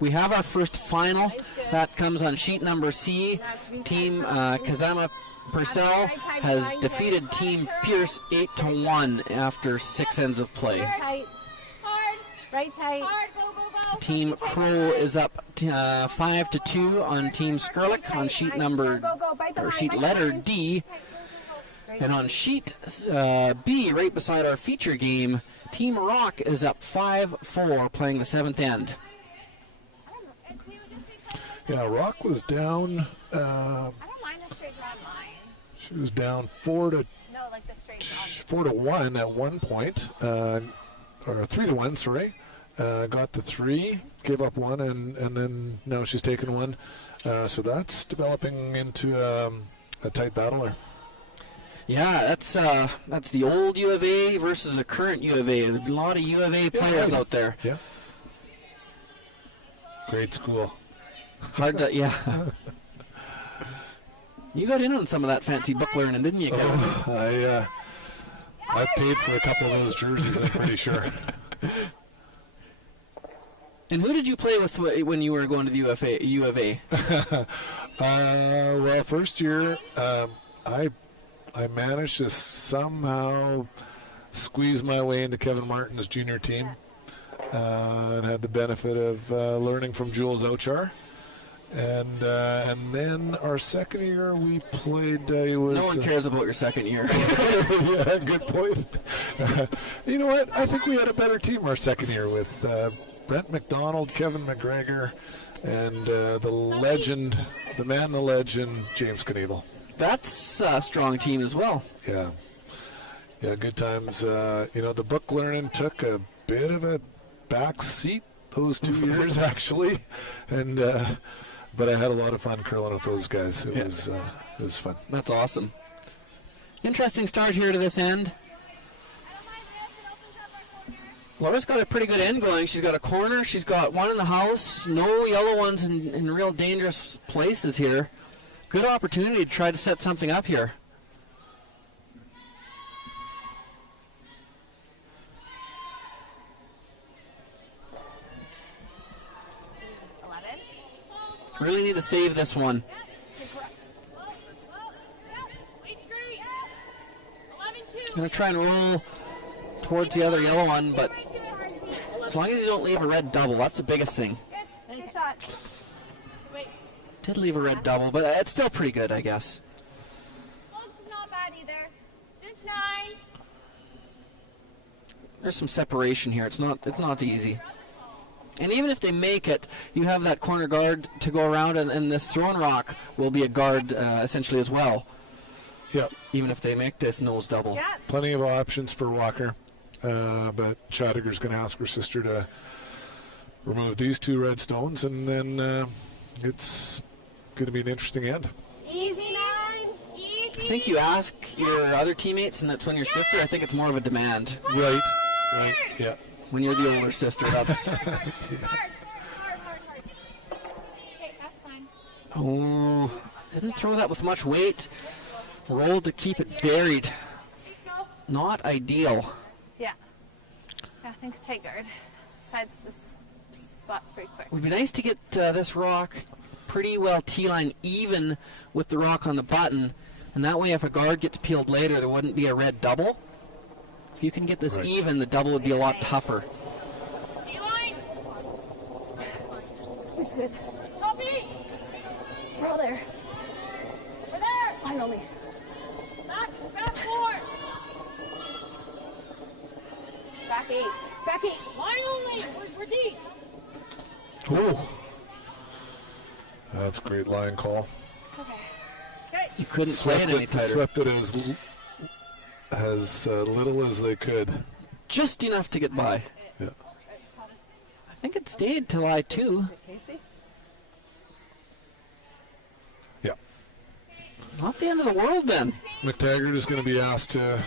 We have our first final. That comes on sheet number C. Team Kazama Purcell has defeated Team Pierce 8-1 after 6 ends of play. Tight. Hard. Right tight. Hard. Go, go, go. Team Crow is up 5-2 on Team Skurlick on sheet number, or sheet letter D. And on sheet B, right beside our feature game, Team Rock is up 5-4, playing the 7th end. Yeah, Rock was down. I don't mind the straight run line. She was down 4 to No, like the straight 4-1 at one point, or 3-1. Sorry, got the 3, gave up 1, and then now she's taken 1. So that's developing into a tight battle there. Yeah, that's the old U of A versus a current U of A. There's a lot of U of A players out there. Yeah. Great school. Hard to, yeah. You got in on some of that fancy book learning, didn't you, Kevin? I paid for a couple of those jerseys, I'm pretty sure. And who did you play with when you were going to the U of A? Well, first year, I managed to somehow squeeze my way into Kevin Martin's junior team, and had the benefit of learning from Jules Ochar. And then our second year we played. It was, no one cares about your second year. Yeah, good point. You know what? I think we had a better team our second year with Brent McDonald, Kevin McGregor, and the legend, the man, the legend, James Knievel. That's a strong team as well. Yeah, good times. The book learning took a bit of a back seat those 2 years actually, and but I had a lot of fun curling with those guys. It was fun. That's awesome. Interesting start here to this end. Laura's got a pretty good end going. She's got a corner. She's got 1 in the house. No yellow ones in real dangerous places here. Good opportunity to try to set something up here. Really need to save this one. Going to try and roll towards the other yellow one, but as long as you don't leave a red double, that's the biggest thing. Nice shot. Did leave a red double, but it's still pretty good, I guess. Close is not bad either. Just 9. There's some separation here. It's not easy. And even if they make it, you have that corner guard to go around, and this thrown rock will be a guard essentially as well. Yep. Even if they make this nose double. Yeah. Plenty of options for Walker, but Schottiger's going to ask her sister to remove these 2 red stones, and then it's going to be an interesting end. Easy 9. Easy. I think you ask your other teammates, and that's when your sister, I think it's more of a demand. Right, yeah. When you're the older sister, that's... Hard. Okay, that's fine. Oh, didn't throw that with much weight. Rolled to keep it buried. Not ideal. Yeah. I think a tight guard. Besides, this spot's pretty quick. It would be nice to get this rock pretty well T-line even with the rock on the button, and that way if a guard gets peeled later, there wouldn't be a red double. If you can get this even, the double would be a lot tougher. T-line! It's good. Copy! We're all there. We're there! Finally. Back 4! Back 8. Back 8. Line only! We're deep! Ooh. That's a great line call. Okay. You couldn't play it any tighter. Swept it as little as they could. Just enough to get by. Yeah. I I think it stayed till I-2. Casey? Yeah. Not the end of the world, then. McTaggart is going to be asked to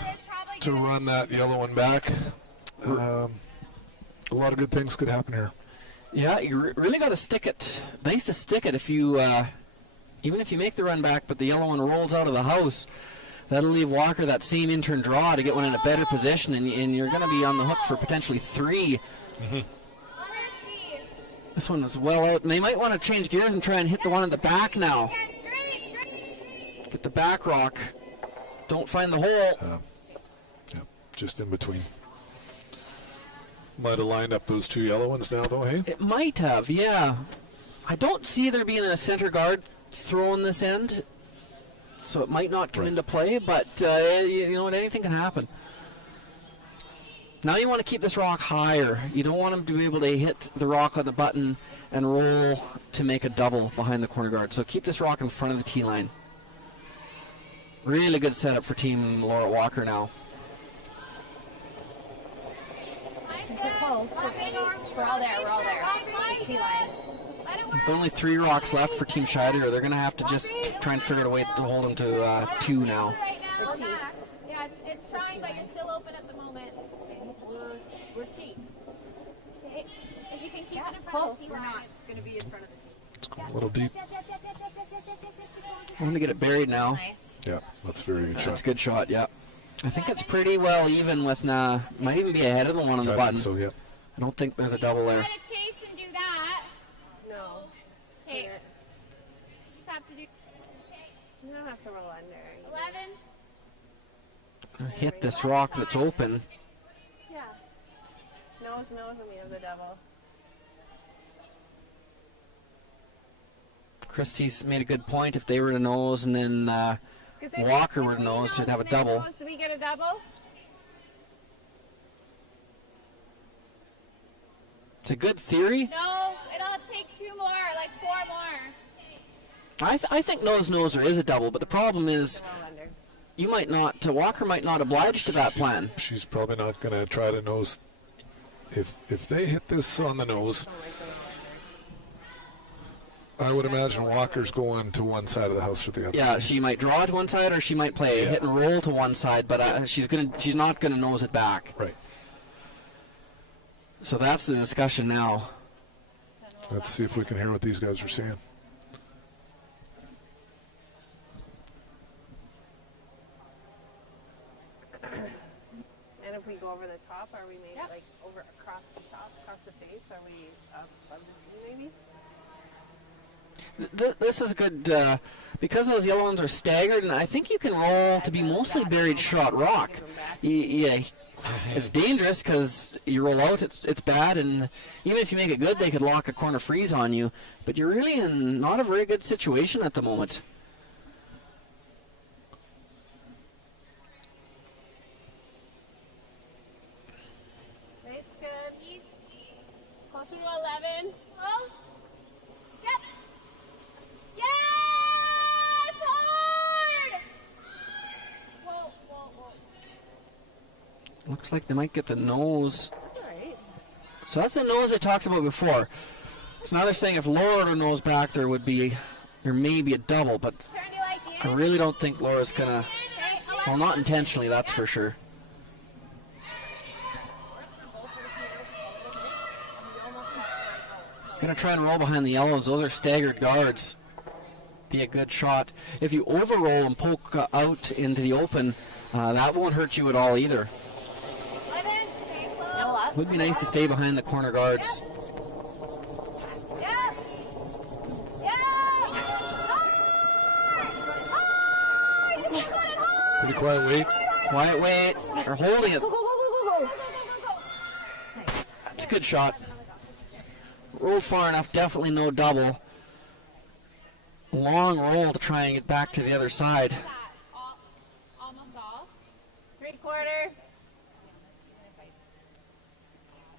run that yellow one back. A lot of good things could happen here. Yeah, you really got to stick it. Nice to stick it if you, even if you make the run back, but the yellow one rolls out of the house. That'll leave Walker that same in-turn draw to get one in a better position, and you're going to be on the hook for potentially 3. Mm-hmm. This one was well out, and they might want to change gears and try and hit the one in the back now. Get the back rock. Don't find the hole. Yeah, just in between. Might have lined up those 2 yellow ones now, though, hey? It might have, yeah. I don't see there being a center guard throwing this end, so it might not come into play, but you know what, anything can happen. Now you want to keep this rock higher. You don't want him to be able to hit the rock on the button and roll to make a double behind the corner guard. So keep this rock in front of the tee line. Really good setup for Team Laura Walker now. We're close. We're all there. We're all there. The tee line. With only 3 rocks left for Team Scheider, they're going to have to just try and figure out a way to hold them to 2 now. Yeah, it's trying, but you're still open at the moment. We're team. Okay. If you can keep it in front close. of the tee We're line. not going to be in front of the team. Let's go a little deep. I'm going to get it buried now. Yeah, that's very good shot. That's a good shot, yeah. I think it's pretty well even with, might even be ahead of the one on the button. So, yeah. I don't think there's a double there. Try to chase and do that. No. Okay. Just have to do You don't have to roll under. 11. Hit this rock that's open. Yeah. Nose, and we have the double. Christie's made a good point. If they were to nose and then Walker were to nose, they'd have a double. Do we get a double? It's a good theory. No, it'll take 2 more, like 4 more. I think nose-noser is a double, but the problem is you might not, Walker might not oblige to that plan. She's probably not going to try to nose. If they hit this on the nose, I would imagine Walker's going to one side of the house or the other. Yeah, she might draw to one side, or she might play hit and roll to one side, but she's not gonna nose it back. Right. So that's the discussion now. Let's see if we can hear what these guys are saying. And if we go over the top, are we maybe like over across the top, across the face? Are we above the knee maybe? This is good because those yellow ones are staggered, and I think you can roll to be mostly buried shot rock. Yeah, it's dangerous because you roll out, it's bad, and even if you make it good, they could lock a corner freeze on you. But you're really in not a very good situation at the moment. It's good. Closer to 11. Close. Yep. Yes! Hard! Whoa, whoa, whoa. Looks like they might get the nose. Right. So that's the nose I talked about before. So now they're saying if Laura were to nose back, there may be a double, but Turn you like you. I really don't think Laura's gonna. Okay, Well, not intentionally, that's for sure. Gonna try and roll behind the yellows. Those are staggered guards. Be a good shot. If you overroll and poke out into the open, that won't hurt you at all either. 11. Okay, close. Would be nice to stay behind the corner guards. Yep. Yep. Hard! Pretty quiet wait. Quiet wait. They're holding it. That's a good shot. Rolled far enough, definitely no double. Long roll to try and get back to the other side. Almost all. 3/4.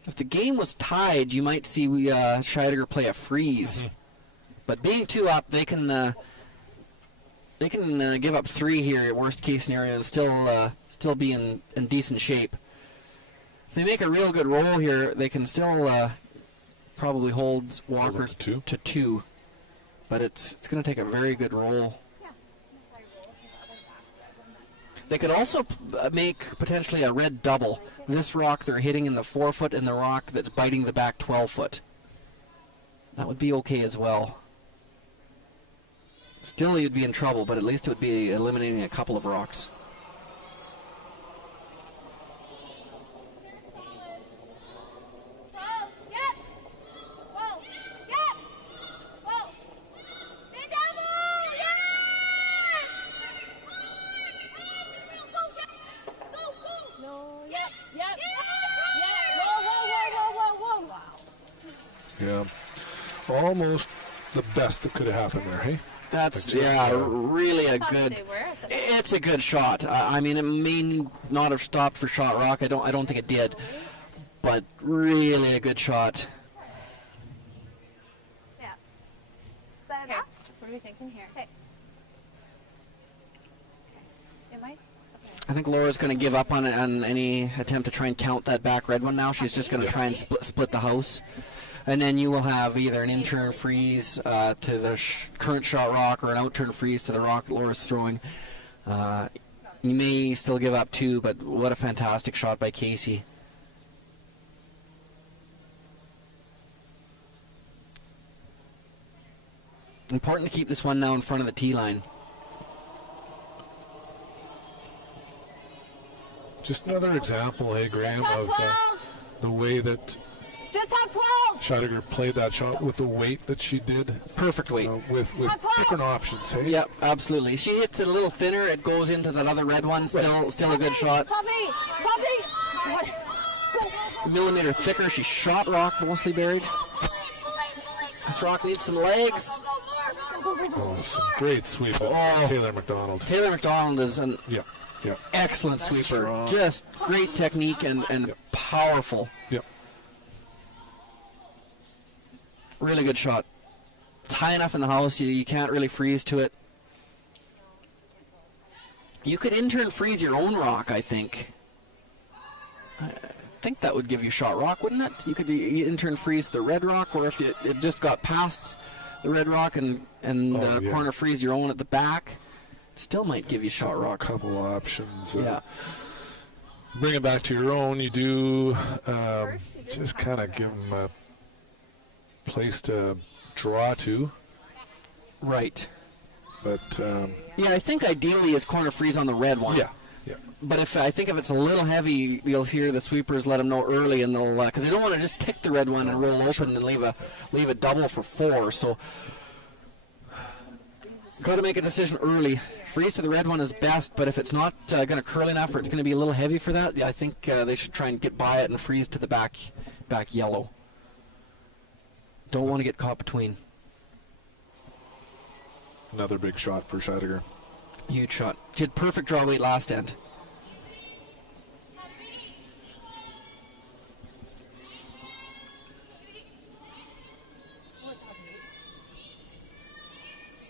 If the game was tied, you might see Scheidegger play a freeze. But being 2 up, they can give up 3 here at worst case scenario and still be in decent shape. If they make a real good roll here, they can still probably hold Walker to 2. to 2. But it's going to take a very good roll. They could also make potentially a red double. This rock they're hitting in the 4-foot and the rock that's biting the back 12-foot. That would be okay as well. Still, you'd be in trouble, but at least it would be eliminating a couple of rocks. Yeah. Almost the best that could have happened there, hey? That's, really a good... It's a good shot. I mean, it may not have stopped for shot rock. I don't think it did. But really a good shot. Yeah. Is that enough? What are we thinking here? Okay. It might... Okay. I think Laura's going to give up on any attempt to try and count that back red one now. She's just going to try and split the house. And then you will have either an in-turn freeze to the current shot rock or an out-turn freeze to the rock that Laura's throwing. You may still give up 2, but what a fantastic shot by Casey. Important to keep this one now in front of the tee line. Just another example, hey, Graham, of the way that Just have 12. Scheidegger played that shot with the weight that she did. Perfect weight. With different options, hey? Yep, absolutely. She hits it a little thinner. It goes into that other red one. Still a good shot. Tommy! Millimeter thicker. She shot rock mostly buried. This rock needs some legs. Oh, some great sweep by Taylor McDonald. Taylor McDonald is an excellent sweeper. Strong. Just great technique and powerful. Yep. Really good shot. It's high enough in the house, you can't really freeze to it. You could in-turn freeze your own rock, I think. I think that would give you shot rock, wouldn't it? You could in-turn freeze the red rock, or if it just got past the red rock and corner freeze your own at the back, still might give you shot rock. A couple options. Yeah. Bring it back to your own. You do just kind of give them a place to draw to. Right. But yeah, I think ideally is corner freeze on the red one. Yeah. But I think if it's a little heavy, you'll hear the sweepers let them know early, and they'll because they don't want to just tick the red one and roll open and leave a double for 4. So got to make a decision early. Freeze to the red one is best, but if it's not going to curl enough or it's going to be a little heavy for that, I think they should try and get by it and freeze to the back yellow. Don't want to get caught between. Another big shot for Scheidegger. Huge shot. She had perfect draw weight last end.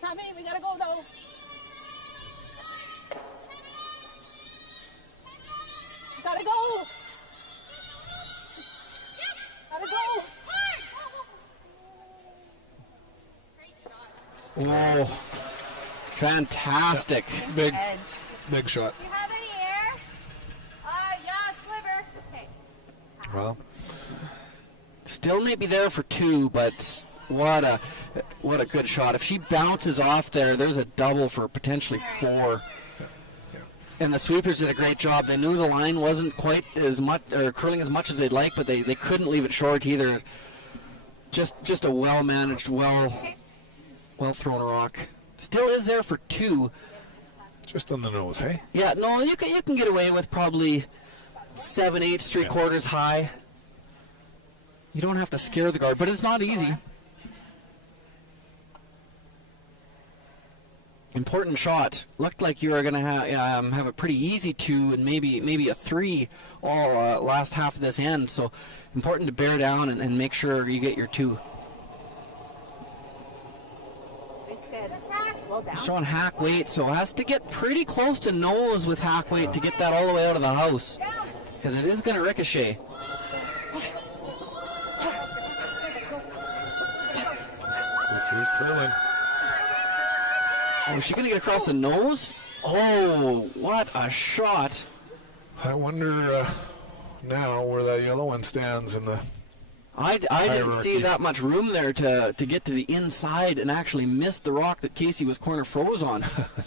Tommy, we gotta go though. Gotta go. Gotta go. Oh, fantastic. Big shot. Do you have any air? Yeah, sliver. Okay. Well, still may be there for 2, but what a good shot. If she bounces off there's a double for potentially 4. And the sweepers did a great job. They knew the line wasn't quite as much or curling as much as they'd like, but they couldn't leave it short either. Just a well managed, well thrown rock. Still is there for 2. just on the nose, hey? Yeah, no, you can get away with probably 7/8 3/4 high. You don't have to scare the guard, but it's not easy. Important shot. Looked like you were going to have a pretty easy 2 and maybe a 3 all last half of this end. So important to bear down and make sure you get your 2. It's good. Well down. It's on hack weight, so it has to get pretty close to nose with hack weight to get that all the way out of the house, because it is going to ricochet. Here's curling. Oh, is she going to get across the nose? Oh, what a shot. I wonder now where that yellow one stands in the I didn't see hierarchy. that much room there to get to the inside and actually miss the rock that Casey was corner froze on.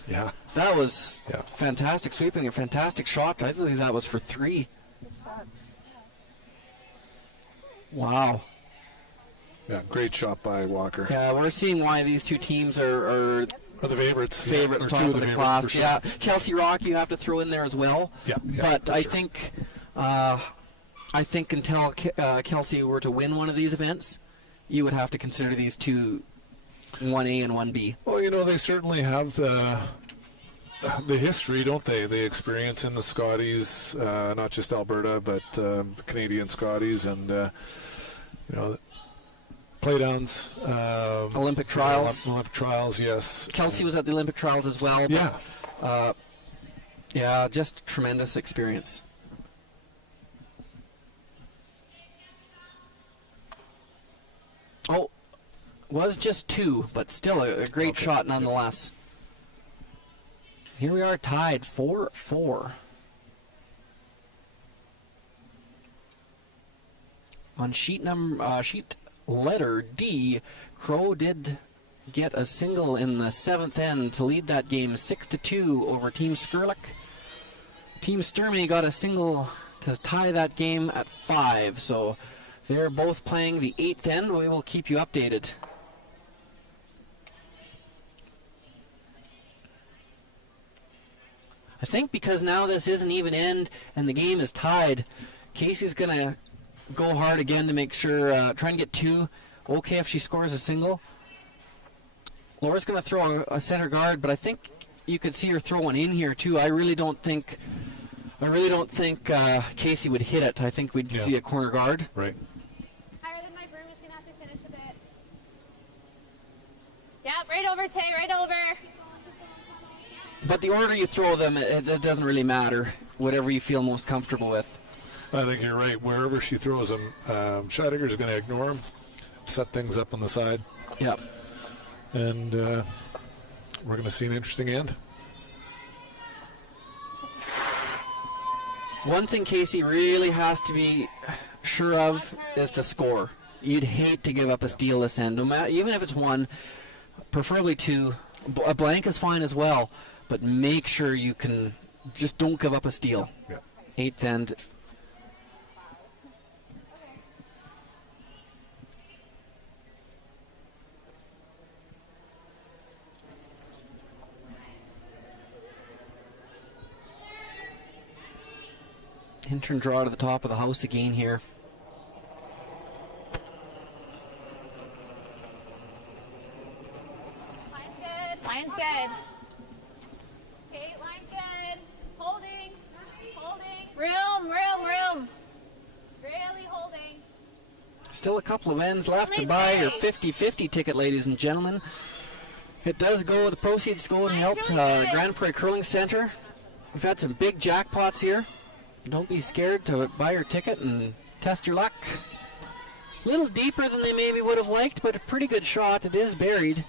Yeah. That was Yeah. fantastic sweeping, a fantastic shot. I believe that was for 3. Wow. Yeah, great shot by Walker. Yeah, we're seeing why these two teams are Are the favorites. favorites, Or top two of the favorites class. for sure. Yeah, Kelsey Rock you have to throw in there as well. Yeah, but for I sure. think until Kelsey were to win one of these events, you would have to consider these two 1A and 1B. Well, you know, they certainly have the history, don't they? The experience in the Scotties, not just Alberta, but the Canadian Scotties, and you know, playdowns, Olympic trials. Olympic trials, yes. Kelsey was at the Olympic trials as well. Yeah. Yeah, just tremendous experience. Oh, was just 2, but still a great shot nonetheless. Here we are tied 4-4. On sheet letter D, Crow did get a single in the 7th end to lead that game 6-2 over Team Skurlik. Team Sturmey got a single to tie that game at 5, so they're both playing the 8th end. We will keep you updated. I think because now this is an even end and the game is tied, Casey's going to go hard again to make sure, try and get 2. Okay if she scores a single. Laura's going to throw a center guard, but I think you could see her throw one in here too. I really don't think Casey would hit it. I think we'd see a corner guard. Right. Higher than my broom is going to have to finish a bit. Yep, right over, Tay, right over. But the order you throw them, it doesn't really matter. Whatever you feel most comfortable with. I think you're right. Wherever she throws them, Scheidegger's going to ignore them, set things up on the side. Yep. And we're going to see an interesting end. One thing Casey really has to be sure of is to score. You'd hate to give up a steal this end, no matter, even if it's 1, preferably 2. A blank is fine as well, but make sure you can just don't give up a steal. Yeah. 8th end. Intern draw to the top of the house again here. Line's good. Line's good. Okay, line's good. Holding. Holding. Room, room, room. Really holding. Still a couple of ends left to buy your 50-50 ticket, ladies and gentlemen. It does go, the proceeds go and help Grand Prairie Curling Center. We've had some big jackpots here. Don't be scared to buy your ticket and test your luck. A little deeper than they maybe would have liked, but a pretty good shot. It is buried.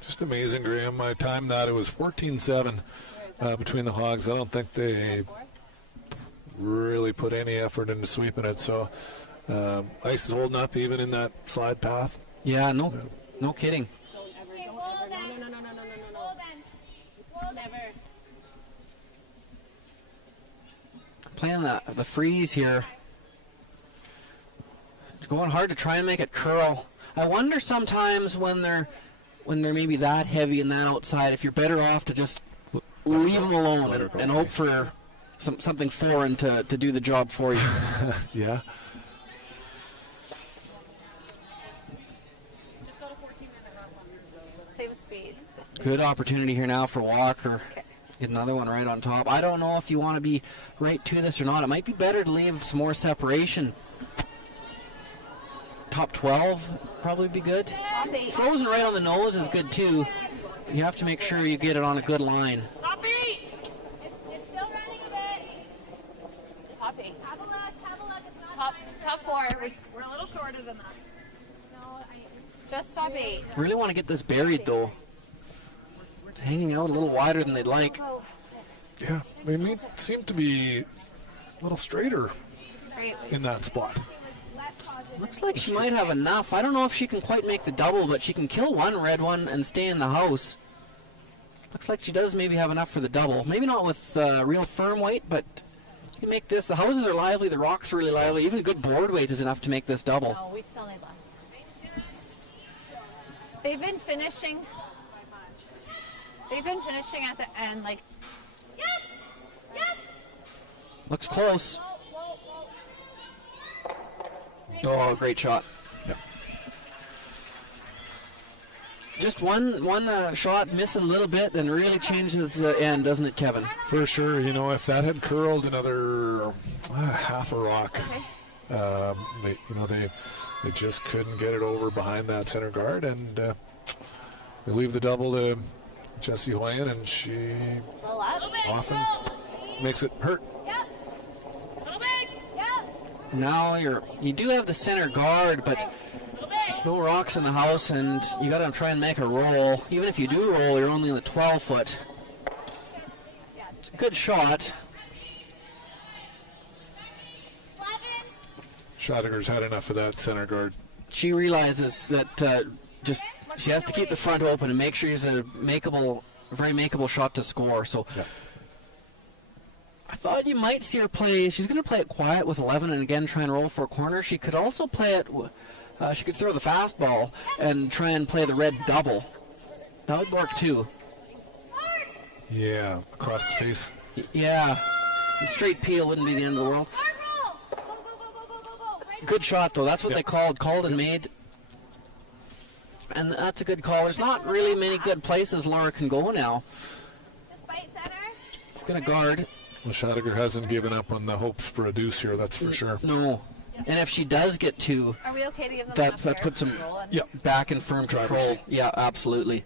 Just amazing, Graham. I timed that. It was 14-7 between the Hogs. I don't think they really put any effort into sweeping it. So ice is holding up even in that slide path. Yeah, no kidding. Okay, hold then. No. Hold then. Hold never. Playing the freeze here. Going hard to try and make it curl. I wonder sometimes when they're maybe that heavy and that outside, if you're better off to just leave them alone and hope for something foreign to do the job for you. Yeah. Same speed. Good opportunity here now for Walker. Get another one right on top. I don't know if you want to be right to this or not. It might be better to leave some more separation. Top 12 probably be good. Frozen right on the nose is good too. You have to make sure you get it on a good line. Top 8. It's still running a bit. Top 8. Have a look. It's not top 4. We're a little shorter than that. No, Just top 8. Really want to get this buried though. Hanging out a little wider than they'd like. Yeah, they seem to be a little straighter in that spot. Looks like she might have enough. I don't know if she can quite make the double, but she can kill one red one and stay in the house. Looks like she does maybe have enough for the double. Maybe not with real firm weight, but you can make this. The houses are lively, the rocks are really lively. Even good board weight is enough to make this double. No, we still need less. They've been finishing at the end, like. Looks close. Oh, great shot. Yep. Just one shot, miss a little bit, and really changes the end, doesn't it, Kevin? For sure. You know, if that had curled another half a rock, they just couldn't get it over behind that center guard, and they leave the double to Jessie Hoyen, and she often makes it hurt. Now you do have the center guard, but no rocks in the house, and you got to try and make a roll. Even if you do roll, you're only in the 12-foot. It's a good shot. Schottiger's had enough of that center guard. She realizes that she has to keep the front open and make sure he's a very makeable shot to score. So. Yeah. I thought you might see her play. She's going to play it quiet with 11 and again try and roll for a corner. She could also play it. She could throw the fastball and try and play the red double. That would work too. Yeah, across the face. Yeah, a straight peel wouldn't be the end of the world. Good shot though. That's what they called and made. And that's a good call. There's not really many good places Laura can go now. Gonna guard. Well, Schottiger hasn't given up on the hopes for a deuce here, that's for sure. No. And if she does get two, Are we okay to give them that puts them back in firm control. Yeah, absolutely.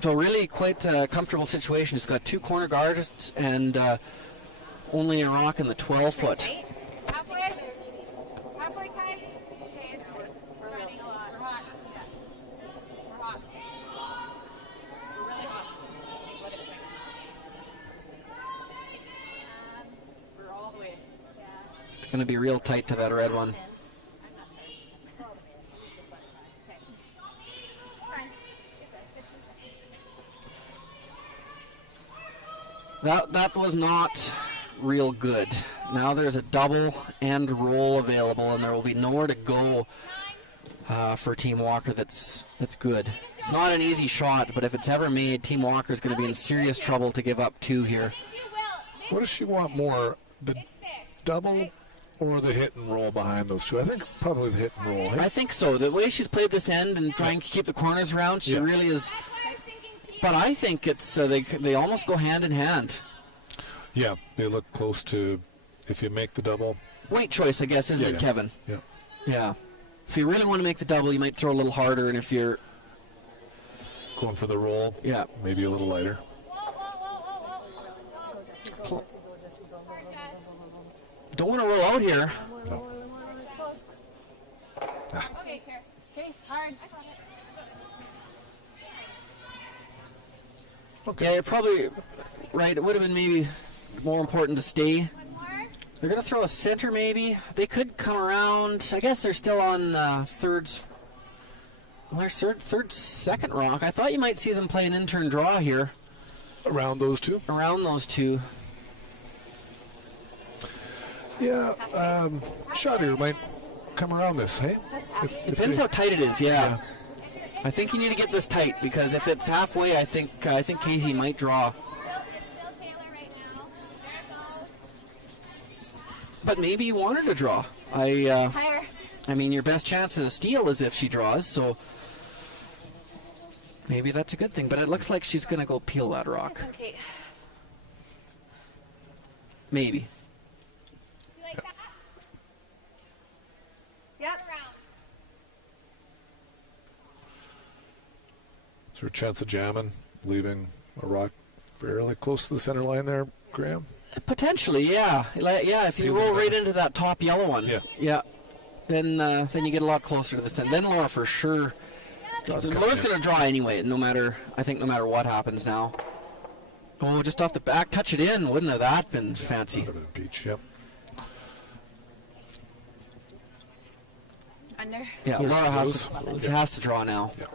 So really quite a comfortable situation. He's got two corner guards and only a rock in the 12-foot. Halfway time? Okay, we're running a lot. We're hot. We're hot. We're really hot. We're all the way. It's going to be real tight to that red one. That was not real good. Now there's a double and roll available, and there will be nowhere to go for Team Walker that's good. It's not an easy shot, but if it's ever made, Team Walker is going to be in serious trouble to give up two here. What does she want more, the double or the hit and roll behind those two? I think probably the hit and roll. I think so. The way she's played this end and trying to keep the corners around, she really is. But I think it's they almost go hand in hand. Yeah, they look close to, if you make the double. Weight choice, I guess, isn't it, Kevin? Yeah. Yeah. If you really want to make the double, you might throw a little harder, and if you're going for the roll, maybe a little lighter. Don't want to roll out here. No. Okay, here. Okay, hard. Okay. Yeah, you're probably right. It would have been maybe more important to stay. They're going to throw a center maybe. They could come around. I guess they're still on thirds. Well, third, second rock. I thought you might see them play an in-turn draw here. Around those two? Around those two. Yeah, Schottiger might come around this, hey? Depends how tight it is, yeah. I think you need to get this tight, because if it's halfway, I think Casey might draw. But maybe you want her to draw. I mean, your best chance of a steal is if she draws, so maybe that's a good thing. But it looks like she's going to go peel that rock. Okay. Maybe. Yeah. Is there a chance of jamming, leaving a rock fairly close to the center line there, Graham? Potentially, yeah. Yeah, if you roll right into that top yellow one. Yeah. Yeah. then you get a lot closer to the center. Then Laura for sure. Laura's going to draw anyway, no matter what happens now. Oh, just off the back, touch it in. Wouldn't have that been fancy? Beach, yep. Under. Yeah, Laura has to draw now. Yep.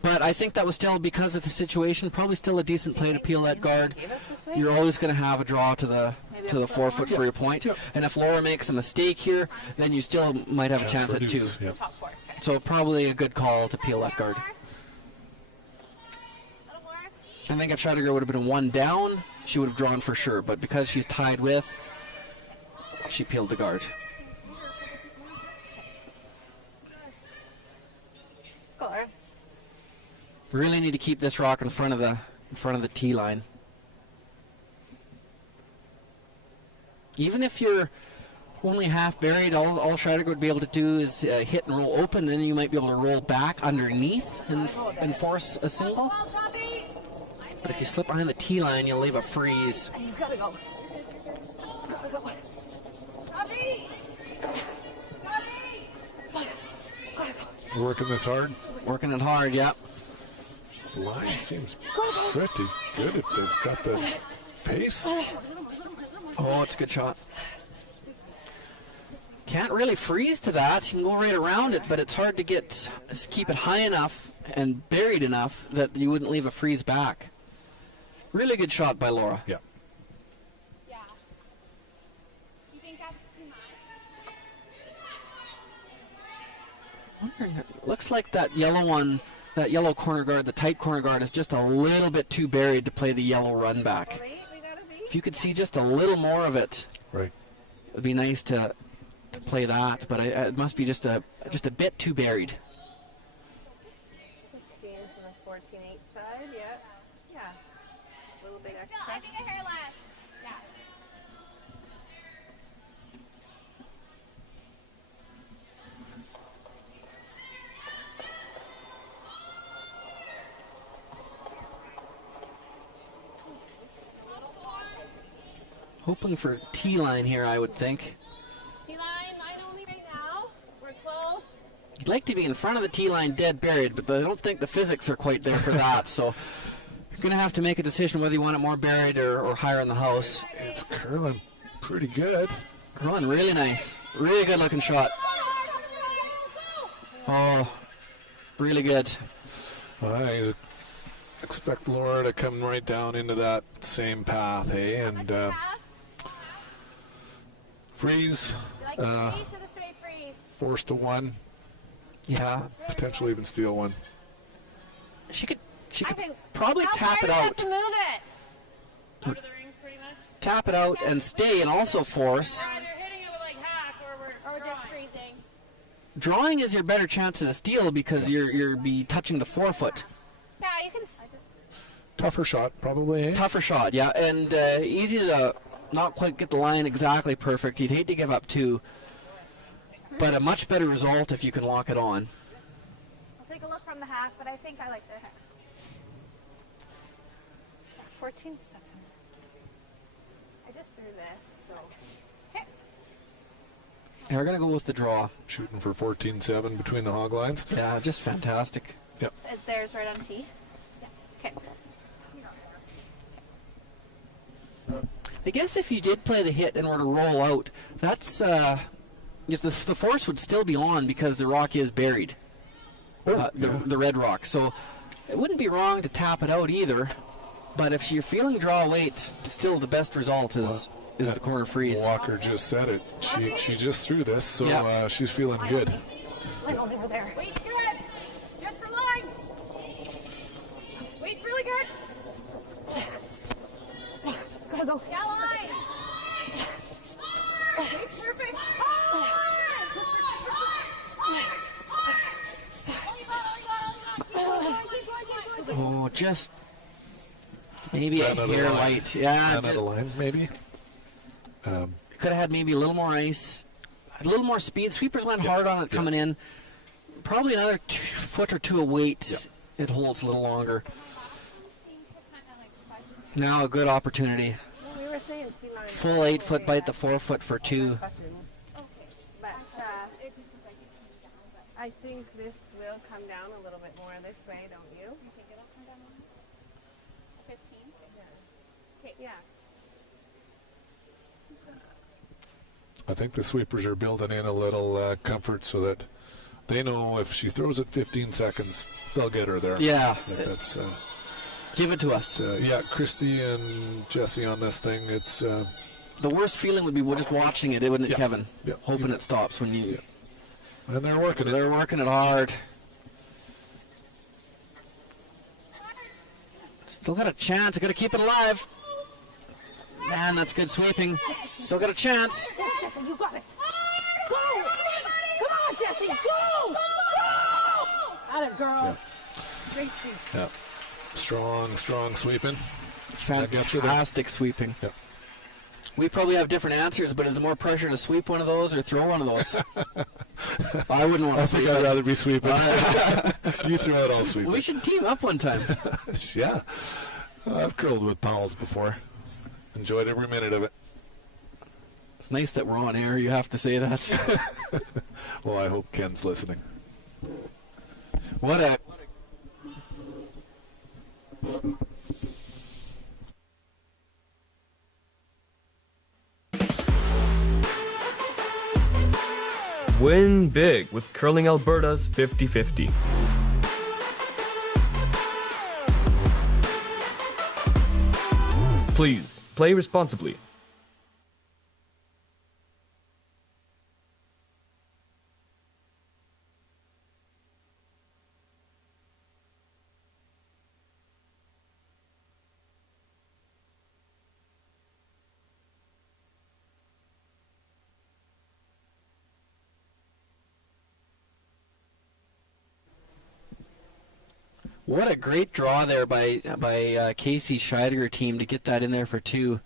But I think that was still, because of the situation, probably still a decent play to peel that guard. You're always going to have a draw to the 4 foot for your point. Yep. And if Laura makes a mistake here, then you still might have a chance at 2. Yep. So probably a good call to peel that guard. I think if Scheidegger would have been 1 down, she would have drawn for sure. But because she's tied with, she peeled the guard. Score. Really need to keep this rock in front of the tee line. Even if you're only half buried, all Scheidegger would be able to do is hit and roll open. Then you might be able to roll back underneath and force a single. But if you slip behind the tee line, you'll leave a freeze. You gotta go. Gotta go. Working this hard. Working it hard, yep. The line seems pretty good if they've got the pace. Oh, it's a good shot. Can't really freeze to that. You can go right around it, but it's hard to keep it high enough and buried enough that you wouldn't leave a freeze back. Really good shot by Laura. Yeah. Yeah. You think that's too much? Looks like that yellow one, that yellow corner guard, the tight corner guard, is just a little bit too buried to play the yellow run back. If you could see just a little more of it, right, it'd be nice to play that, but it must be just a bit too buried. 16 to the 14-8 side, yeah. Yeah. A little bit extra. I think I heard less. Yeah. Hoping for T line here, I would think. T-line, line only right now. We're close. You'd like to be in front of the T line dead buried, but I don't think the physics are quite there for that, so you're going to have to make a decision whether you want it more buried or higher in the house. It's curling pretty good. Curling really nice. Really good looking shot. Oh, really good. I expect Laura to come right down into that same path, hey, and freeze, force to 1. Yeah. Potentially even steal 1. She could probably tap it out. To move it. Under the rings pretty much. Tap it out and stay and also force. We're either hitting it with like half or we're Just freezing. Drawing is your better chance at a steal because you're be touching the 4 foot. Yeah, you can. Tougher shot, probably, eh? Tougher shot, yeah, and easy to not quite get the line exactly perfect. You'd hate to give up 2, but a much better result if you can lock it on. I'll take a look from the half, but I think I like the half. 14 seconds. I just threw this, so. Okay. Yeah, we're going to go with the draw. Shooting for 14-7 between the hog lines. Yeah, just fantastic. Yep. Is theirs right on tee? Yeah. Okay. I guess if you did play the hit and were to roll out, that's yes, the force would still be on because the rock is buried, the red rock. So it wouldn't be wrong to tap it out either. But if you're feeling draw weight, still the best result is the corner freeze. Walker just said it. She just threw this, so Yep. She's feeling good. Wait, over there. Wait's good. Just for line. Wait's really good. Gotta go. Yeah, line. Wait's perfect. Oh, just maybe a Ran out of hair line. light. Yeah, Ran out of line, maybe. could have had maybe a little more ice, a little more speed. Sweepers went hard on it coming in. Probably another foot or 2 of weight. It holds a little longer. Now a good opportunity. We were saying T-line. Full 8 foot bite, the 4 foot for 2. But I think this will come down a little bit more this way, don't you? You think it'll come down more? 15? Okay. Yeah. I think the sweepers are building in a little comfort so that they know if she throws it 15 seconds, they'll get her there. Yeah. That's Give it to us. yeah, Christy and Jesse on this thing. It's The worst feeling would be just watching it, wouldn't it, Yeah. Kevin? Yeah. Hoping it stops when you... and they're working it. They're working it hard. Still got a chance. Got to keep it alive. Man, that's good sweeping. Still got a chance. Jesse, you got it. Go! Come on, Jesse, go! Go! Atta girl. Yeah. Great sweep. Yeah. Strong sweeping. That gets her there. Fantastic sweeping. Yeah. We probably have different answers, but is it more pressure to sweep one of those or throw one of those? I wouldn't want to I sweep think I'd it. rather be sweeping. You throw it, I'll sweep We it. should team up one time. Yeah. I've curled with pals before. Enjoyed every minute of it. It's nice that we're on air. You have to say that. Well, I hope Ken's listening. What a... Win big with Curling Alberta's 50-50. Please, play responsibly. What a great draw there by Casey Scheidiger team to get that in there for two.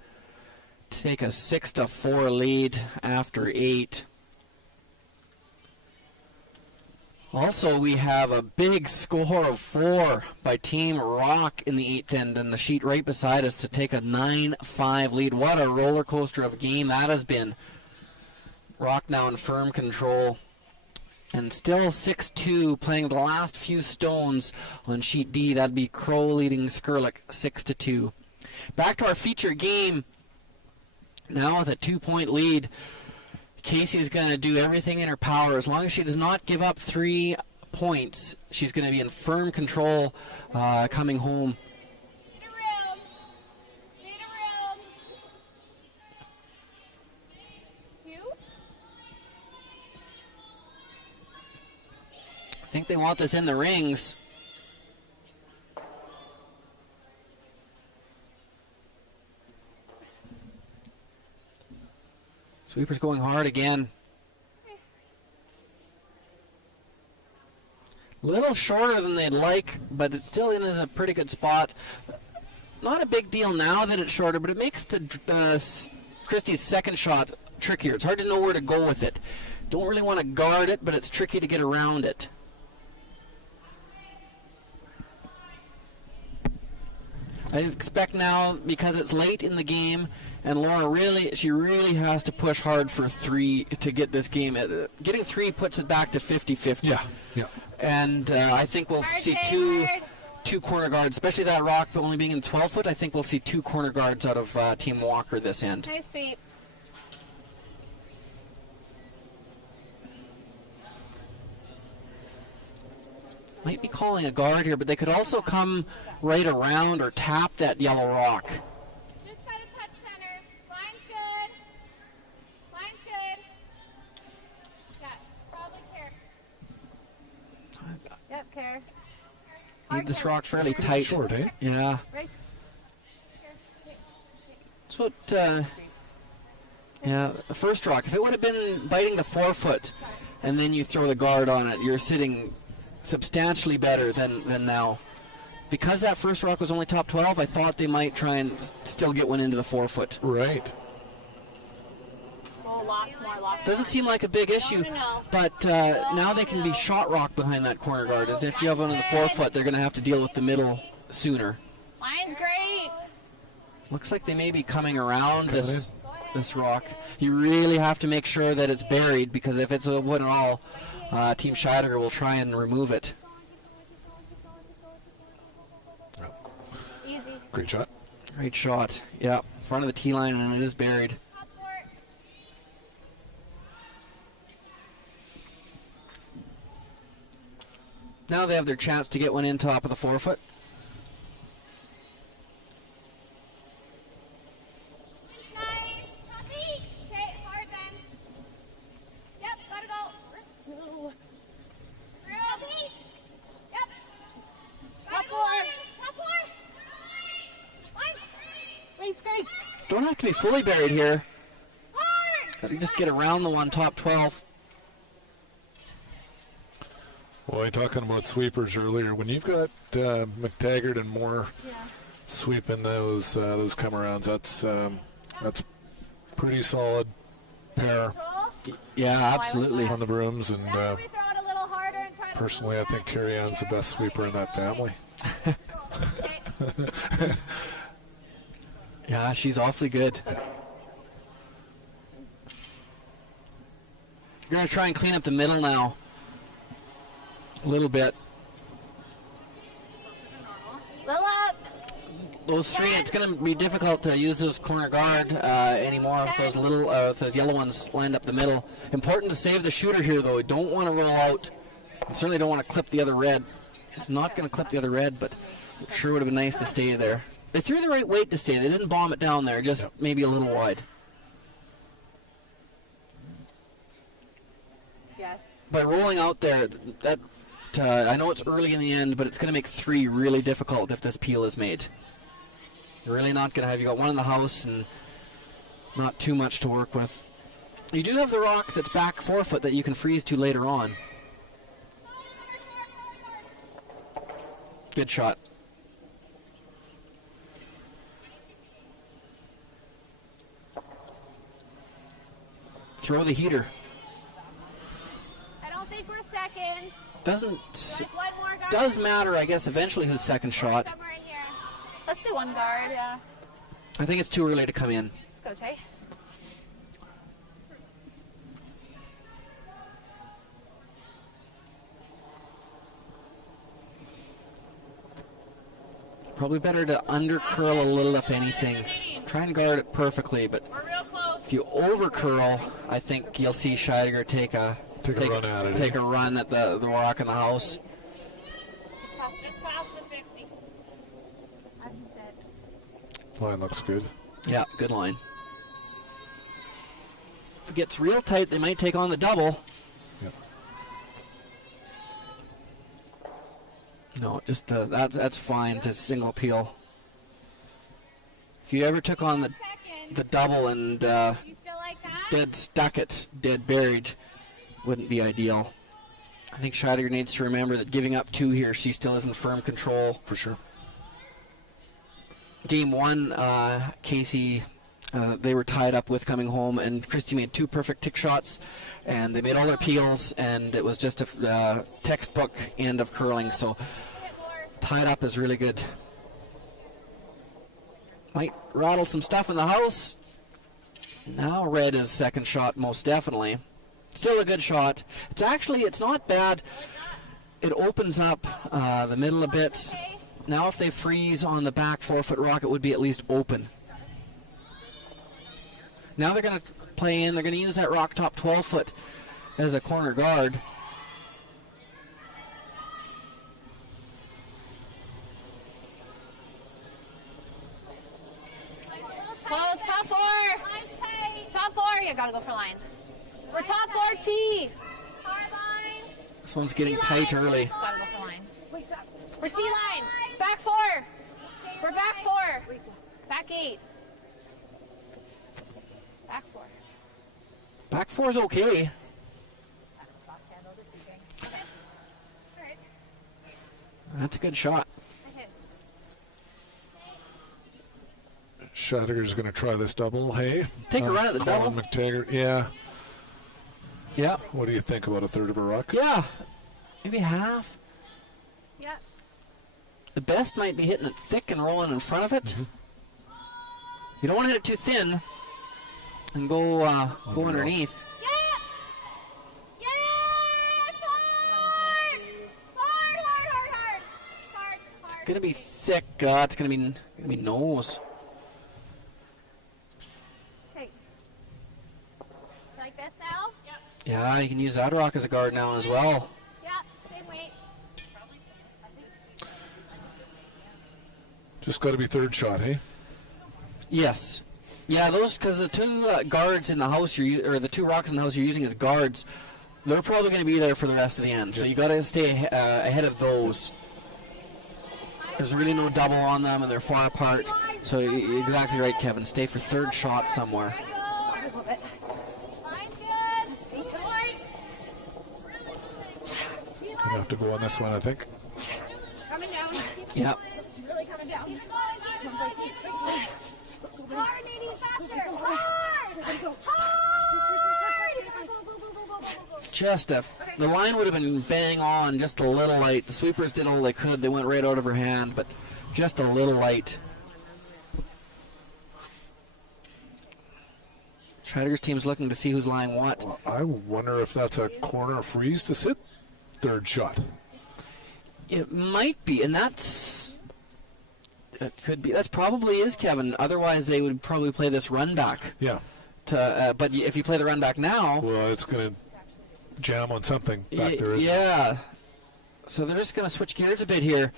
Take a 6-4 lead after 8. Also, we have a big score of 4 by Team Rock in the 8th end, and the sheet right beside us to take a 9-5 lead. What a roller coaster of a game that has been. Rock now in firm control. And still 6-2, playing the last few stones on sheet D. That'd be Crow leading Skurlik 6-2. Back to our feature game. Now with a 2-point lead. Casey's going to do everything in her power. As long as she does not give up 3 points, she's going to be in firm control coming home. Need a room. Need a room. 2. I think they want this in the rings. Sweeper's going hard again. A little shorter than they'd like, but it's still in as a pretty good spot. Not a big deal now that it's shorter, but it makes the Christie's second shot trickier. It's hard to know where to go with it. Don't really want to guard it, but it's tricky to get around it. I expect now, because it's late in the game, and Laura really has to push hard for 3 to get this game. Getting 3 puts it back to 50-50. Yeah. And I think we'll see two corner guards, especially that Rock, but only being in 12-foot. I think we'll see 2 corner guards out of Team Walker this end. Nice sweep. Might be calling a guard here, but they could also come right around or tap that yellow rock. Just gotta touch center. Line's good. Line's good. Yeah, probably care. Yep, care. Need this rock fairly tight. Short, eh? Yeah. Right. That's what, yeah, the first rock. If it would have been biting the 4-foot and then you throw the guard on it, you're sitting substantially better than now. Because that first rock was only top 12, I thought they might try and still get one into the 4-foot. Right. Oh, lots more. Doesn't seem like a big issue, but now they can be shot rock behind that corner guard. As if you have one in the 4-foot, they're going to have to deal with the middle sooner. Line's great. Looks like they may be coming around this rock. You really have to make sure that it's buried, because if it's a wood at all, Team Scheidegger will try and remove it. Easy. Great shot. Great shot. Yeah, in front of the tee line, and it is buried. Top four. Now they have their chance to get one in top of the 4-foot. Nice. Happy. Okay, hard then. Yep, gotta go. No. Happy. Yep. Top four. Top four. Line. Great, great. Don't have to be fully buried here. Hard. But you just get around the one top 12. Well, you're talking about sweepers earlier. When you've got McTaggart and Moore sweeping those come-arounds, that's pretty solid pair Yeah, absolutely. on the brooms. And We throw it a little harder and try to personally, I think Carrie Ann's the best sweeper in that family. Yeah, she's awfully good. You're going to try and clean up the middle now. A little bit. Little up. Those three, it's going to be difficult to use those corner guard anymore with those little, with those yellow ones lined up the middle. Important to save the shooter here, though. You don't want to roll out. You certainly don't want to clip the other red. It's not going to clip the other red, but it sure would have been nice to stay there. They threw the right weight to stay. They didn't bomb it down there, just maybe a little wide. Yes. By rolling out there, that I know it's early in the end, but it's going to make 3 really difficult if this peel is made. You're really not going to have, you got one in the house and not too much to work with. You do have the rock that's back 4-foot that you can freeze to later on. Good shot. Throw the heater. I don't think we're second. Doesn't Like one more guard. does matter, I guess, eventually who's second shot. Somewhere in here. Let's do one guard, yeah. I think it's too early to come in. Let's go, Jay. Probably better to under curl a little, if anything. Try and guard it perfectly, but We're real close. if you over curl, I think you'll see Scheidegger take a run at it. Take a run at the rock in the house. Just pass the 50. That's it. Line looks good. Yeah, good line. If it gets real tight, they might take on the double. Yep. No, just that's fine to single peel. If you ever took on the double and You still like that? dead stuck it, dead buried, wouldn't be ideal. I think Scheidegger needs to remember that giving up 2 here, she still is in firm control. For sure. Game 1, Casey, they were tied up with coming home, and Christy made 2 perfect tick shots, and they made all their peels, and it was just a textbook end of curling, so tied up is really good. Might rattle some stuff in the house. Now red is second shot, most definitely. Still a good shot. It's not bad. It opens up the middle a bit. Now if they freeze on the back 4-foot rock, it would be at least open. Now they're going to play in. They're going to use that rock top 12-foot as a corner guard. Close, top 4. Top 4. You gotta go for line. We're top 4 T. Hard line. This one's getting tight early. Gotta go for line. We're T line. Back 4. We're back 4. Back 8. Back 4. Back 4's okay. That's a good shot. Scheidegger's going to try this double. Hey, Take a run at the Colin double. McTaggart. Yeah. Yeah. What do you think about a third of a rock? Yeah. Maybe half. Yeah. The best might be hitting it thick and rolling in front of it. You don't want to hit it too thin and go underneath. Yes! Gonna be thick. It's gonna be nose. Okay. Like this now? Yep. Yeah, you can use that rock as a guard now as well. Yeah, same weight. Just got to be third shot, hey? Yes. Yeah, those, because the two guards in the house or the two rocks in the house you're using as guards, they're probably going to be there for the rest of the end. So you got to stay ahead of those. There's really no double on them, and they're far apart. So you're exactly right, Kevin. Stay for third shot somewhere. Gonna have to go on this one, I think. Coming down. Yeah. Really coming down. Hard, Nadine, faster. Hard. Just the line would have been bang on, just a little light. The sweepers did all they could. They went right out of her hand, but just a little light. Scheidegger's team's looking to see who's lying what. Well, I wonder if that's a corner freeze to sit third shot. It might be, and that could be. That probably is, Kevin. Otherwise, they would probably play this run back. Yeah. But if you play the run back now, well, it's going to jam on something back there, isn't it? Yeah. So they're just going to switch gears a bit here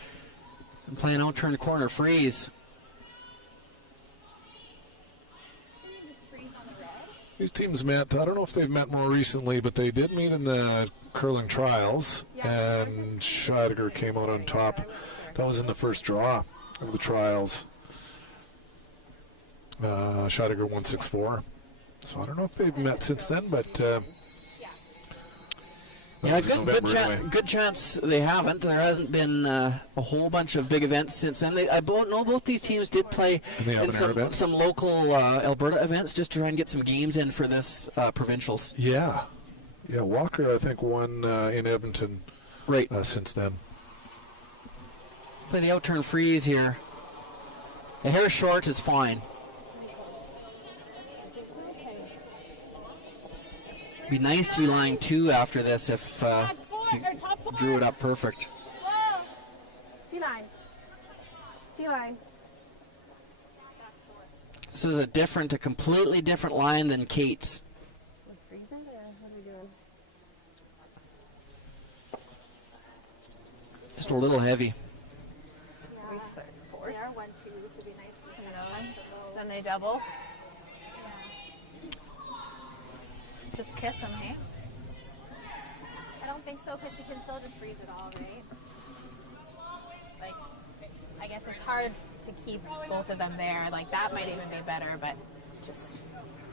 and play an out-turn corner freeze. These teams met, I don't know if they've met more recently, but they did meet in the curling trials, and Scheidegger came out on top. That was in the first draw of the trials. Scheidegger 164. So I don't know if they've met since then, but yeah, good chance they haven't. There hasn't been a whole bunch of big events since then. I know both these teams did play in some local Alberta events just to try and get some games in for this provincials. Yeah. Yeah, Walker, I think, won in Edmonton since then. Play the out-turn freeze here. A hair short is fine. Be nice to be lying two after this if you drew it up perfect. T-line. T-line. This is a completely different line than Kate's. Freeze it, or what are we doing? Just a little heavy. Yeah. 4. They are 1, 2. This would be nice. Then they double. Just kiss him, hey? I don't think so, because she can still just freeze it all, right? Like, I guess it's hard to keep both of them there. Like, that might even be better, but just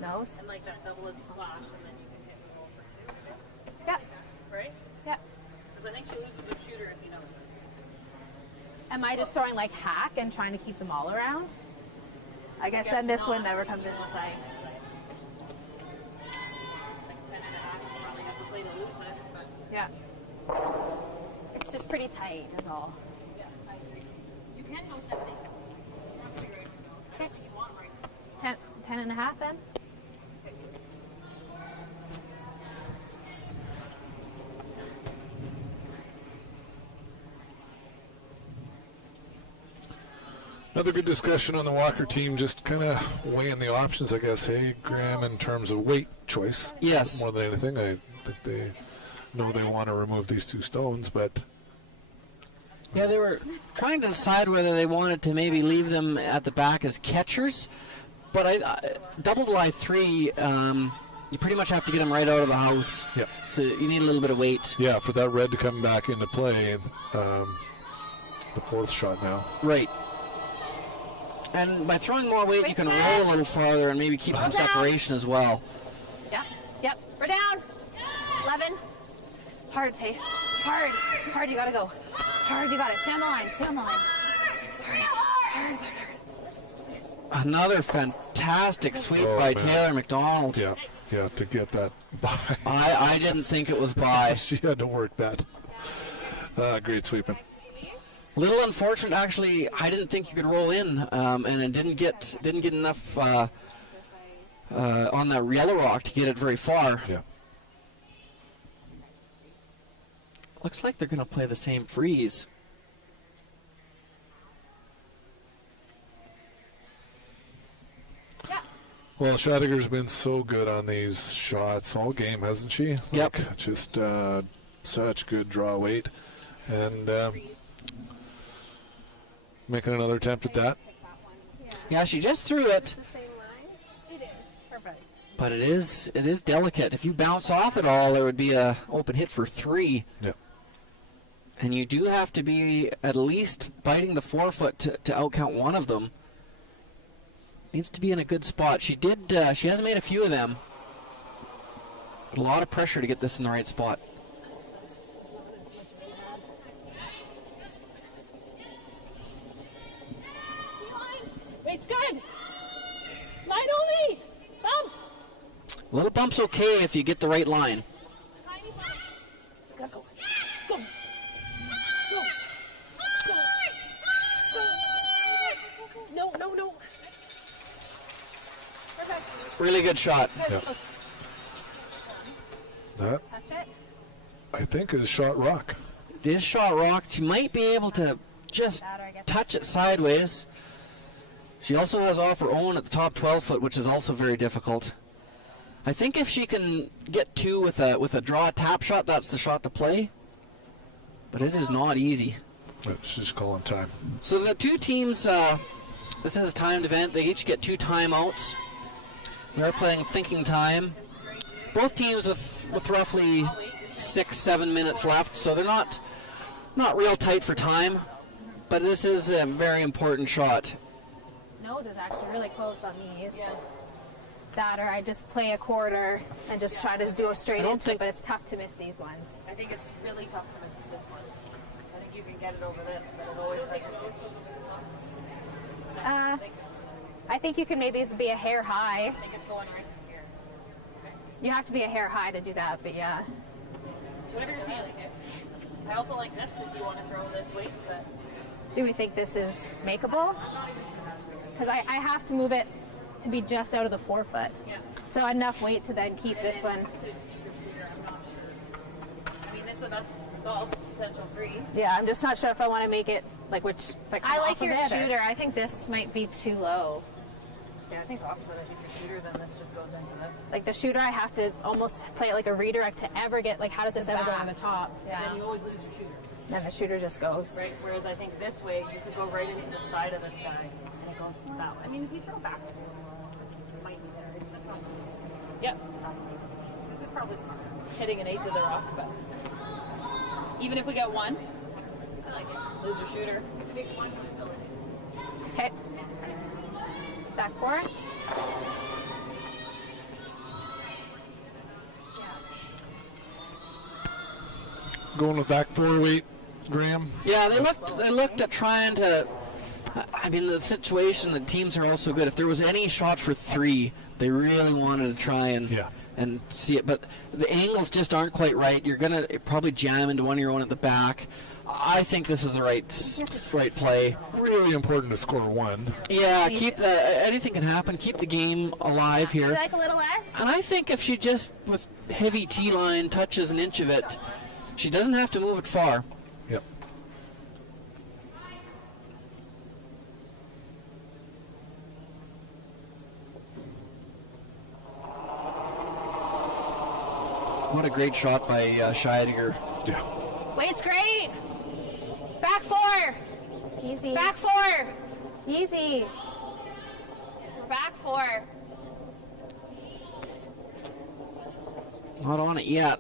nose. And like that double as a slash, and then you can hit the roll for 2, I guess. Yep. Right? Yep. Because I think she loses the shooter if he knows this. Am I just throwing, like, hack and trying to keep them all around? I guess then this one never comes into play. Yeah. It's just pretty tight, is all. Yeah, I agree. You can go 7 8. You have to be ready to go. I don't think you want right now. 10 and a half then? Another good discussion on the Walker team, just kind of weighing the options, I guess. Hey, Graham, in terms of weight choice. Yes. More than anything, I think they know they want to remove these 2 stones, but... Yeah, they were trying to decide whether they wanted to maybe leave them at the back as catchers, but double lie 3, you pretty much have to get them right out of the house. Yeah. So you need a little bit of weight. Yeah, for that red to come back into play, the 4th shot now. Right. And by throwing more weight, you can roll a little farther and maybe keep some separation as well. Yeah. Yep. We're down. 11. Hard, Tay. Hard. Hard, you gotta go. Hard, you got it. Stay on the line. Stay on the line. Hard. Another fantastic sweep by Taylor McDonald. Yeah, to get that by. I didn't think it was by. She had to work that. Great sweeping. Little unfortunate, actually. I didn't think you could roll in, and it didn't get enough on that yellow rock to get it very far. Yeah. Looks like they're going to play the same freeze. Well, Scheidegger's been so good on these shots all game, hasn't she? Yep. Like, just such good draw weight. And making another attempt at that. Yeah, she just threw it. It is. Perfect. But it is delicate. If you bounce off it all, there would be a open hit for 3. Yeah. And you do have to be at least biting the forefoot to outcount one of them. Needs to be in a good spot. She has made a few of them. A lot of pressure to get this in the right spot. It's good. Line only. Bump. A little bump's okay if you get the right line. Tiny bump. Go. Go. Go. Go. No. Perfect. Really good shot. Yeah. That, Touch it. I think, is shot rock. It is shot rocked. She might be able to just touch it sideways. She also has off her own at the top 12 foot, which is also very difficult. I think if she can get 2 with a draw tap shot, that's the shot to play. But it is not easy. She's calling time. So the two teams, this is a timed event. They each get 2 timeouts. We are playing thinking time. Both teams with roughly 6-7 minutes left, so they're not real tight for time. But this is a very important shot. Nose is actually really close on these. That, or I just play a quarter and just try to do a straight into it, but it's tough to miss these ones. I think it's really tough to miss this one. I think you can get it over this, but it always like I think you can maybe be a hair high. I think it's going right to here. You have to be a hair high to do that, but yeah. Whatever you're seeing. I also like this if you want to throw this weight, but Do we think this is makeable? Because I have to move it to be just out of the forefoot. yeah. So enough weight to then keep this one. I'm not sure. I mean, this is the best result, potential 3. Yeah, I'm just not sure if I want to make it like which. If I, come I like off of your it, or- shooter. I think this might be too low. See, I think opposite. I think your shooter, then this just goes into this. Like the shooter, I have to almost play it like a redirect to ever get like how does this ever go on the top? And then you always lose your shooter. Then the shooter just goes. Right? Whereas I think this way, you could go right into the side of this guy, and it goes that way. I mean, if you throw back, it might be there. That's not Yep. This is probably smart. Hitting an 8 to the rock, but even if we get 1, I like it. Lose your shooter. Take 1, we're still in it. Okay. Back for it. Going with back 4 weight, Graham. Yeah, they looked at trying to. I mean, the situation, the teams are also good. If there was any shot for 3, they really wanted to try and see it. But the angles just aren't quite right. You're going to probably jam into one of your own at the back. I think this is the right play. Really important to score 1. Yeah, keep anything can happen. Keep the game alive Would you here. like a little less? And I think if she just, with heavy T-line, touches an inch of it, she doesn't have to move it far. Yep. What a great shot by Scheidegger. Yeah. Weight's great. Back 4. Easy. Back 4. Easy. We're back 4. Not on it yet.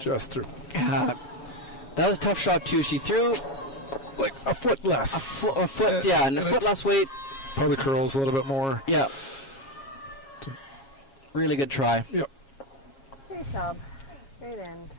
Just through. That was a tough shot too. She threw Like a foot less. a foot, yeah, and a foot less weight. Probably curls a little bit more. Yeah. Really good try. Yep. Great job. Great end.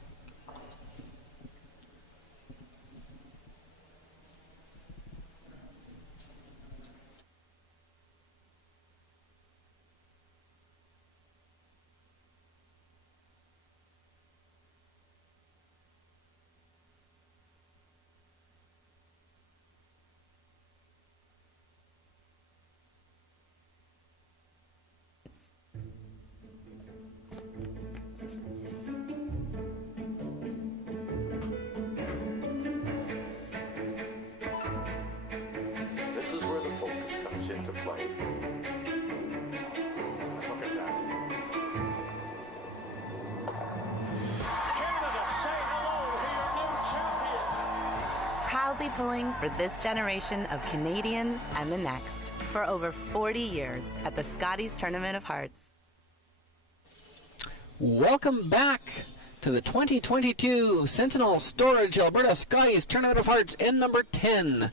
proudly pulling for this generation of Canadians and the next for over 40 years at the Scotties Tournament of Hearts. Welcome back to the 2022 Sentinel Storage Alberta Scotties Tournament of Hearts in number 10.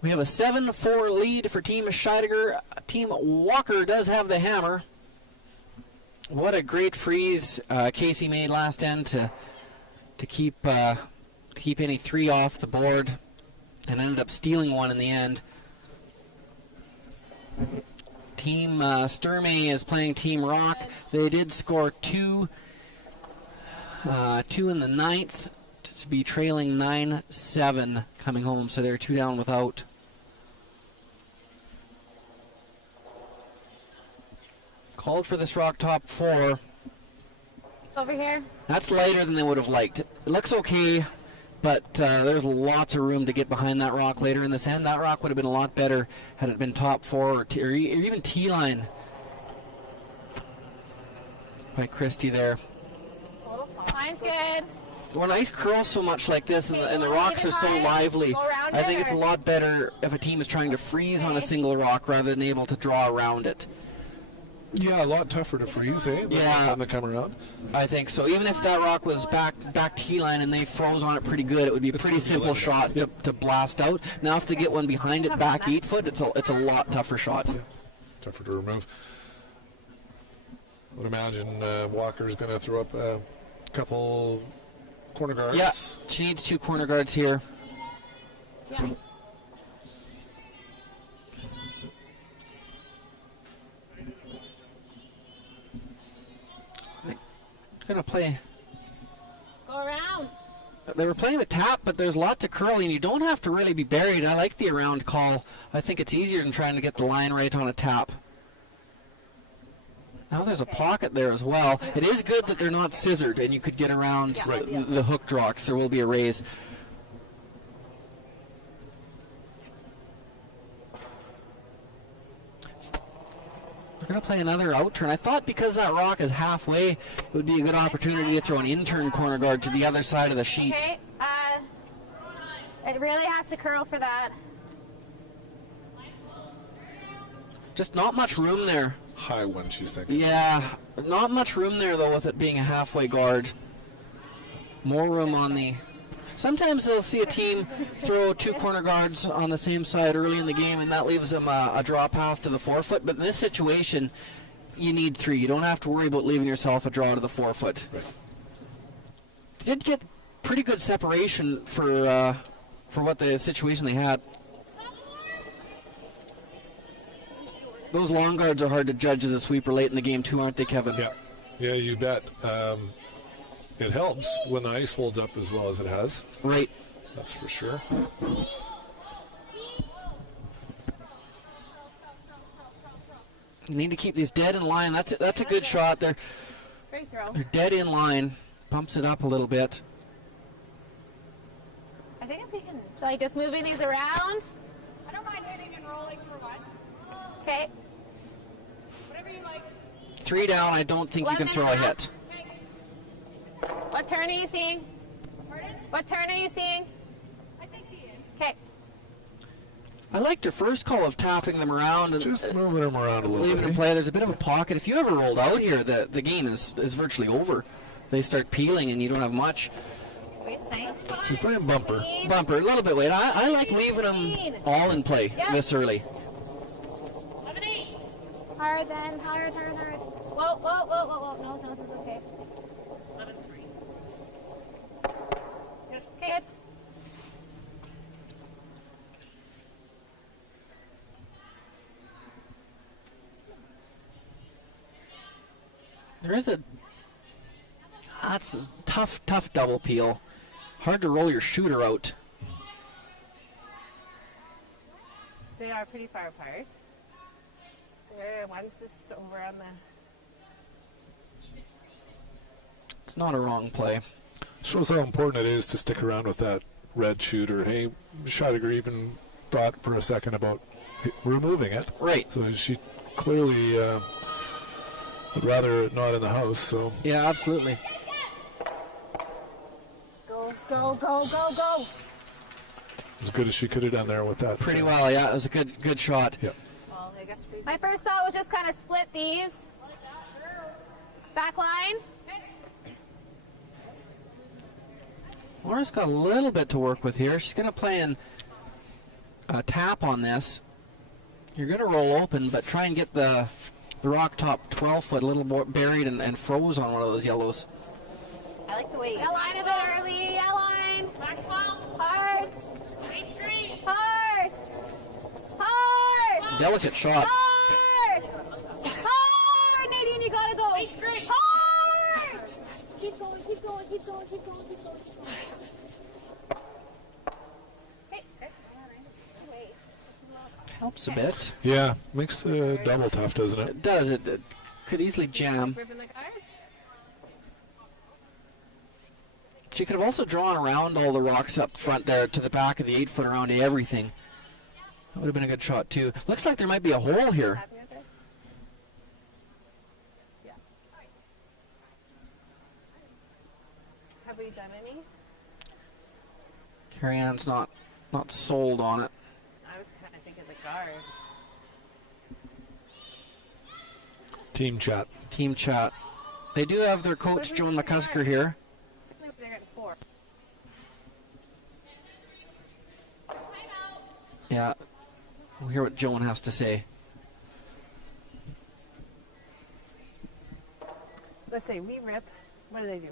We have a 7-4 lead for Team Scheidegger. Team Walker does have the hammer. What a great freeze Casey made last end to keep any 3 off the board, and ended up stealing one in the end. Team Sturmey is playing Team Rock. They did score 2 in the 9th to be trailing 9-7 coming home, so they're 2 down without. Called for this rock top 4. Over here. That's lighter than they would have liked. It looks okay, but there's lots of room to get behind that rock later in this end. That rock would have been a lot better had it been top 4 or even T-line by Christie there. Line's good. When ice curls so much like this and the rocks are so lively, I think it's a lot better if a team is trying to freeze on a single rock rather than able to draw around it. Yeah, a lot tougher to freeze, eh? Yeah. When they come around. I think so. Even if that rock was back T-line and they froze on it pretty good, it would be a pretty simple shot to blast out. Now if they get one behind it back 8 foot, it's a lot tougher shot. Yeah. Tougher to remove. I would imagine Walker's going to throw up a couple corner guards. Yeah, she needs 2 corner guards here. Yeah. Gonna play. Go around. They were playing the tap, but there's lots of curling. You don't have to really be buried. I like the around call. I think it's easier than trying to get the line right on a tap. Now there's a pocket there as well. It is good that they're not scissored and you could get around the hook draw, because there will be a raise. We're going to play another out turn. I thought because that rock is halfway, it would be a good opportunity to throw an in-turn corner guard to the other side of the sheet. Okay, it really has to curl for that. Just not much room there. High one, she's thinking. Yeah, not much room there, though, with it being a halfway guard. More room on the... Sometimes they'll see a team throw 2 corner guards on the same side early in the game, and that leaves them a draw path to the 4 foot. But in this situation, you need 3. You don't have to worry about leaving yourself a draw to the 4 foot. Right. Did get pretty good separation for what the situation they had. Those long guards are hard to judge as a sweeper late in the game too, aren't they, Kevin? Yeah, you bet. It helps when the ice holds up as well as it has. Right. That's for sure. Need to keep these dead in line. That's a good shot. They're dead in line. Pumps it up a little bit. I think if we can, like, just moving these around. I don't mind hitting and rolling for one. Okay. Whatever you like. 3 down. I don't think you can throw a hit. What turn are you seeing? Pardon? What turn are you seeing? I think he is. Okay. I liked your first call of tapping them around and Just moving them around a little leaving bit. them play. There's a bit of a pocket. If you ever rolled out here, the game is virtually over. They start peeling and you don't have much. Wait's nice. She's playing bumper. Bumper, a little bit weight. I like leaving them all in play this early. Hard then, hard. Whoa. No, this is okay. 11-3. Good. There is that's a tough double peel. Hard to roll your shooter out. They are pretty far apart. One's just over on the... It's not a wrong play. Shows how important it is to stick around with that red shooter. Hey, Scheidegger even thought for a second about removing it. Right. So she clearly would rather it not in the house. So yeah, absolutely. Go. as good as she could have done there with that. Pretty well, yeah. It was a good shot. Yep. My first thought was just kind of split these. Back line. Laura's got a little bit to work with here. She's going to play in tap on this. You're going to roll open, but try and get the rock top 12 foot a little more buried and froze on one of those yellows. I like the way you line a bit early. Line. Back 12. Hard. Right screen. Hard. Hard. Delicate shot. Hard. Hard. Nadine, you gotta go. Right screen. Hard. Keep going. Keep going. Keep going. Keep going. Keep going. Hey. Wait. Helps a bit. Yeah, makes the double tough, doesn't it? It does. It could easily jam. She could have also drawn around all the rocks up front there to the back of the 8 foot around everything. That would have been a good shot too. Looks like there might be a hole here. Have we done any? Carrie Ann's not sold on it. I was kind of thinking the guard. Team chat. Team chat. They do have their coach, Joan McCusker, here. They're getting 4. Yeah. We'll hear what Joan has to say. Let's say we rip. What do they do?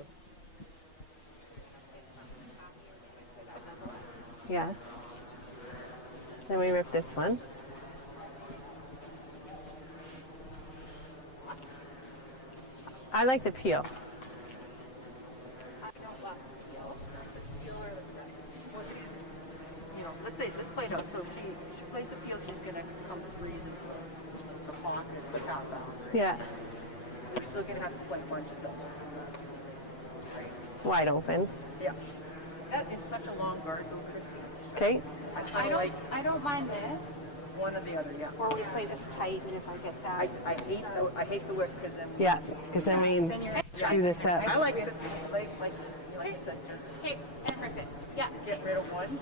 Yeah. Then we rip this one. I like the peel. Let's say, let's play it out. So she plays the field, she's going to come freeze into the pocket, the top out. Yeah. You're still going to have to play a bunch of them. Wide open. Yeah. That is such a long guard, though, Christy. Okay. I don't mind this. One or the other, yeah. Or we play this tight, and if I get that. I hate the whip because then. Yeah, because then we screw this up. I like this. Like I said, just Okay, and rip it. Yeah. get rid of one.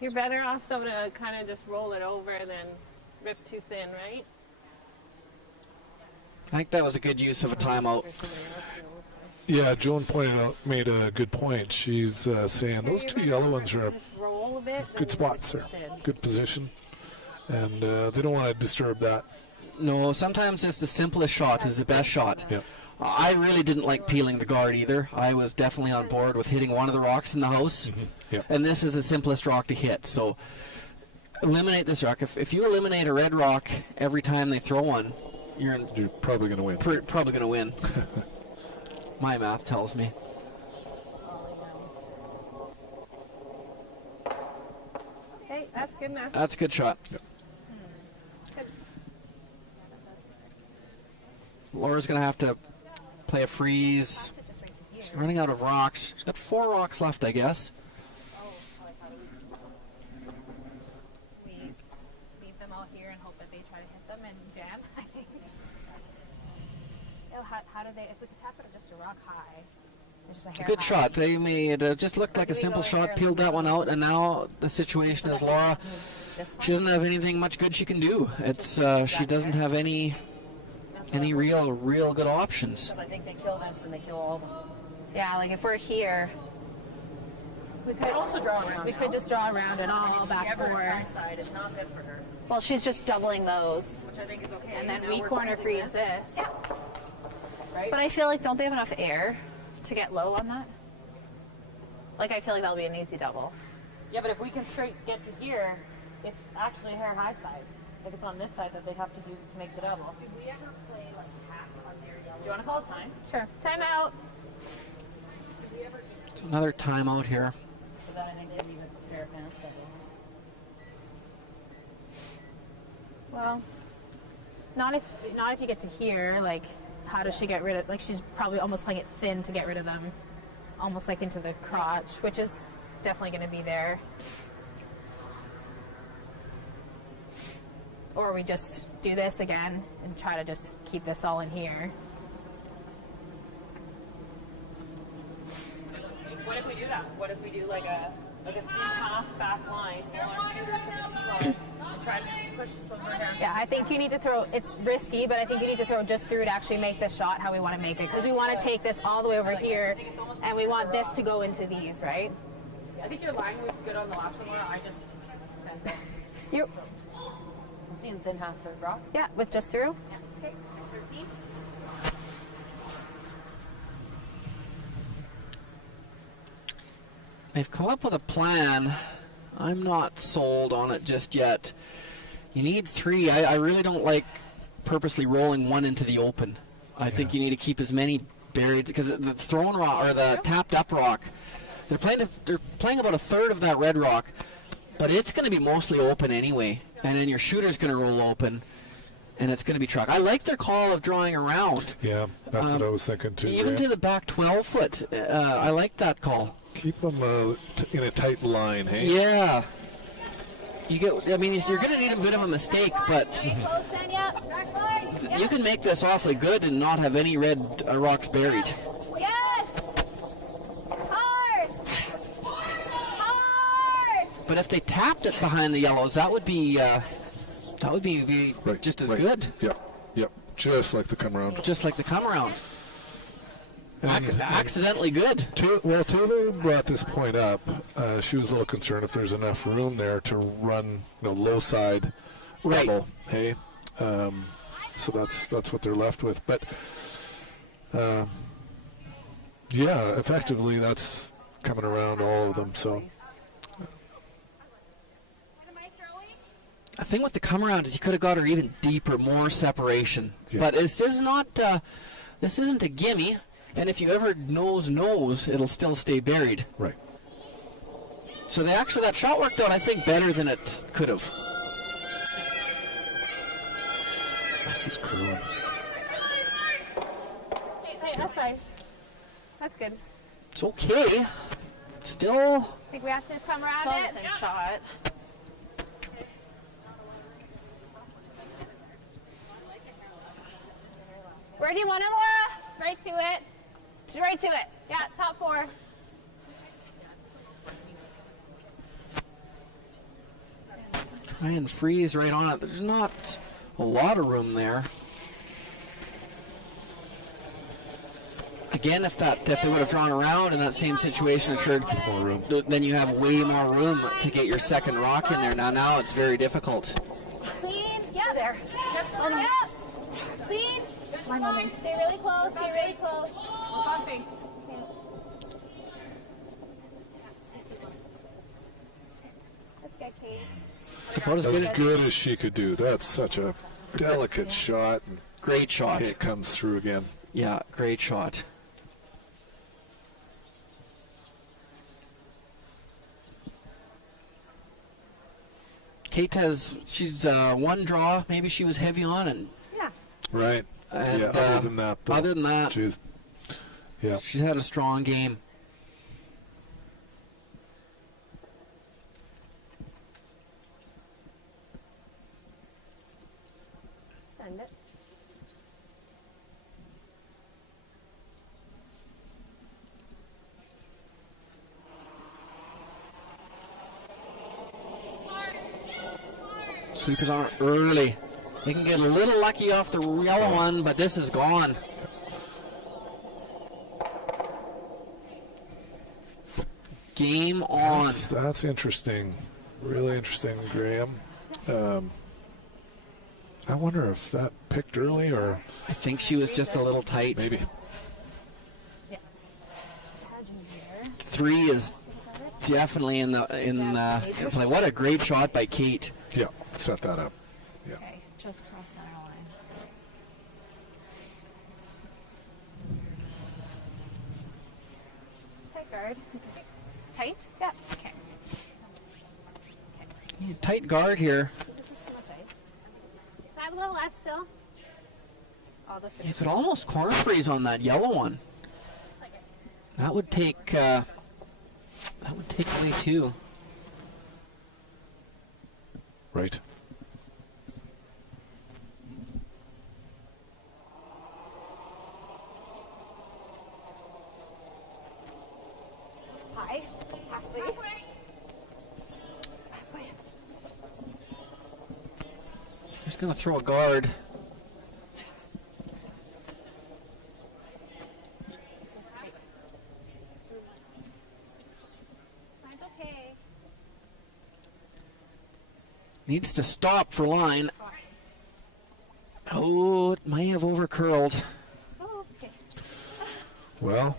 You're better off though to kind of just roll it over than rip too thin, right? I think that was a good use of a timeout. Yeah, Joan made a good point. She's saying those two yellow ones are Just roll a bit. good spots there, good position, and they don't want to disturb that. No, sometimes just the simplest shot is the best shot. Yeah. I really didn't like peeling the guard either. I was definitely on board with hitting one of the rocks in the house. Yeah. And this is the simplest rock to hit. So eliminate this rock. If you eliminate a red rock every time they throw one, you're probably going to win. Probably going to win. My math tells me. Hey, that's good enough. That's a good shot. Yep. Good. Laura's going to have to play a freeze. She's running out of rocks. She's got 4 rocks left, I guess. We leave them out here and hope that they try to hit them and jam. How do they, if we could tap it at just a rock high, it's just a hair Good high. shot. They made it just looked like a simple shot, peeled that one out, and now the situation is Laura. She doesn't have anything much good she can do. It's she doesn't have any real good options. Because I think they kill this and they kill all of them. Yeah, like if we're here, We could also draw around. we could just draw around and all back Whoever's four. high side is not good for her, Well, she's just doubling those, which I think is okay. and then Now we we're corner freezing freeze this. Right? But I feel like, don't they have enough air to get low on that? Like, I feel like that'll be an easy double. Yeah, but if we can straight get to here, it's actually hair high side. Like it's on this side that they'd have to use to make the double. Did we ever play like half on their yellow? Do you want to call it time? Sure. Time out. So another timeout here. So then I think they need a pair of pants double. Well, not if you get to here. Like, how does she get rid of? Like, she's probably almost playing it thin to get rid of them, almost like into the crotch, which is definitely going to be there. Or we just do this again and try to just keep this all in here. What if we do that? What if we do like a half back line, launch shooter to the tee line, and try to just push this over here? Yeah, I think you need to throw, it's risky, but I think you need to throw just through to actually make the shot how we want to make it. Because we want to take this all the way over here, and we want this to go into these, right? I think your line was good on the last one, Laura. I just sent it. You, I'm seeing thin half third drop. yeah, with just through. Yeah. Okay. 13. They've come up with a plan. I'm not sold on it just yet. You need 3. I really don't like purposely rolling one into the open. I think you need to keep as many buried, because the thrown rock or the tapped up rock, they're playing about a third of that red rock, but it's going to be mostly open anyway, and then your shooter's going to roll open, and it's going to be truck. I like their call of drawing around. Yeah, that's what I was thinking too. Even to the back 12 foot. I like that call. Keep them in a tight line, hey? Yeah. You get. I mean, you're going to need a bit of a mistake, but you can make this awfully good and not have any red rocks buried. Yes! Hard! Hard! But if they tapped it behind the yellows, that would be Right, just as right. good. Yep. Just like the come around. Just like the come around. Accidentally good. Taylor brought this point up. She was a little concerned if there's enough room there to run, low side Right. level. Hey, so that's what they're left with. But yeah, effectively that's coming around all of them. So The thing with the come around is you could have got her even deeper, more separation. Yeah. But this isn't a gimme. And if you ever nose, it'll still stay buried. right. So that shot worked out, I think, better than it could have. This is cool. Hey, that's fine. That's good. It's okay. Still. I think we have to just come around Close it. and shot. Where do you want it, Laura? Right to it. Right to it. Yeah, top 4. Try and freeze right on it. There's not a lot of room there. Again, if they would have drawn around in that same situation occurred, More room. then you have way more room to get your second rock in there. Now it's very difficult. Clean. Yeah, there. Just clean. Yep. Clean. Stay really close. Stay really close. Bumping. Let's get Kate. About as As good as she could do. That's such a delicate shot. And Great shot. it comes through again. Yeah, great shot. Kate she's one draw. Maybe she was heavy on, and Right. And, yeah. Other than that, though, other than that, she's she's had a strong game. Send it. Sweepers on it early. They can get a little lucky off the yellow one, but this is gone. Game on. That's interesting. Really interesting, Graham. I wonder if that picked early or I think she was just a little tight. maybe. 3 is definitely in play. What a great shot by Kate. Yeah, set that up. Yeah. Okay, just cross center line. Tight guard. Tight? Yeah. Okay. Tight guard here. This is so much ice. Can I have a little less still? All the You could almost corner freeze on that yellow one. That would take away 2. Right. Gonna throw a guard. Mine's okay. Needs to stop for line. Oh, it may have over curled. Oh, okay. Well,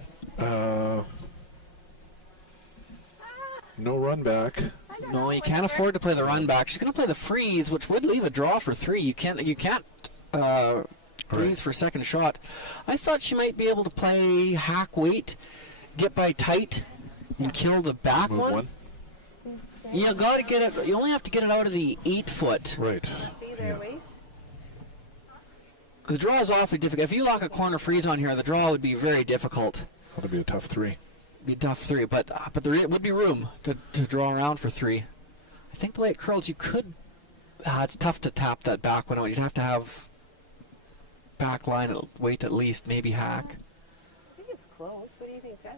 no run back. No, you can't afford to play the run back. She's going to play the freeze, which would leave a draw for 3. You can't freeze for second shot. I thought she might be able to play hack weight, get by tight, and kill the back Move one. You got to get it. You only have to get it out of the 8 foot. Right. Yeah. The draw is awfully difficult. If you lock a corner freeze on here, the draw would be very difficult. That'll be a tough 3. Be a tough 3, but there would be room to draw around for 3. I think the way it curls, you could. It's tough to tap that back one out. You'd have to have back line weight at least, maybe hack. I think it's close. What do you think, Jess?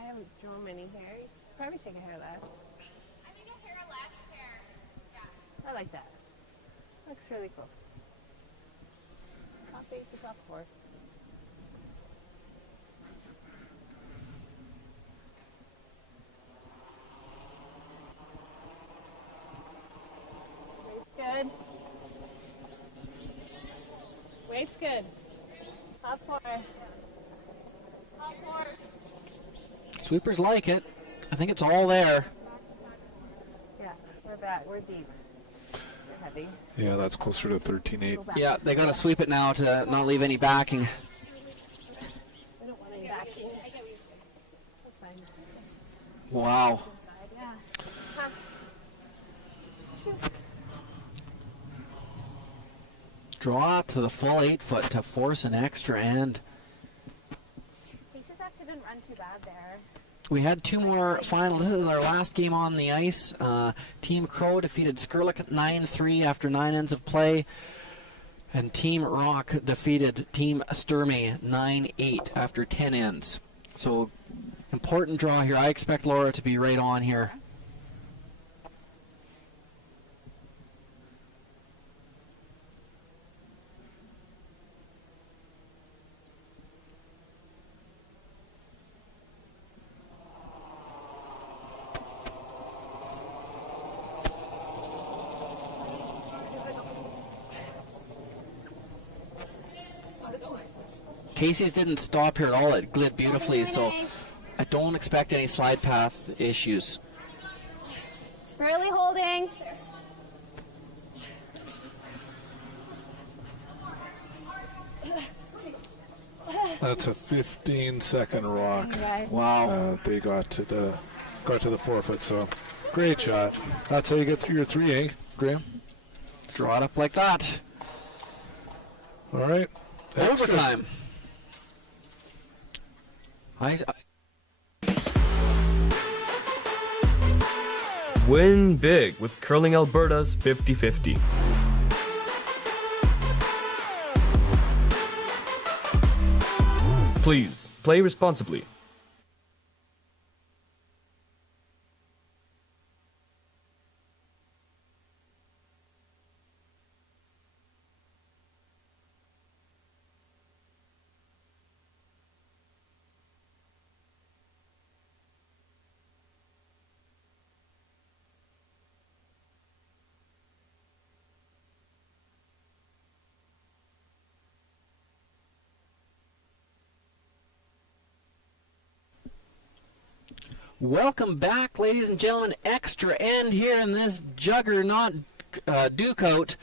I haven't drawn many hair. Probably take a hair less. I think a hair less hair. Yeah. I like that. Looks really cool. Top 8 to top 4. Good. Weight's good. Top 4. Top 4. Sweepers like it. I think it's all there. Yeah, we're back. We're deep. We're heavy. Yeah, that's closer to 13.8. Yeah, they got to sweep it now to not leave any backing. We don't want any backing. I get what you're saying. That's fine. Wow. Yeah. Draw to the full 8 foot to force an extra end. Cases actually didn't run too bad there. We had 2 more finals. This is our last game on the ice. Team Crow defeated Skurlik 9-3 after 9 ends of play. And Team Rock defeated Team Sturmey 9-8 after 10 ends. So, important draw here. I expect Laura to be right on here. Casey's didn't stop here at all. It glid beautifully, so I don't expect any slide path issues. Barely holding. That's a 15-second rock. Wow. They got to the 4 foot. So great shot. That's how you get to your 3, eh, Graham? Draw it up like that. All right. Overtime. Win big with Curling Alberta's 50-50. Please, play responsibly. Welcome back, ladies and gentlemen. Extra end here in this juggernaut dukeout.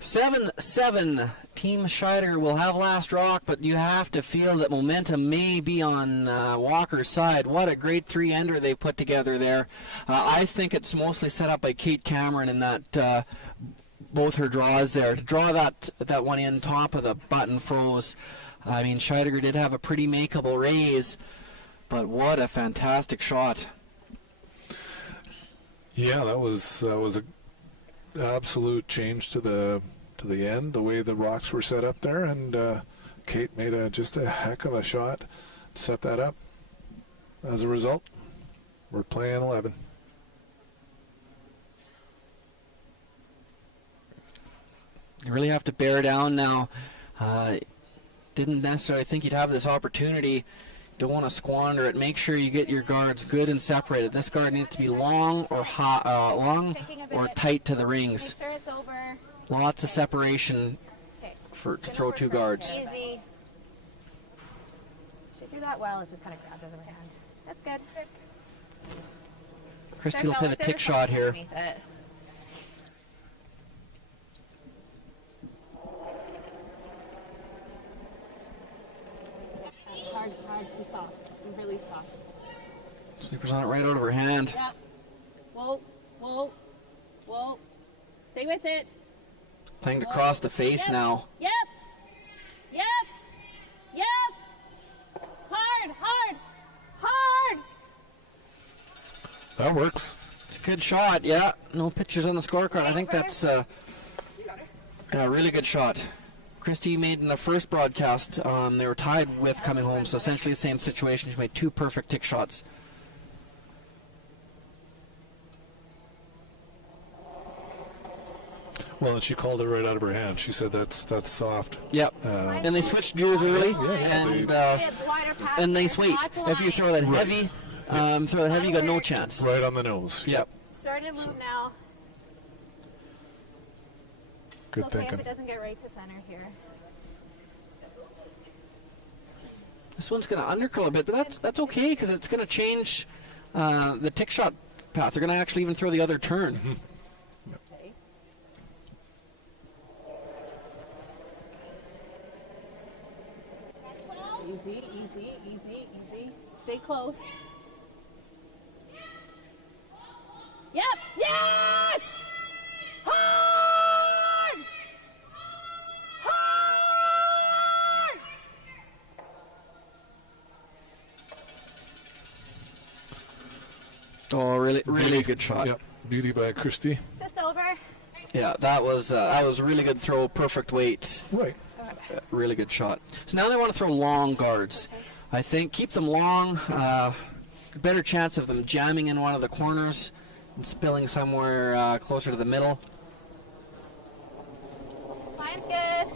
7-7. Team Scheider will have last rock, but you have to feel that momentum may be on Walker's side. What a great 3-ender they put together there. I think it's mostly set up by Kate Cameron in that both her draws there. To draw that one in top of the button froze. I mean, Scheidegger did have a pretty makeable raise, but what a fantastic shot. Yeah, that was an absolute change to the end, the way the rocks were set up there, and Kate made just a heck of a shot to set that up. As a result, we're playing 11. You really have to bear down now. Didn't necessarily think you'd have this opportunity. Don't want to squander it. Make sure you get your guards good and separated. This guard needs to be long or tight to the rings. Make sure it's over. Lots of separation to throw two guards. Easy. Should do that well. It just kind of grabbed over my hand. That's good. Christy will play the tick shot here. Hard to be soft. Be really soft. Sweeper's on it right out of her hand. Yep. Whoa, whoa, whoa. Stay with it. Playing to cross the face now. Yep. Yep. Yep. Hard, hard, hard. That works. It's a good shot, yeah. No pictures on the scorecard. I think that's a really good shot. Christy made in the first broadcast, they were tied with coming home, so essentially the same situation. She made two perfect tick shots. Well, and she called it right out of her hand. She said that's soft. Yep. And they switched gears early, and nice weight. If you throw that heavy, you got no chance. Right on the nose. Yep. Starting to move now. Good It's okay thinking. if it doesn't get right to center here. This one's going to undercurl a bit, but that's okay because it's going to change the tick shot path. They're going to actually even throw the other turn. Easy, easy, easy, easy. Stay close. Yep. Yes! Hard! Hard! Oh, really good shot. Yep. Beauty by Christy. Just over. Yeah, that was a really good throw, perfect weight. Right. Really good shot. So now they want to throw long guards. I think keep them long. Better chance of them jamming in one of the corners and spilling somewhere closer to the middle. Line's good.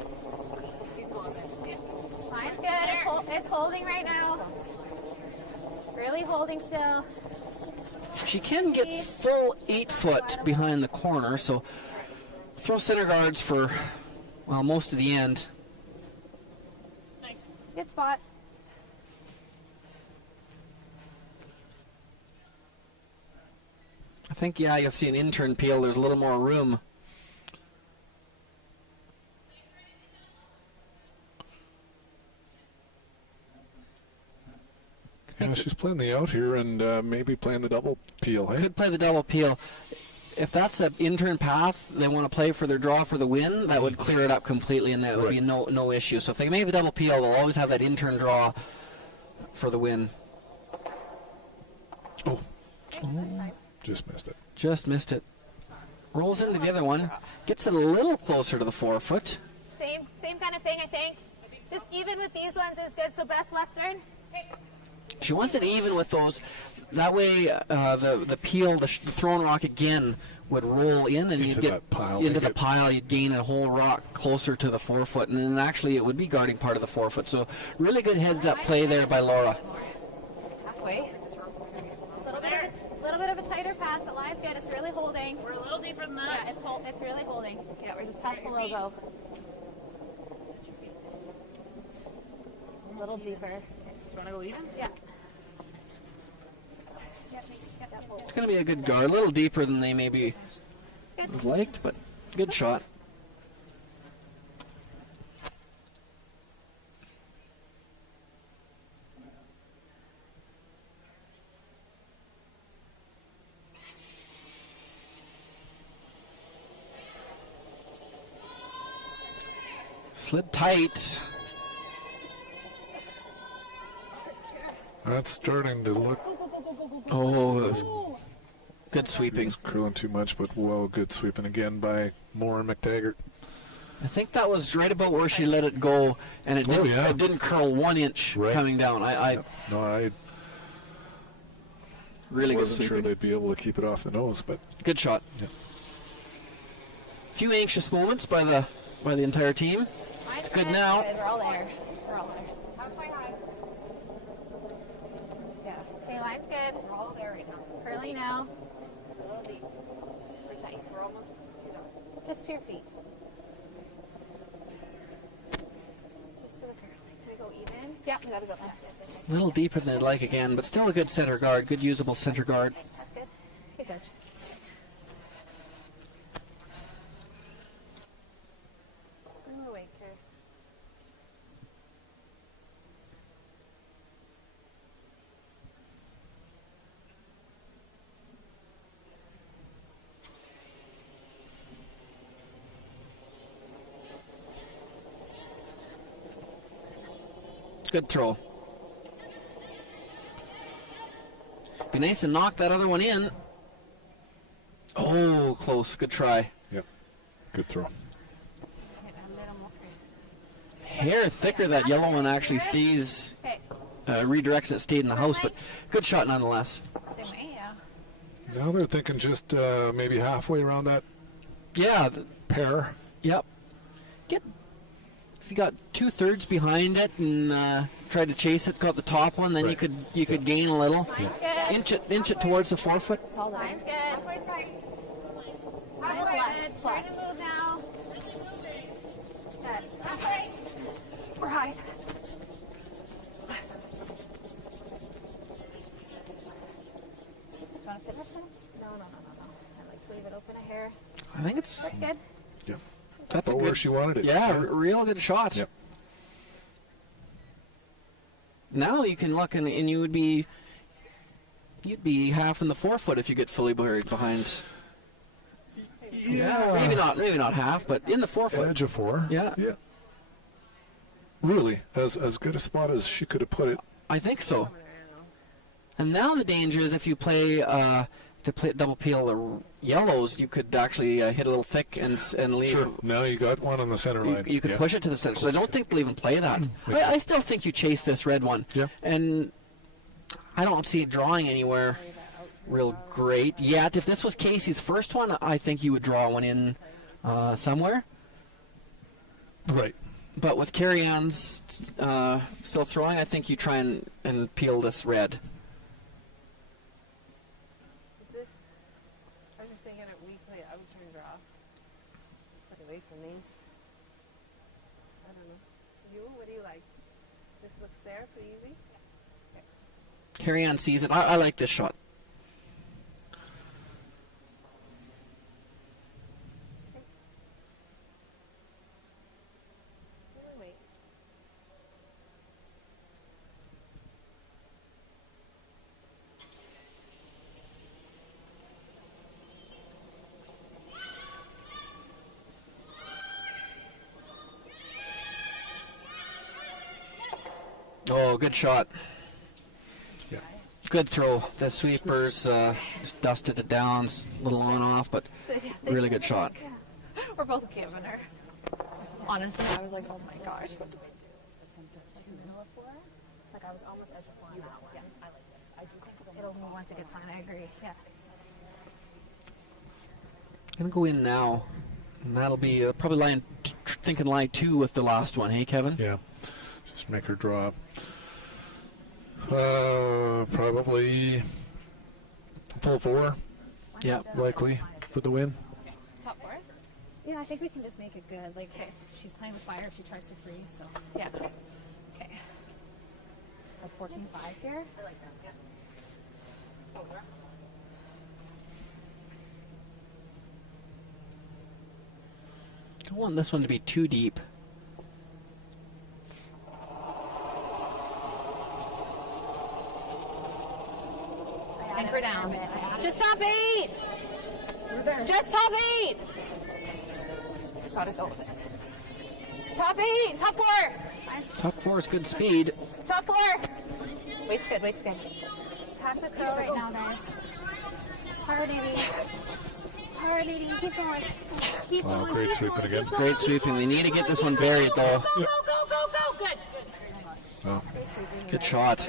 Line's good. It's holding right now. Really holding still. She can get full 8 foot behind the corner, so throw center guards for, well, most of the end. Nice. It's a good spot. I think, yeah, you'll see an intern peel. There's a little more room. Yeah, she's playing the out here and maybe playing the double peel. Hey? Could play the double peel. If that's an intern path they want to play for their draw for the win, that would clear it up completely, and that would be no issue. So if they make the double peel, they'll always have that intern draw for the win. Oh. Just missed it. Just missed it. Rolls into the other one. Gets it a little closer to the 4 foot. Same kind of thing, I think. Just even with these ones is good. So best Western. She wants it even with those. That way, the peel, the thrown rock again would roll in, and you'd get into the pile. You'd gain a whole rock closer to the 4 foot, and then actually it would be guarding part of the 4 foot. So really good heads-up play there by Laura. Halfway. A little bit of a tighter pass. The line's good. It's really holding. We're a little deeper than that. Yeah, it's really holding. Yeah, we're just past the logo. A little deeper. You want to go even? Yeah. It's going to be a good guard. A little deeper than they maybe would have liked, but good shot. Slid tight. That's starting to look. Oh, that was good sweeping. He's curling too much, but whoa, good sweeping again by Moore and McTaggart. I think that was right about where she let it go, and it didn't curl 1 inch coming down. I really wasn't sure they'd be able to keep it off the nose, but good shot. Yeah. Few anxious moments by the by the entire team. It's good now. We're all there. We're all there. Yeah. Okay, line's good. We're all there right now. Curling now. We're tight. We're almost just to your feet. Just to the curling. Can we go even? Yeah, we gotta go there. A little deeper than I'd like again, but still a good center guard, good usable center guard. That's good. Good touch. Move away, Kerr. Good throw. Be nice to knock that other one in. Oh, close. Good try. Yep. Good throw. Hair thicker, that yellow one actually stays, redirects it, stayed in the house, but good shot nonetheless. Same way, yeah. Now they're thinking just maybe halfway around that Yeah, pair. yep. If you got 2/3 behind it and tried to chase it, got the top one, then Right. you could gain a little. Line's good. Inch it towards the forefoot. It's all line's good. Halfway tight. It's less. Move now. Good. Halfway. We're high. Do you want to finish him? No. I like to leave it open a hair. I think it's That's good. Yeah. that's a But where good. she wanted it. Yeah, real good shot. Yep. Now you can look and you'd be half in the forefoot if you get fully buried behind. Yeah. Maybe not half, but in the forefoot. Edge of 4. Yeah. Yeah. Really, as good a spot as she could have put it. I think so. And now the danger is if you play double peel the yellows, you could actually hit a little thick and leave. Sure. Now you got one on the center line. You could Yeah. push it to the center. So I don't think they'll even play that. I still think you chase this red one. Yeah. And I don't see it drawing anywhere real great yet. If this was Casey's first one, I think you would draw one in somewhere. Right. But with Carrie Ann's still throwing, I think you try and peel this red. Is this, I was just thinking a weekly out turn draw. Look away from these. I don't know. What do you like? This looks there, pretty easy. Carrie Ann sees it. I like this shot. Wait. Oh, good shot. Yeah. Good throw. The sweepers just dusted it down, a little on off, but really good shot. Yeah. We're both giving her. Honestly, I was like, oh my gosh. Like I was almost edge of four on that one. Yeah, I like this. I do think it'll move once it gets on. I agree. Yeah. Gonna go in now. And that'll be probably thinking line 2 with the last one. Hey, Kevin? Yeah. Just make her draw. Probably full 4, Yeah. likely, for the win. Top four? Yeah, I think we can just make it good. Like, okay, she's playing with fire if she tries to freeze, so. Yeah. Okay. A 14-5 here. I like that, yeah. Don't want this one to be too deep. Anchor down. Just top 8! Just top 8! Gotta go with it. Top 8! Top 4! Top 4 is good speed. Top 4! Weight's good, weight's good. Pass the curl right now, guys. Hard, baby. Hard, baby. Keep going. Keep Oh, going. great keep sweeping going, again. keep going, Great keep sweeping. going, We need to keep get going, this keep one going. buried, though. Go, go, go, good. Oh. Good shot.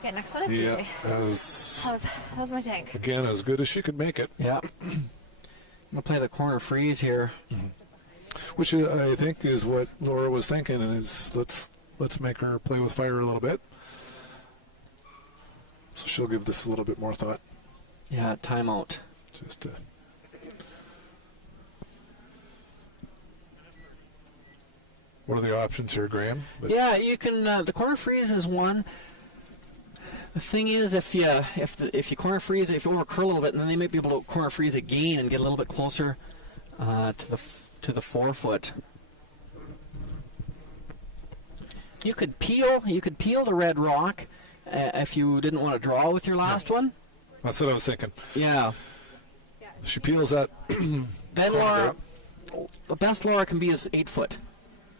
Okay, next one is Yeah. easy. That was my tank. Again, as good as she could make it. Yeah. I'm going to play the corner freeze here. which I think is what Laura was thinking, and is let's make her play with fire a little bit. So she'll give this a little bit more thought. Yeah, timeout. Just to. What are the options here, Graham? Yeah, you can. The corner freeze is one. The thing is, if you corner freeze, if you over curl a little bit, then they might be able to corner freeze again and get a little bit closer to the forefoot. You could peel the red rock if you didn't want to draw with your last one. That's what I was thinking. Yeah. She peels that. Then Laura, the best Laura can be is 8 foot.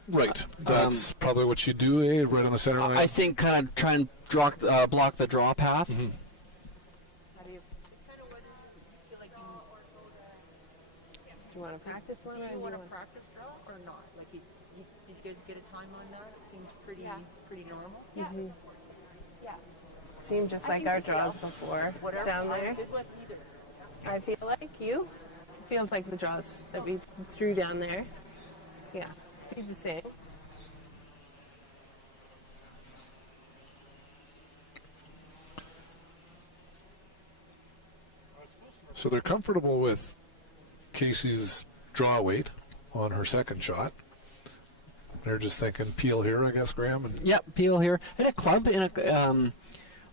Right. That's probably what you do, right on the center line. I think kind of try and block the draw path. Do you want to practice one? Do you want to practice draw or not? Like, did you guys get a time on that? It seems pretty normal. Mm-hmm. Yeah. Seemed just like our draws before down there. I feel like you. It feels like the draws that we threw down there. Yeah. Speed's the same. So they're comfortable with Casey's draw weight on her second shot. They're just thinking peel here, I guess, Graham. And Yep, peel here. In a club,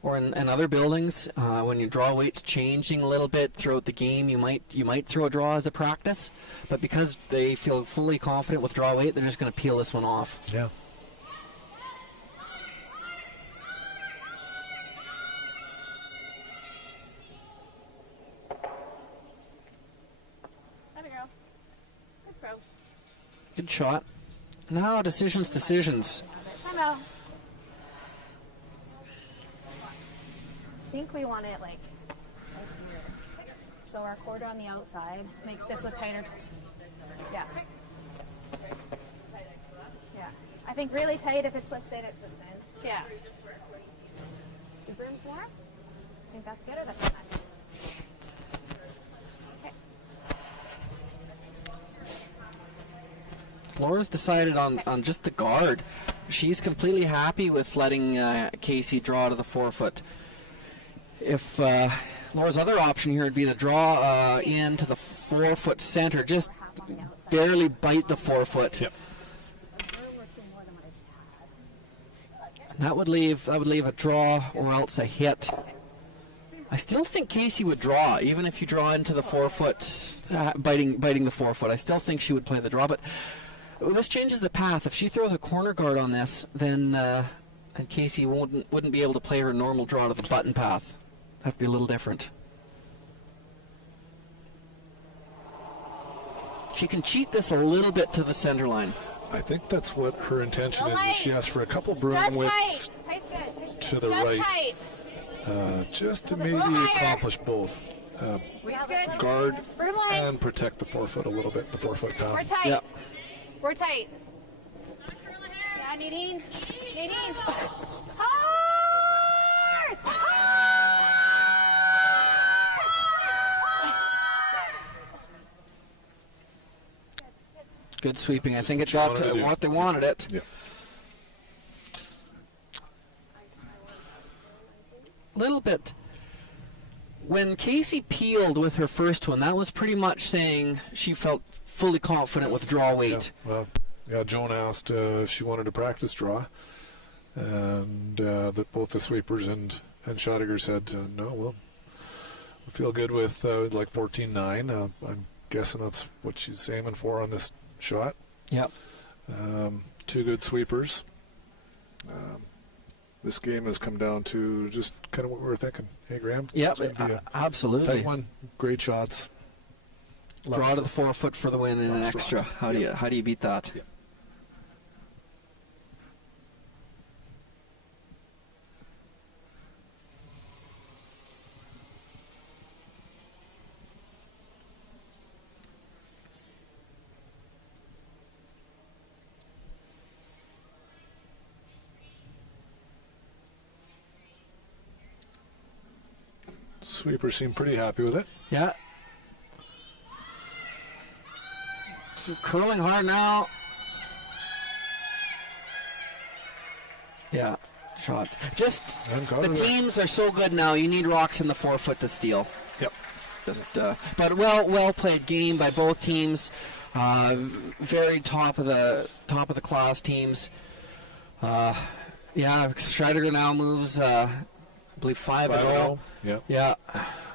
or in other buildings, when your draw weight's changing a little bit throughout the game, you might throw a draw as a practice, but because they feel fully confident with draw weight, they're just going to peel this one off. Yeah. Good shot. Now decisions. I think we want it like here. So our quarter on the outside makes this look tighter. Yeah. Yeah. I think really tight. If it slips in, it slips in. Yeah. 2 brooms more? I think that's good or that's not? Laura's decided on just the guard. She's completely happy with letting Casey draw to the forefoot. If Laura's other option here would be to draw into the forefoot center, just barely bite the forefoot. Yep. And that would leave a draw or else a hit. I still think Casey would draw, even if you draw into the forefoot, biting the forefoot. I still think she would play the draw, but this changes the path. If she throws a corner guard on this, then Casey wouldn't be able to play her normal draw to the button path. That'd be a little different. She can cheat this a little bit to the center line. I think that's what her intention is. She asked for a couple broom widths to the right, just to maybe accomplish both. Guard and protect the forefoot a little bit, the forefoot path. We're tight. Yep. We're tight. Yeah, Nadine. Hard! Good sweeping. I think it got to what they wanted it. Yep. Little bit. When Casey peeled with her first one, that was pretty much saying she felt fully confident with draw weight. Yeah, well, Joan asked if she wanted to practice draw, and that both the sweepers and Schottiger said no. Well, we feel good with like 14-9. I'm guessing that's what she's aiming for on this shot. Yep. 2 good sweepers. This game has come down to just kind of what we were thinking. Hey, Graham? Yep, absolutely. Tight one, great shots. Draw to the forefoot for the win and an extra. How do you beat that? Yeah. Sweepers seem pretty happy with it. Yeah. curling hard now. Yeah, shot. Just the teams are so good now. You need rocks in the 4-foot to steal. Yep. Just, but well played game by both teams. Very top of the class teams. Yeah, Strider now moves. I believe 5-0. Yep. Yeah.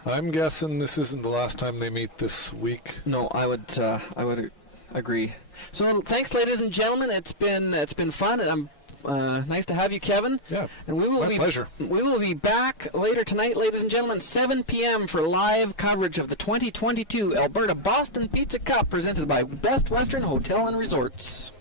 I'm guessing this isn't the last time they meet this week. No, I would agree. So thanks, ladies and gentlemen. It's been fun. And nice to have you, Kevin. Yeah, and my pleasure. We will be back later tonight, ladies and gentlemen, 7 p.m. for live coverage of the 2022 Alberta Boston Pizza Cup presented by Best Western Hotel and Resorts.